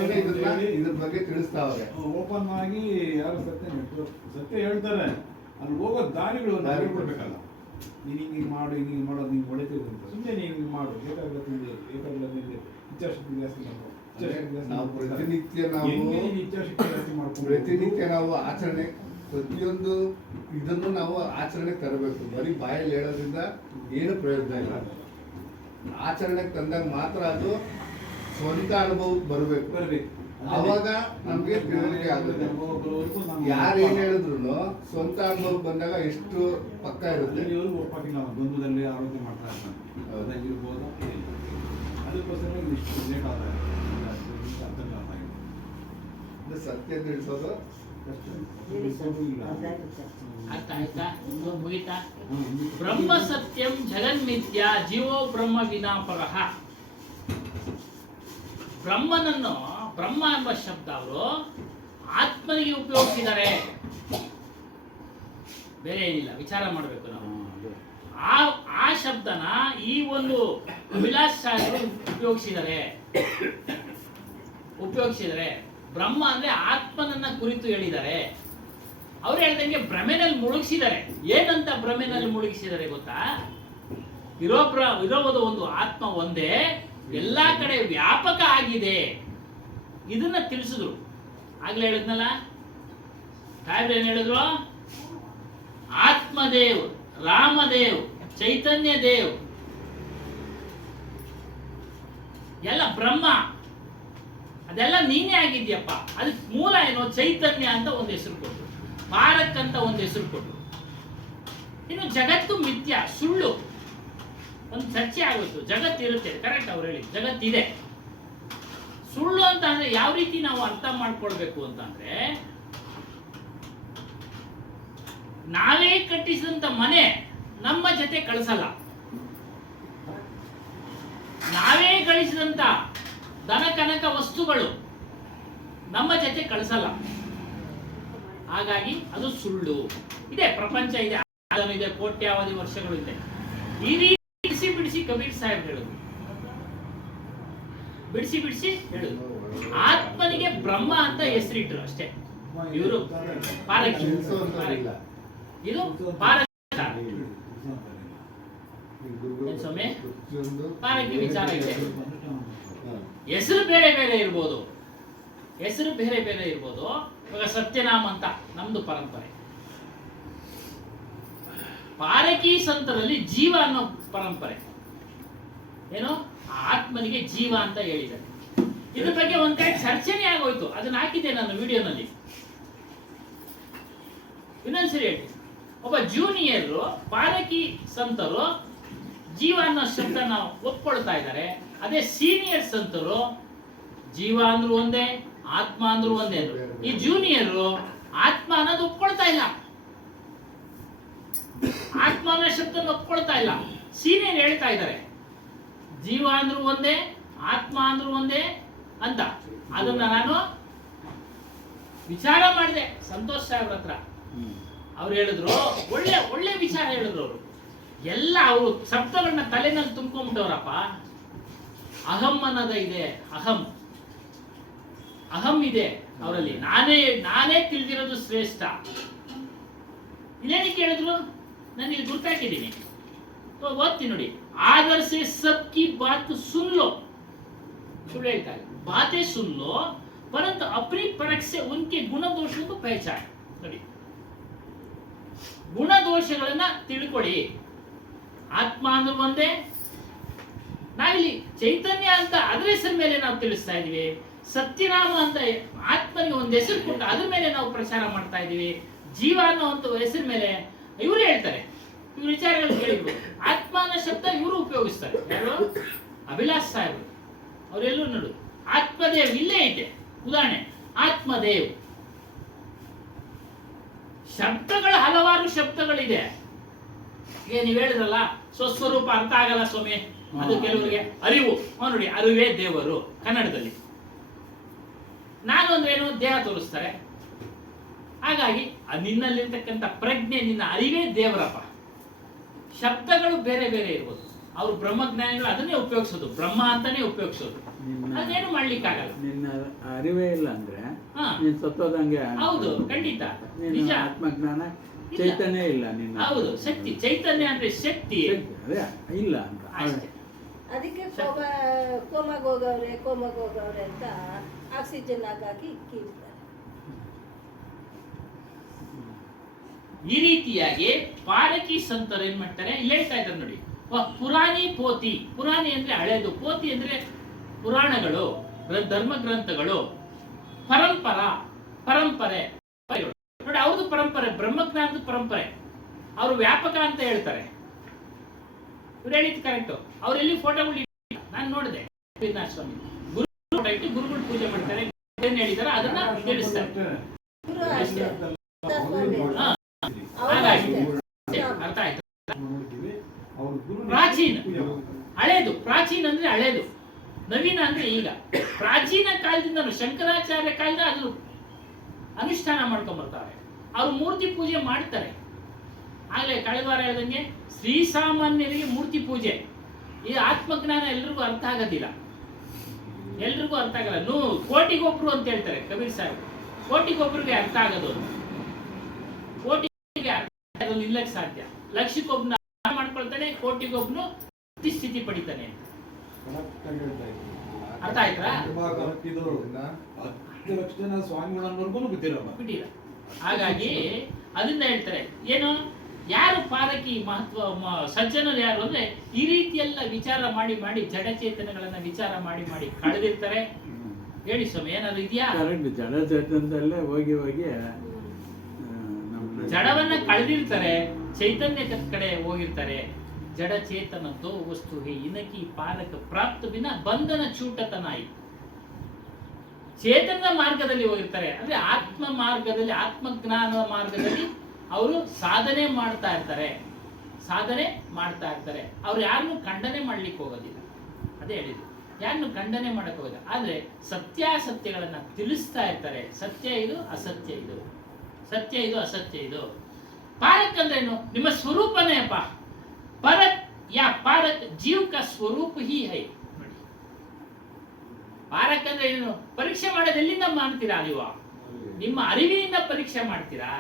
ಇದ್ರ ಬಗ್ಗೆ ತಿಳಿಸ್ತಾವ್ರೆ. ಓಪನ್ ಆಗಿ ಯಾರು ಸತ್ಯ ಹೇಳ್ತಾರೆ, ಅಲ್ಲಿ ಹೋಗೋ ದಾರಿಗಳು ಹೇಳ್ಕೊಡ್ಬೇಕಲ್ಲ. ನೀನು ಹಿಂಗೆ ಮಾಡು ಹಿಂಗೆ ಮಾಡೋದು ನಿಂಗೆ ಒಳಿತದೆ ಅಂತ ಸುಮ್ಮನೆ ನೀನು ಹಿಂಗೆ ಮಾಡು ಏಕಾಗ್ರತೆ ಇಚ್ಛಾಶಕ್ತಿ ಜಾಸ್ತಿ ಮಾಡು ನಾವು ಪ್ರತಿನಿತ್ಯ ಇಚ್ಛಾಶಕ್ತಿ ಜಾಸ್ತಿ ಮಾಡ್ಕೊಂಡು ಪ್ರತಿನಿತ್ಯ ನಾವು ಆಚರಣೆ ಪ್ರತಿಯೊಂದು ಇದನ್ನು ನಾವು ಆಚರಣೆ ತರಬೇಕು. ಬರೀ ಬಾಯಲ್ಲಿ ಹೇಳೋದ್ರಿಂದ ಏನು ಪ್ರಯೋಜನ ಇಲ್ಲ. ಆಚರಣೆಗೆ ತಂದಾಗ ಮಾತ್ರ ಅದು ಸ್ವಂತ ಅನುಭವಕ್ಕೆ ಬರಬೇಕು. ಅವಾಗ ನಮ್ಗೆ ತಿಳುವಳಿಕೆ ಆಗುತ್ತೆ. ಯಾರು ಏನ್ ಹೇಳಿದ್ರು ಸ್ವಂತ ಅನುಭವಕ್ಕೆ ಬಂದಾಗ ಎಷ್ಟು ಪಕ್ಕ ಇರುತ್ತೆ. ಒಪ್ಪಾಗಿಲ್ಲ ಬಂಧುದಲ್ಲಿ ಆರೋಗ್ಯ ಮಾಡ್ತಾ ಇರ್ತಾನೆ ಅದಾಗಿರ್ಬೋದು. ಅದಕ್ಕೋಸ್ಕರ ಇಷ್ಟು ಲೇಟ್ ಆದ ಸತ್ಯ ತಿಳಿಸೋದು ಇಲ್ಲ. ಅರ್ಥ ಆಯ್ತಾ? ಇದು ಮುಗಿತಾ? ಬ್ರಹ್ಮ ಸತ್ಯಂ ಜಗನ್ಮಿಥ್ಯ ಜೀವೋ ಬ್ರಹ್ಮ ವಿನಾಪರಃ. ಬ್ರಹ್ಮನನ್ನು, ಬ್ರಹ್ಮ ಎಂಬ ಶಬ್ದ ಅವರು ಆತ್ಮನಿಗೆ ಉಪಯೋಗಿಸಿದ್ದಾರೆ, ಬೇರೆ ಏನಿಲ್ಲ. ವಿಚಾರ ಮಾಡಬೇಕು ನಾವು. ಆ ಶಬ್ದನ ಈ ಒಂದು ವಿಲಾಸ್ ಉಪಯೋಗಿಸಿದರೆ ಬ್ರಹ್ಮ ಅಂದ್ರೆ ಆತ್ಮನನ್ನ ಕುರಿತು ಹೇಳಿದ್ದಾರೆ. ಅವ್ರು ಹೇಳ್ದಂಗೆ ಭ್ರಮೆನಲ್ಲಿ ಮುಳುಗಿಸಿದ್ದಾರೆ. ಏನಂತ ಭ್ರಮೆನಲ್ಲಿ ಮುಳುಗಿಸಿದ್ದಾರೆ ಗೊತ್ತಾ? ಇರೋದು ಒಂದು ಆತ್ಮ ಒಂದೇ, ಎಲ್ಲಾ ಕಡೆ ವ್ಯಾಪಕ ಆಗಿದೆ, ಇದನ್ನ ತಿಳಿಸಿದ್ರು. ಆಗ್ಲೇ ಹೇಳಿದ್ನಲ್ಲ, ಸಾಹೇಬ್ರು ಏನ್ ಹೇಳಿದ್ರು? ಆತ್ಮದೇವ್, ರಾಮದೇವ್, ಚೈತನ್ಯ ದೇವ್ ಎಲ್ಲ ಬ್ರಹ್ಮ, ಅದೆಲ್ಲ ನೀನೇ ಆಗಿದ್ಯಪ್ಪ. ಅದಕ್ಕೆ ಮೂಲ ಏನು? ಚೈತನ್ಯ ಅಂತ ಒಂದು ಹೆಸರು ಕೊಟ್ಟರು, ಪಾರಕ್ ಅಂತ ಒಂದು ಹೆಸರು ಕೊಟ್ಟರು. ಇನ್ನು ಜಗತ್ತು ಮಿಥ್ಯ, ಸುಳ್ಳು. ಒಂದು ಚರ್ಚೆ ಆಗೋಯ್ತು. ಜಗತ್ತಿರುತ್ತೆ, ಕರೆಕ್ಟ್ ಅವ್ರು ಹೇಳಿ, ಜಗತ್ತಿದೆ. ಸುಳ್ಳು ಅಂತ ಅಂದ್ರೆ ಯಾವ ರೀತಿ ನಾವು ಅರ್ಥ ಮಾಡ್ಕೊಳ್ಬೇಕು ಅಂತಂದ್ರೆ, ನಾವೇ ಕಟ್ಟಿಸಿದಂತ ಮನೆ ನಮ್ಮ ಜೊತೆ ಕಳಿಸಲ್ಲ, ನಾವೇ ಗಳಿಸಿದಂತ ದನ ಕನಕ ವಸ್ತುಗಳು ನಮ್ಮ ಜೊತೆ ಕಳಿಸಲ್ಲ. ಹಾಗಾಗಿ ಅದು ಸುಳ್ಳು. ಇದೆ, ಪ್ರಪಂಚ ಇದೆ, ಇದೆ, ಕೋಟ್ಯಾವಧಿ ವರ್ಷಗಳು ಇದೆ. ಈ ರೀತಿ ಬಿಡಿಸಿ ಕಬೀರ್ ಸಾಹೇಬ್ ಹೇಳುದು, ಬಿಡಿಸಿ ಹೇಳುದು. ಆತ್ಮನಿಗೆ ಬ್ರಹ್ಮ ಅಂತ ಹೆಸರಿಟ್ರು ಅಷ್ಟೇ. ಇವರು ಪಾರಕಿ, ಇದು ಪಾರಕಿ ಸ್ವಾಮಿ. ಪಾರಕಿ ವಿಚಾರ ಇದೆ. ಹೆಸರು ಬೇರೆ ಬೇರೆ ಇರ್ಬೋದು, ಇವಾಗ ಸತ್ಯನಾಮ ಅಂತ ನಮ್ದು ಪರಂಪರೆ. ಪಾರಕಿ ಸಂತರಲ್ಲಿ ಜೀವ ಅನ್ನೋ ಪರಂಪರೆ. ಏನು? ಆತ್ಮನಿಗೆ ಜೀವ ಅಂತ ಹೇಳಿದ್ದಾರೆ. ಇದ್ರ ಬಗ್ಗೆ ಒಂದ್ ಕಡೆ ಚರ್ಚೆನೇ ಆಗೋಯ್ತು. ಅದನ್ನ ಹಾಕಿದ್ದೆ ನಾನು ವಿಡಿಯೋನಲ್ಲಿ. ಇನ್ನೊಂದ್ಸರಿ ಹೇಳಿ, ಒಬ್ಬ ಜೂನಿಯರ್ ಪಾರಕಿ ಸಂತರು ಜೀವ ಅನ್ನೋ ಶಬ್ದನ ಒಪ್ಕೊಳ್ತಾ ಇದ್ದಾರೆ. ಅದೇ ಸೀನಿಯರ್ ಸಂತರು ಜೀವ ಅಂದ್ರು ಒಂದೇ, ಆತ್ಮ ಅಂದ್ರು ಒಂದೇ. ಈ ಜೂನಿಯರ್ ಆತ್ಮ ಅನ್ನೋದು ಒಪ್ಕೊಳ್ತಾ ಇಲ್ಲ, ಆತ್ಮ ಅನ್ನೋ ಶಬ್ದ ಒಪ್ಕೊಳ್ತಾ ಇಲ್ಲ. ಸೀನಿಯರ್ ಹೇಳ್ತಾ ಇದ್ದಾರೆ ಜೀವ ಅಂದ್ರು ಒಂದೇ, ಆತ್ಮ ಅಂದ್ರು ಒಂದೇ ಅಂತ. ಅದನ್ನ ನಾನು ವಿಚಾರ ಮಾಡಿದೆ ಸಂತೋಷ್ ಸಾಹೇಬ್ರ ಹತ್ರ. ಅವ್ರು ಹೇಳಿದ್ರು, ಒಳ್ಳೆ ವಿಚಾರ ಹೇಳಿದ್ರು. ಅವರು ಎಲ್ಲ ಅವರು ಶಬ್ದಗಳನ್ನ ತಲೆನಲ್ಲಿ ತುಂಬ್ಕೊಂಡ್ಬಿಟ್ಟವ್ರಪ್ಪ. ಅಹಂ ಅನ್ನೋದ ಇದೆ, ಅಹಂ ಇದೆ ಅವರಲ್ಲಿ. ನಾನೇ ತಿಳಿದಿರೋದು ಶ್ರೇಷ್ಠ. ಇದೇನಕ್ಕೆ ಹೇಳಿದ್ರು? ನಾನು ಇಲ್ಲಿ ಗುರ್ತಾಕಿದ್ದೀನಿ, ಓದ್ತೀನಿ ನೋಡಿ. ಆದರ್ ಸೆ ಸಬ್ ಕಿ ಬಾತ್ ಸುನ್ ಲೋ, ಸುಳ್ಳು ಹೇಳ್ತಾರೆ, ಬಾತೆ ಸುನ್ ಲೋ ಪರಂತು ಅಪ್ರಿ ಪರಕ್ ಸೆ ಉನ್ಕೆ ಗುಣದೋಷಕ್ಕೂ ಪಹಚಾನ್. ನೋಡಿ, ಗುಣದೋಷಗಳನ್ನ ತಿಳ್ಕೊಳ್ಳಿ. ಆತ್ಮ ಅಂದ್ರೆ ಒಂದೇ, ನಾವಿಲ್ಲಿ ಚೈತನ್ಯ ಅಂತ ಅದ್ರ ಹೆಸರ ಮೇಲೆ ನಾವು ತಿಳಿಸ್ತಾ ಇದೀವಿ. ಸತ್ಯನಾಮ ಅಂತ ಆತ್ಮನಿಗೆ ಒಂದು ಹೆಸರು ಕೊಟ್ಟು ಅದ್ರ ಮೇಲೆ ನಾವು ಪ್ರಚಾರ ಮಾಡ್ತಾ ಇದೀವಿ. ಜೀವ ಅನ್ನೋ ಒಂದು ಹೆಸರ ಮೇಲೆ ಇವರು ಹೇಳ್ತಾರೆ. ಇವ್ರ ವಿಚಾರಗಳು ಕೇಳಿದ್ರು. ಆತ್ಮ ಅನ್ನೋ ಶಬ್ದ ಇವರು ಉಪಯೋಗಿಸ್ತಾರೆ. ಯಾರು? ಅಭಿಲಾಷ್ ಸಾಹೇಬ್. ಅವರೆಲ್ಲೂ ನೋಡು, ಆತ್ಮದೇವ್ ಇಲ್ಲೇ ಐತೆ ಉದಾಹರಣೆ. ಆತ್ಮದೇವ್ ಶಬ್ದಗಳು ಹಲವಾರು ಶಬ್ದಗಳಿದೆ. ನೀವು ಹೇಳಿದ್ರಲ್ಲ ಸ್ವಸ್ವರೂಪ ಅರ್ಥ ಆಗಲ್ಲ ಸ್ವಾಮಿ, ಅದು ಕೆಲವರಿಗೆ ಅರಿವು. ನೋಡಿ, ಅರಿವೇ ದೇವರು ಕನ್ನಡದಲ್ಲಿ. ನಾನು ಅಂದ್ರೇನು? ದೇಹ ತೋರಿಸ್ತಾರೆ. ಹಾಗಾಗಿ ನಿನ್ನಲ್ಲಿರ್ತಕ್ಕಂಥ ಪ್ರಜ್ಞೆ, ನಿನ್ನ ಅರಿವೇ ದೇವರಪ್ಪ. ಶಬ್ದಗಳು ಬೇರೆ ಬೇರೆ ಇರ್ಬೋದು. ಅವರು ಬ್ರಹ್ಮಜ್ಞಾನಿಗಳು ಅದನ್ನೇ ಉಪಯೋಗಿಸೋದು, ಬ್ರಹ್ಮ ಅಂತಾನೆ ಉಪಯೋಗಿಸೋದು. ಅದೇನು ಮಾಡ್ಲಿಕ್ಕಾಗಲ್ಲ. ನಿನ್ನ ಅರಿವೇ ಇಲ್ಲ ಅಂದ್ರೆ ನೀನ್ ಸತ್ತೋದಂಗೆ. ಹೌದು, ಖಂಡಿತ ನಿಜ. ಆತ್ಮಜ್ಞಾನ ಚೈತನ್ಯ ಇಲ್ಲ ನಿನ್ನ ಹೌದು, ಶಕ್ತಿ. ಚೈತನ್ಯ ಅಂದ್ರೆ ಶಕ್ತಿ. ಅದೇ ಇಲ್ಲ ಅಂತ ಅಷ್ಟೇ. ಅದಕ್ಕೆ ಕೋಮಾಗ ಹೋಗವ್ರೆ ಅಂತ ಆಕ್ಸಿಜನ್ ಹಾಕಿ ಕೀಳ್ತಾರೆ. ಈ ರೀತಿಯಾಗಿ ಪಾರಕಿ ಸಂತರು ಏನ್ ಮಾಡ್ತಾರೆ, ಇಲ್ಲಿ ಹೇಳ್ತಾ ಇದ್ದಾರೆ ನೋಡಿ, ಪುರಾಣಿ ಪೋತಿ. ಪುರಾಣಿ ಅಂದ್ರೆ ಹಳೆದು, ಪೋತಿ ಅಂದ್ರೆ ಪುರಾಣಗಳು, ಧರ್ಮ ಗ್ರಂಥಗಳು, ಪರಂಪರೆ ನೋಡಿ. ಅವ್ರದ್ದು ಪರಂಪರೆ, ಬ್ರಹ್ಮಜ್ಞಾನದ ಪರಂಪರೆ. ಅವರು ವ್ಯಾಪಕ ಅಂತ ಹೇಳ್ತಾರೆ. ಇವ್ರು ಹೇಳಿದ್ದು ಕರೆಕ್ಟ್. ಅವ್ರೆಲ್ಲಿ ಫೋಟೋಗಳು ನಾನು ನೋಡಿದೆ ಸ್ವಾಮಿ, ಗುರು ಇಟ್ಟು ಗುರುಗಳು ಪೂಜೆ ಮಾಡ್ತಾರೆ, ಏನ್ ಹೇಳಿದಾರೆ ಅದನ್ನ ತಿಳಿಸ್ತಾರೆ. ಗುರು ಅಷ್ಟೇ. ಹಾ, ಹಾಗಾಗಿ ಅರ್ಥ ಆಯ್ತು. ಪ್ರಾಚೀನ, ಹಳೇದು. ಪ್ರಾಚೀನ ಅಂದ್ರೆ ಹಳೇದು, ನವೀನ ಅಂದ್ರೆ ಈಗ. ಪ್ರಾಚೀನ ಕಾಲದಿಂದ ಶಂಕರಾಚಾರ್ಯ ಕಾಲದಿಂದ ಅದು ಅನುಷ್ಠಾನ ಮಾಡ್ಕೊಂಡ್ ಬರ್ತಾರೆ. ಅವ್ರು ಮೂರ್ತಿ ಪೂಜೆ ಮಾಡ್ತಾರೆ. ಆಗ್ಲೇ ಕಳೆದ ವಾರ ಹೇಳ್ದಂಗೆ ಶ್ರೀಸಾಮಾನ್ಯರಿಗೆ ಮೂರ್ತಿ ಪೂಜೆ, ಈ ಆತ್ಮಜ್ಞಾನ ಎಲ್ರಿಗೂ ಅರ್ಥ ಆಗೋದಿಲ್ಲ, ಎಲ್ರಿಗೂ ಅರ್ಥ ಆಗಲ್ಲ. ಕೋಟಿಗೊಬ್ರು ಅಂತ ಹೇಳ್ತಾರೆ ಕಬೀರ್ ಸಾಹೇಬ್. ಕೋಟಿಗೊಬ್ರಿಗೆ ಅರ್ಥ ಆಗೋದು, ಕೋಟಿಗೆ ಅರ್ಥ ನಿಲ್ಲಕ್ಕೆ ಸಾಧ್ಯ. ಲಕ್ಷಕ್ಕೊಬ್ನ ಮಾಡ್ಕೊಳ್ತಾನೆ, ಕೋಟಿಗೊಬ್ನು ಸ್ಥಿತಿ ಪಡಿತಾನೆ. ಅರ್ಥ ಆಯ್ತಾ? 10 ಲಕ್ಷ ಜನ ಸ್ವಾಮಿಗಳನ್ನವರೆಗೂ ಗೊತ್ತಿರಲ್ಲ, ಬಿಟ್ಟಿಲ್ಲ. ಹಾಗಾಗಿ ಅದನ್ನ ಹೇಳ್ತಾರೆ ಏನು, ಯಾರು ಪಾರಕಿ ಸಜ್ಜನರು ಯಾರು ಅಂದ್ರೆ ಈ ರೀತಿಯೆಲ್ಲ ವಿಚಾರ ಮಾಡಿ ಜಡಚೇತನಗಳನ್ನ ವಿಚಾರ ಮಾಡಿ ಕಳೆದಿರ್ತಾರೆ. ಹೇಳಿ ಸ್ವಾಮಿ, ಏನಾದ್ರು ಇದೆಯಾ? ಜಡ ಚೇತನದಲ್ಲೇ ಹೋಗಿ ಜಡವನ್ನ ಕಳೆದಿರ್ತಾರೆ, ಚೈತನ್ಯ ಕಡೆ ಹೋಗಿರ್ತಾರೆ. ಜಡ ಚೇತನದ್ದು ವಸ್ತು ಇನಕಿ ಪಾಲಕ ಪ್ರಾಪ್ತ ಬಿನ ಬಂಧನ ಚೂಟತನಾಯಿ. ಚೇತನದ ಮಾರ್ಗದಲ್ಲಿ ಹೋಗಿರ್ತಾರೆ, ಅಂದ್ರೆ ಆತ್ಮ ಮಾರ್ಗದಲ್ಲಿ, ಆತ್ಮಜ್ಞಾನದ ಮಾರ್ಗದಲ್ಲಿ ಅವರು ಸಾಧನೆ ಮಾಡ್ತಾ ಇರ್ತಾರೆ. ಅವ್ರು ಯಾರನ್ನು ಖಂಡನೆ ಮಾಡ್ಲಿಕ್ಕೆ ಹೋಗೋದಿಲ್ಲ. ಅದೇ ಹೇಳಿದ್ರು, ಯಾರನ್ನು ಖಂಡನೆ ಮಾಡಕ್ ಹೋಗೋದಿಲ್ಲ. ಆದ್ರೆ ಸತ್ಯಾಸತ್ಯಗಳನ್ನ ತಿಳಿಸ್ತಾ ಇರ್ತಾರೆ. ಸತ್ಯ ಇದು, ಅಸತ್ಯ ಇದು, ಸತ್ಯ ಇದು, ಅಸತ್ಯ ಇದು. ಪಾರಕ್ ಅಂದ್ರೇನು? ನಿಮ್ಮ ಸ್ವರೂಪನೇ ಅಪ್ಪ. ಪಾರಕ್ ಜೀವ ಕಾ ಸ್ವರೂಪ ಹಿ ಹೈ. ನೋಡಿ, ಪಾರಕ್ ಅಂದ್ರೆ ಏನು? ಪರೀಕ್ಷೆ ಮಾಡೋದು ಎಲ್ಲಿಂದ ಮಾಡ್ತೀರಾ? ನೀವು ನಿಮ್ಮ ಅರಿವಿನಿಂದ ಪರೀಕ್ಷೆ ಮಾಡ್ತೀರಾ.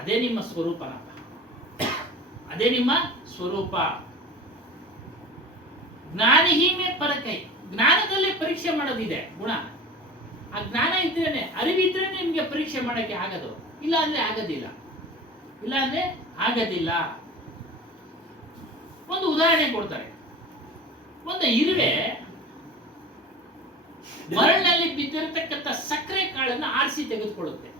ಅದೇ ನಿಮ್ಮ ಸ್ವರೂಪನಪ್ಪ, ಅದೇ ನಿಮ್ಮ ಸ್ವರೂಪ. ಜ್ಞಾನಿ ಹೀಮೆ ಪರಕೈ. ಜ್ಞಾನದಲ್ಲೇ ಪರೀಕ್ಷೆ ಮಾಡೋದಿದೆ ಗುಣ. ಆ ಜ್ಞಾನ ಇದ್ರೇನೆ, ಅರಿವಿದ್ರೇನೆ ನಿಮ್ಗೆ ಪರೀಕ್ಷೆ ಮಾಡಕ್ಕೆ ಆಗೋದು. ಇಲ್ಲ ಅಂದ್ರೆ ಆಗೋದಿಲ್ಲ. ಒಂದು ಉದಾಹರಣೆ ಕೊಡ್ತಾರೆ. ಒಂದು ಇರುವೆ ಮರಳಿನಲ್ಲಿ ಬಿದ್ದಿರತಕ್ಕಂಥ ಸಕ್ಕರೆ ಕಾಳನ್ನು ಆರಿಸಿ ತೆಗೆದುಕೊಳ್ಳುತ್ತೆ.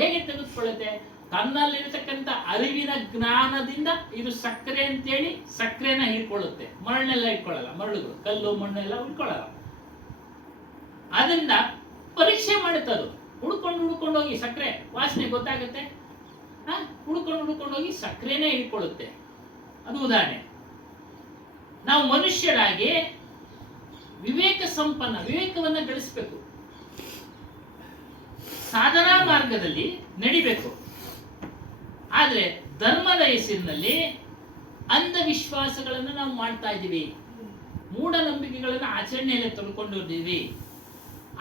ಹೇಗೆ ತೆಗೆದುಕೊಳ್ಳುತ್ತೆ? ತನ್ನಲ್ಲಿರತಕ್ಕಂಥ ಅರಿವಿನ ಜ್ಞಾನದಿಂದ ಇದು ಸಕ್ಕರೆ ಅಂತೇಳಿ ಸಕ್ಕರೆನ ಹಿಡ್ಕೊಳ್ಳುತ್ತೆ. ಮರಳನ್ನೆಲ್ಲ ಇಟ್ಕೊಳ್ಳಲ್ಲ, ಮರಳುಗಳು, ಕಲ್ಲು, ಮಣ್ಣು ಎಲ್ಲ ಇಟ್ಕೊಳ್ಳಲ್ಲ. ಅದರಿಂದ ಪರೀಕ್ಷೆ ಮಾಡುತ್ತದು. ಹುಡ್ಕೊಂಡು ಹೋಗಿ ಸಕ್ಕರೆ ವಾಸನೆ ಗೊತ್ತಾಗುತ್ತೆ. ಹುಡ್ಕೊಂಡು ಹೋಗಿ ಸಕ್ಕರೆನೇ ಹಿಡ್ಕೊಳ್ಳುತ್ತೆ. ಅದು ಉದಾಹರಣೆ. ನಾವು ಮನುಷ್ಯರಾಗಿ ವಿವೇಕವನ್ನ ಗಳಿಸಬೇಕು. ಸಾಧನಾ ಮಾರ್ಗದಲ್ಲಿ ನಡಿಬೇಕು. ಆದ್ರೆ ಧರ್ಮದ ಹೆಸರಿನಲ್ಲಿ ಅಂಧವಿಶ್ವಾಸಗಳನ್ನು ನಾವು ಮಾಡ್ತಾ ಇದ್ದೀವಿ. ಮೂಢನಂಬಿಕೆಗಳನ್ನು ಆಚರಣೆಯಲ್ಲಿ ತೊಳ್ಕೊಂಡಿದ್ದೀವಿ.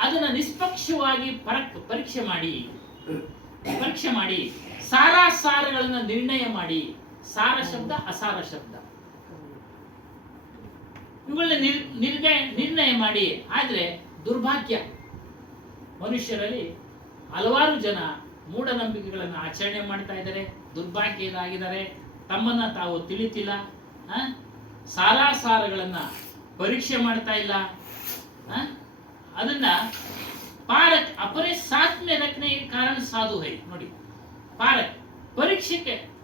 ಅದನ್ನ ನಿಷ್ಪಕ್ಷವಾಗಿ ಪರೀಕ್ಷೆ ಮಾಡಿ ಸಾರಾಸಾರಗಳನ್ನ ನಿರ್ಣಯ ಮಾಡಿ, ಸಾರ ಶಬ್ದ, ಅಸಾರ ಶಬ್ದ, ಇವುಗಳನ್ನ ನಿರ್ಣಯ ಮಾಡಿ. ಆದ್ರೆ ದುರ್ಭಾಗ್ಯ, ಮನುಷ್ಯರಲ್ಲಿ ಹಲವಾರು ಜನ ಮೂಢನಂಬಿಕೆಗಳನ್ನು ಆಚರಣೆ ಮಾಡ್ತಾ ಇದ್ದಾರೆ, ದುರ್ಭಾಗ್ಯರಾಗಿದ್ದಾರೆ, ತಮ್ಮನ್ನ ತಾವು ತಿಳಿತಿಲ್ಲ, ಸಾರಾಸಾರಗಳನ್ನ ಪರೀಕ್ಷೆ ಮಾಡ್ತಾ ಇಲ್ಲ. ಅದನ್ನ ಪಾರಕ್ ಅಪರೆ ಸಾತ್ ಮೇ ರಖನೆ ಕಾರಣ ಸಾಧು ಹೈ. ನೋಡಿ, ಪಾರಕ್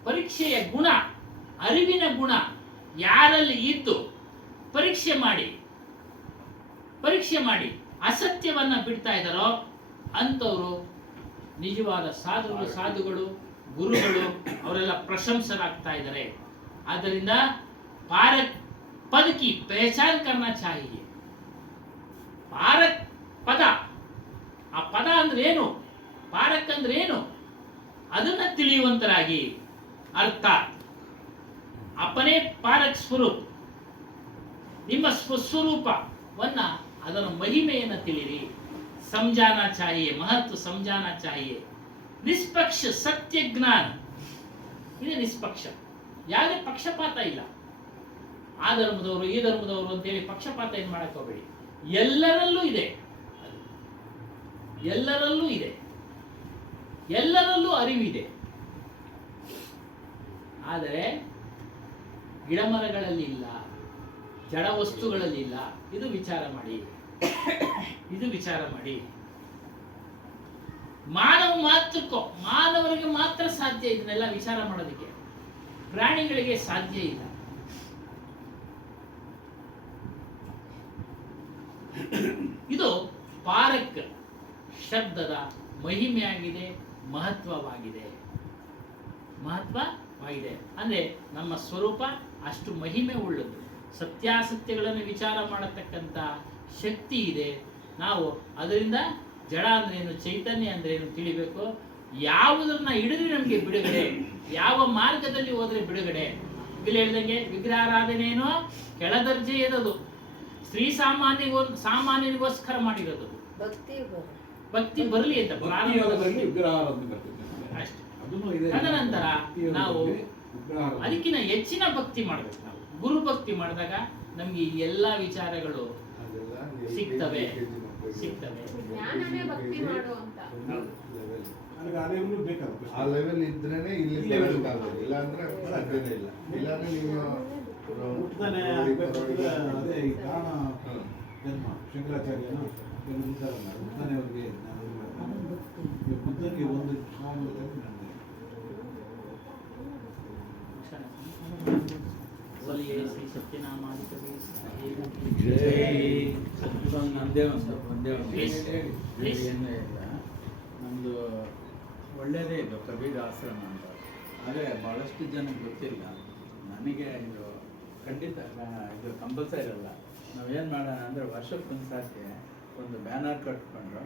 ಪರೀಕ್ಷೆಯ ಗುಣ, ಅರಿವಿನ ಗುಣ ಯಾರಲ್ಲಿ ಇದ್ದು ಪರೀಕ್ಷೆ ಮಾಡಿ ಅಸತ್ಯವನ್ನ ಬಿಡ್ತಾ ಇದ್ದಾರೋ ಅಂಥವ್ರು ನಿಜವಾದ ಸಾಧುಗಳು, ಗುರುಗಳು, ಅವರೆಲ್ಲ ಪ್ರಶಂಸರಾಗ್ತಾ ಇದ್ದಾರೆ. ಆದ್ದರಿಂದ ಪಾರಕ್ ಪದ ಕಿ ಪಹಚಾನ್ ಕರ್ನಾ ಚಾಹಿಯೆ. ಪಾರಕ್ ಪದ, ಆ ಪದ ಅಂದ್ರೆ ಏನು, ಪಾರಕ್ ಅಂದ್ರೆ ಏನು, ಅದನ್ನ ತಿಳಿಯುವಂತರಾಗಿ. ಅರ್ಥಾತ್ ಅಪನೇ ಪಾರಕ್ ಸ್ವರೂಪ್, ನಿಮ್ಮ ಸ್ವಸ್ವರೂಪವನ್ನ, ಅದರ ಮಹಿಮೆಯನ್ನು ತಿಳಿರಿ. ಸಮಜಾನಾ ಚಾಹಿಯೆ, ಮಹತ್ವ ಸಮಜಾನಾ ಚಾಹಿಯೆ. ನಿಷ್ಪಕ್ಷ ಸತ್ಯ ಜ್ಞಾನ ಇದೆ ನಿಷ್ಪಕ್ಷ. ಯಾವುದೇ ಪಕ್ಷಪಾತ ಇಲ್ಲ. ಆ ಧರ್ಮದವರು ಈ ಧರ್ಮದವರು ಅಂತೇಳಿ ಪಕ್ಷಪಾತ ಏನು ಮಾಡಕ್ ಹೋಗಬೇಡಿ. ಎಲ್ಲರಲ್ಲೂ ಇದೆ, ಎಲ್ಲರಲ್ಲೂ ಇದೆ, ಎಲ್ಲರಲ್ಲೂ ಅರಿವಿದೆ. ಆದರೆ ಗಿಡಮರಗಳಲ್ಲಿ ಇಲ್ಲ, ಜಡ ವಸ್ತುಗಳಲ್ಲಿ ಇಲ್ಲ. ಇದು ವಿಚಾರ ಮಾಡಿ, ಇದು ವಿಚಾರ ಮಾಡಿ. ಮಾನವರಿಗೆ ಮಾತ್ರ ಸಾಧ್ಯ ಇದನ್ನೆಲ್ಲ ವಿಚಾರ ಮಾಡೋದಕ್ಕೆ, ಪ್ರಾಣಿಗಳಿಗೆ ಸಾಧ್ಯ ಇಲ್ಲ. ಇದು ಪಾರಕ್ ಶಬ್ದದ ಮಹಿಮೆಯಾಗಿದೆ, ಮಹತ್ವವಾಗಿದೆ. ಮಹತ್ವವಾಗಿದೆ ಅಂದ್ರೆ ನಮ್ಮ ಸ್ವರೂಪ ಅಷ್ಟು ಮಹಿಮೆ ಉಳ್ಳದ್ದು. ಸತ್ಯಾಸತ್ಯಗಳನ್ನು ವಿಚಾರ ಮಾಡತಕ್ಕಂಥ ಶಕ್ತಿ ಇದೆ. ನಾವು ಅದರಿಂದ ಜಡ ಅಂದ್ರೇನು, ಚೈತನ್ಯ ಅಂದ್ರೇನು ತಿಳಿಬೇಕು. ಯಾವುದನ್ನ ಹಿಡಿದ್ರೆ ನಮಗೆ ಬಿಡುಗಡೆ, ಯಾವ ಮಾರ್ಗದಲ್ಲಿ ಹೋದ್ರೆ ಬಿಡುಗಡೆ. ಇಲ್ಲಿ ಹೇಳ್ದಂಗೆ ವಿಗ್ರಹಾರಾಧನೆಯೇನೋ ಕೆಳದರ್ಜೆಯದು, ಸಾಮಾನ್ಯನಿಗೋಸ್ಕರ ಮಾಡಿರೋದು. ಭಕ್ತಿ ಬರಲಿ ಅಂತ ಭಕ್ತಿಯೋಗದಲ್ಲಿ ವಿಗ್ರಹಾರಾಧನೆ ಬರ್ತದೆ ಅಷ್ಟೇ. ಅದನ್ನು ಇದೆ. ತದನಂತರ ನಾವು ವಿಗ್ರಹಾರಾಧನೆ ಅದಕ್ಕಿಂತ ಹೆಚ್ಚಿನ ಭಕ್ತಿ ಮಾಡ್ಬೇಕು. ನಾವು ಗುರು ಭಕ್ತಿ ಮಾಡಿದಾಗ ನಮ್ಗೆ ಈ ಎಲ್ಲಾ ವಿಚಾರಗಳು ಸಿಗ್ತವೆ. ಜ್ಞಾನನೇ ಭಕ್ತಿ ಮಾಡು ಅಂತ. ನನಗೆ ಆ ಲೆವೆಲ್ ಬೇಕಾಗುತ್ತೆ. ಆ ಲೆವೆಲ್ ಇದ್ರೇನೆ ಇಲ್ಲಿ ಲೆವೆಲ್ ಆಗೋದು. ಇಲ್ಲ ಅಂದ್ರೆ ಸಾಧ್ಯನೇ ಇಲ್ಲ. ಇಲ್ಲಾಂದ್ರೆ ನೀವು ಹುಟ್ಟತಾನೆ ಆಗ್ಬೇಕಾದ್ರೆ ಅದೇ ಈ ಕಾರಣ ಜನ್ಮ ಶಂಕರಾಚಾರ್ಯನ ಹುಟ್ಟತಾನೆ ಅವ್ರಿಗೆ ನಾನು ಬುದ್ಧನಿಗೆ ಒಂದು ನಮ್ಮದೇ ಒಂದೇ ಏನು ಇಲ್ಲ. ನಮ್ಮದು ಒಳ್ಳೆಯದೇ ಇದು ಕಬೀರ್ ಆಶ್ರಮ ಅಂತ. ಆದರೆ ಭಾಳಷ್ಟು ಜನಕ್ಕೆ ಗೊತ್ತಿಲ್ಲ. ನನಗೆ ಇದು ಖಂಡಿತ ಇದು ಕಂಪಲ್ಸರಿ ಅಲ್ಲ. ನಾವೇನು ಮಾಡೋಣ ಅಂದರೆ ವರ್ಷಕ್ಕೊಂದು ಸಾರಿ ಒಂದು ಬ್ಯಾನರ್ ಕಟ್ಕೊಂಡು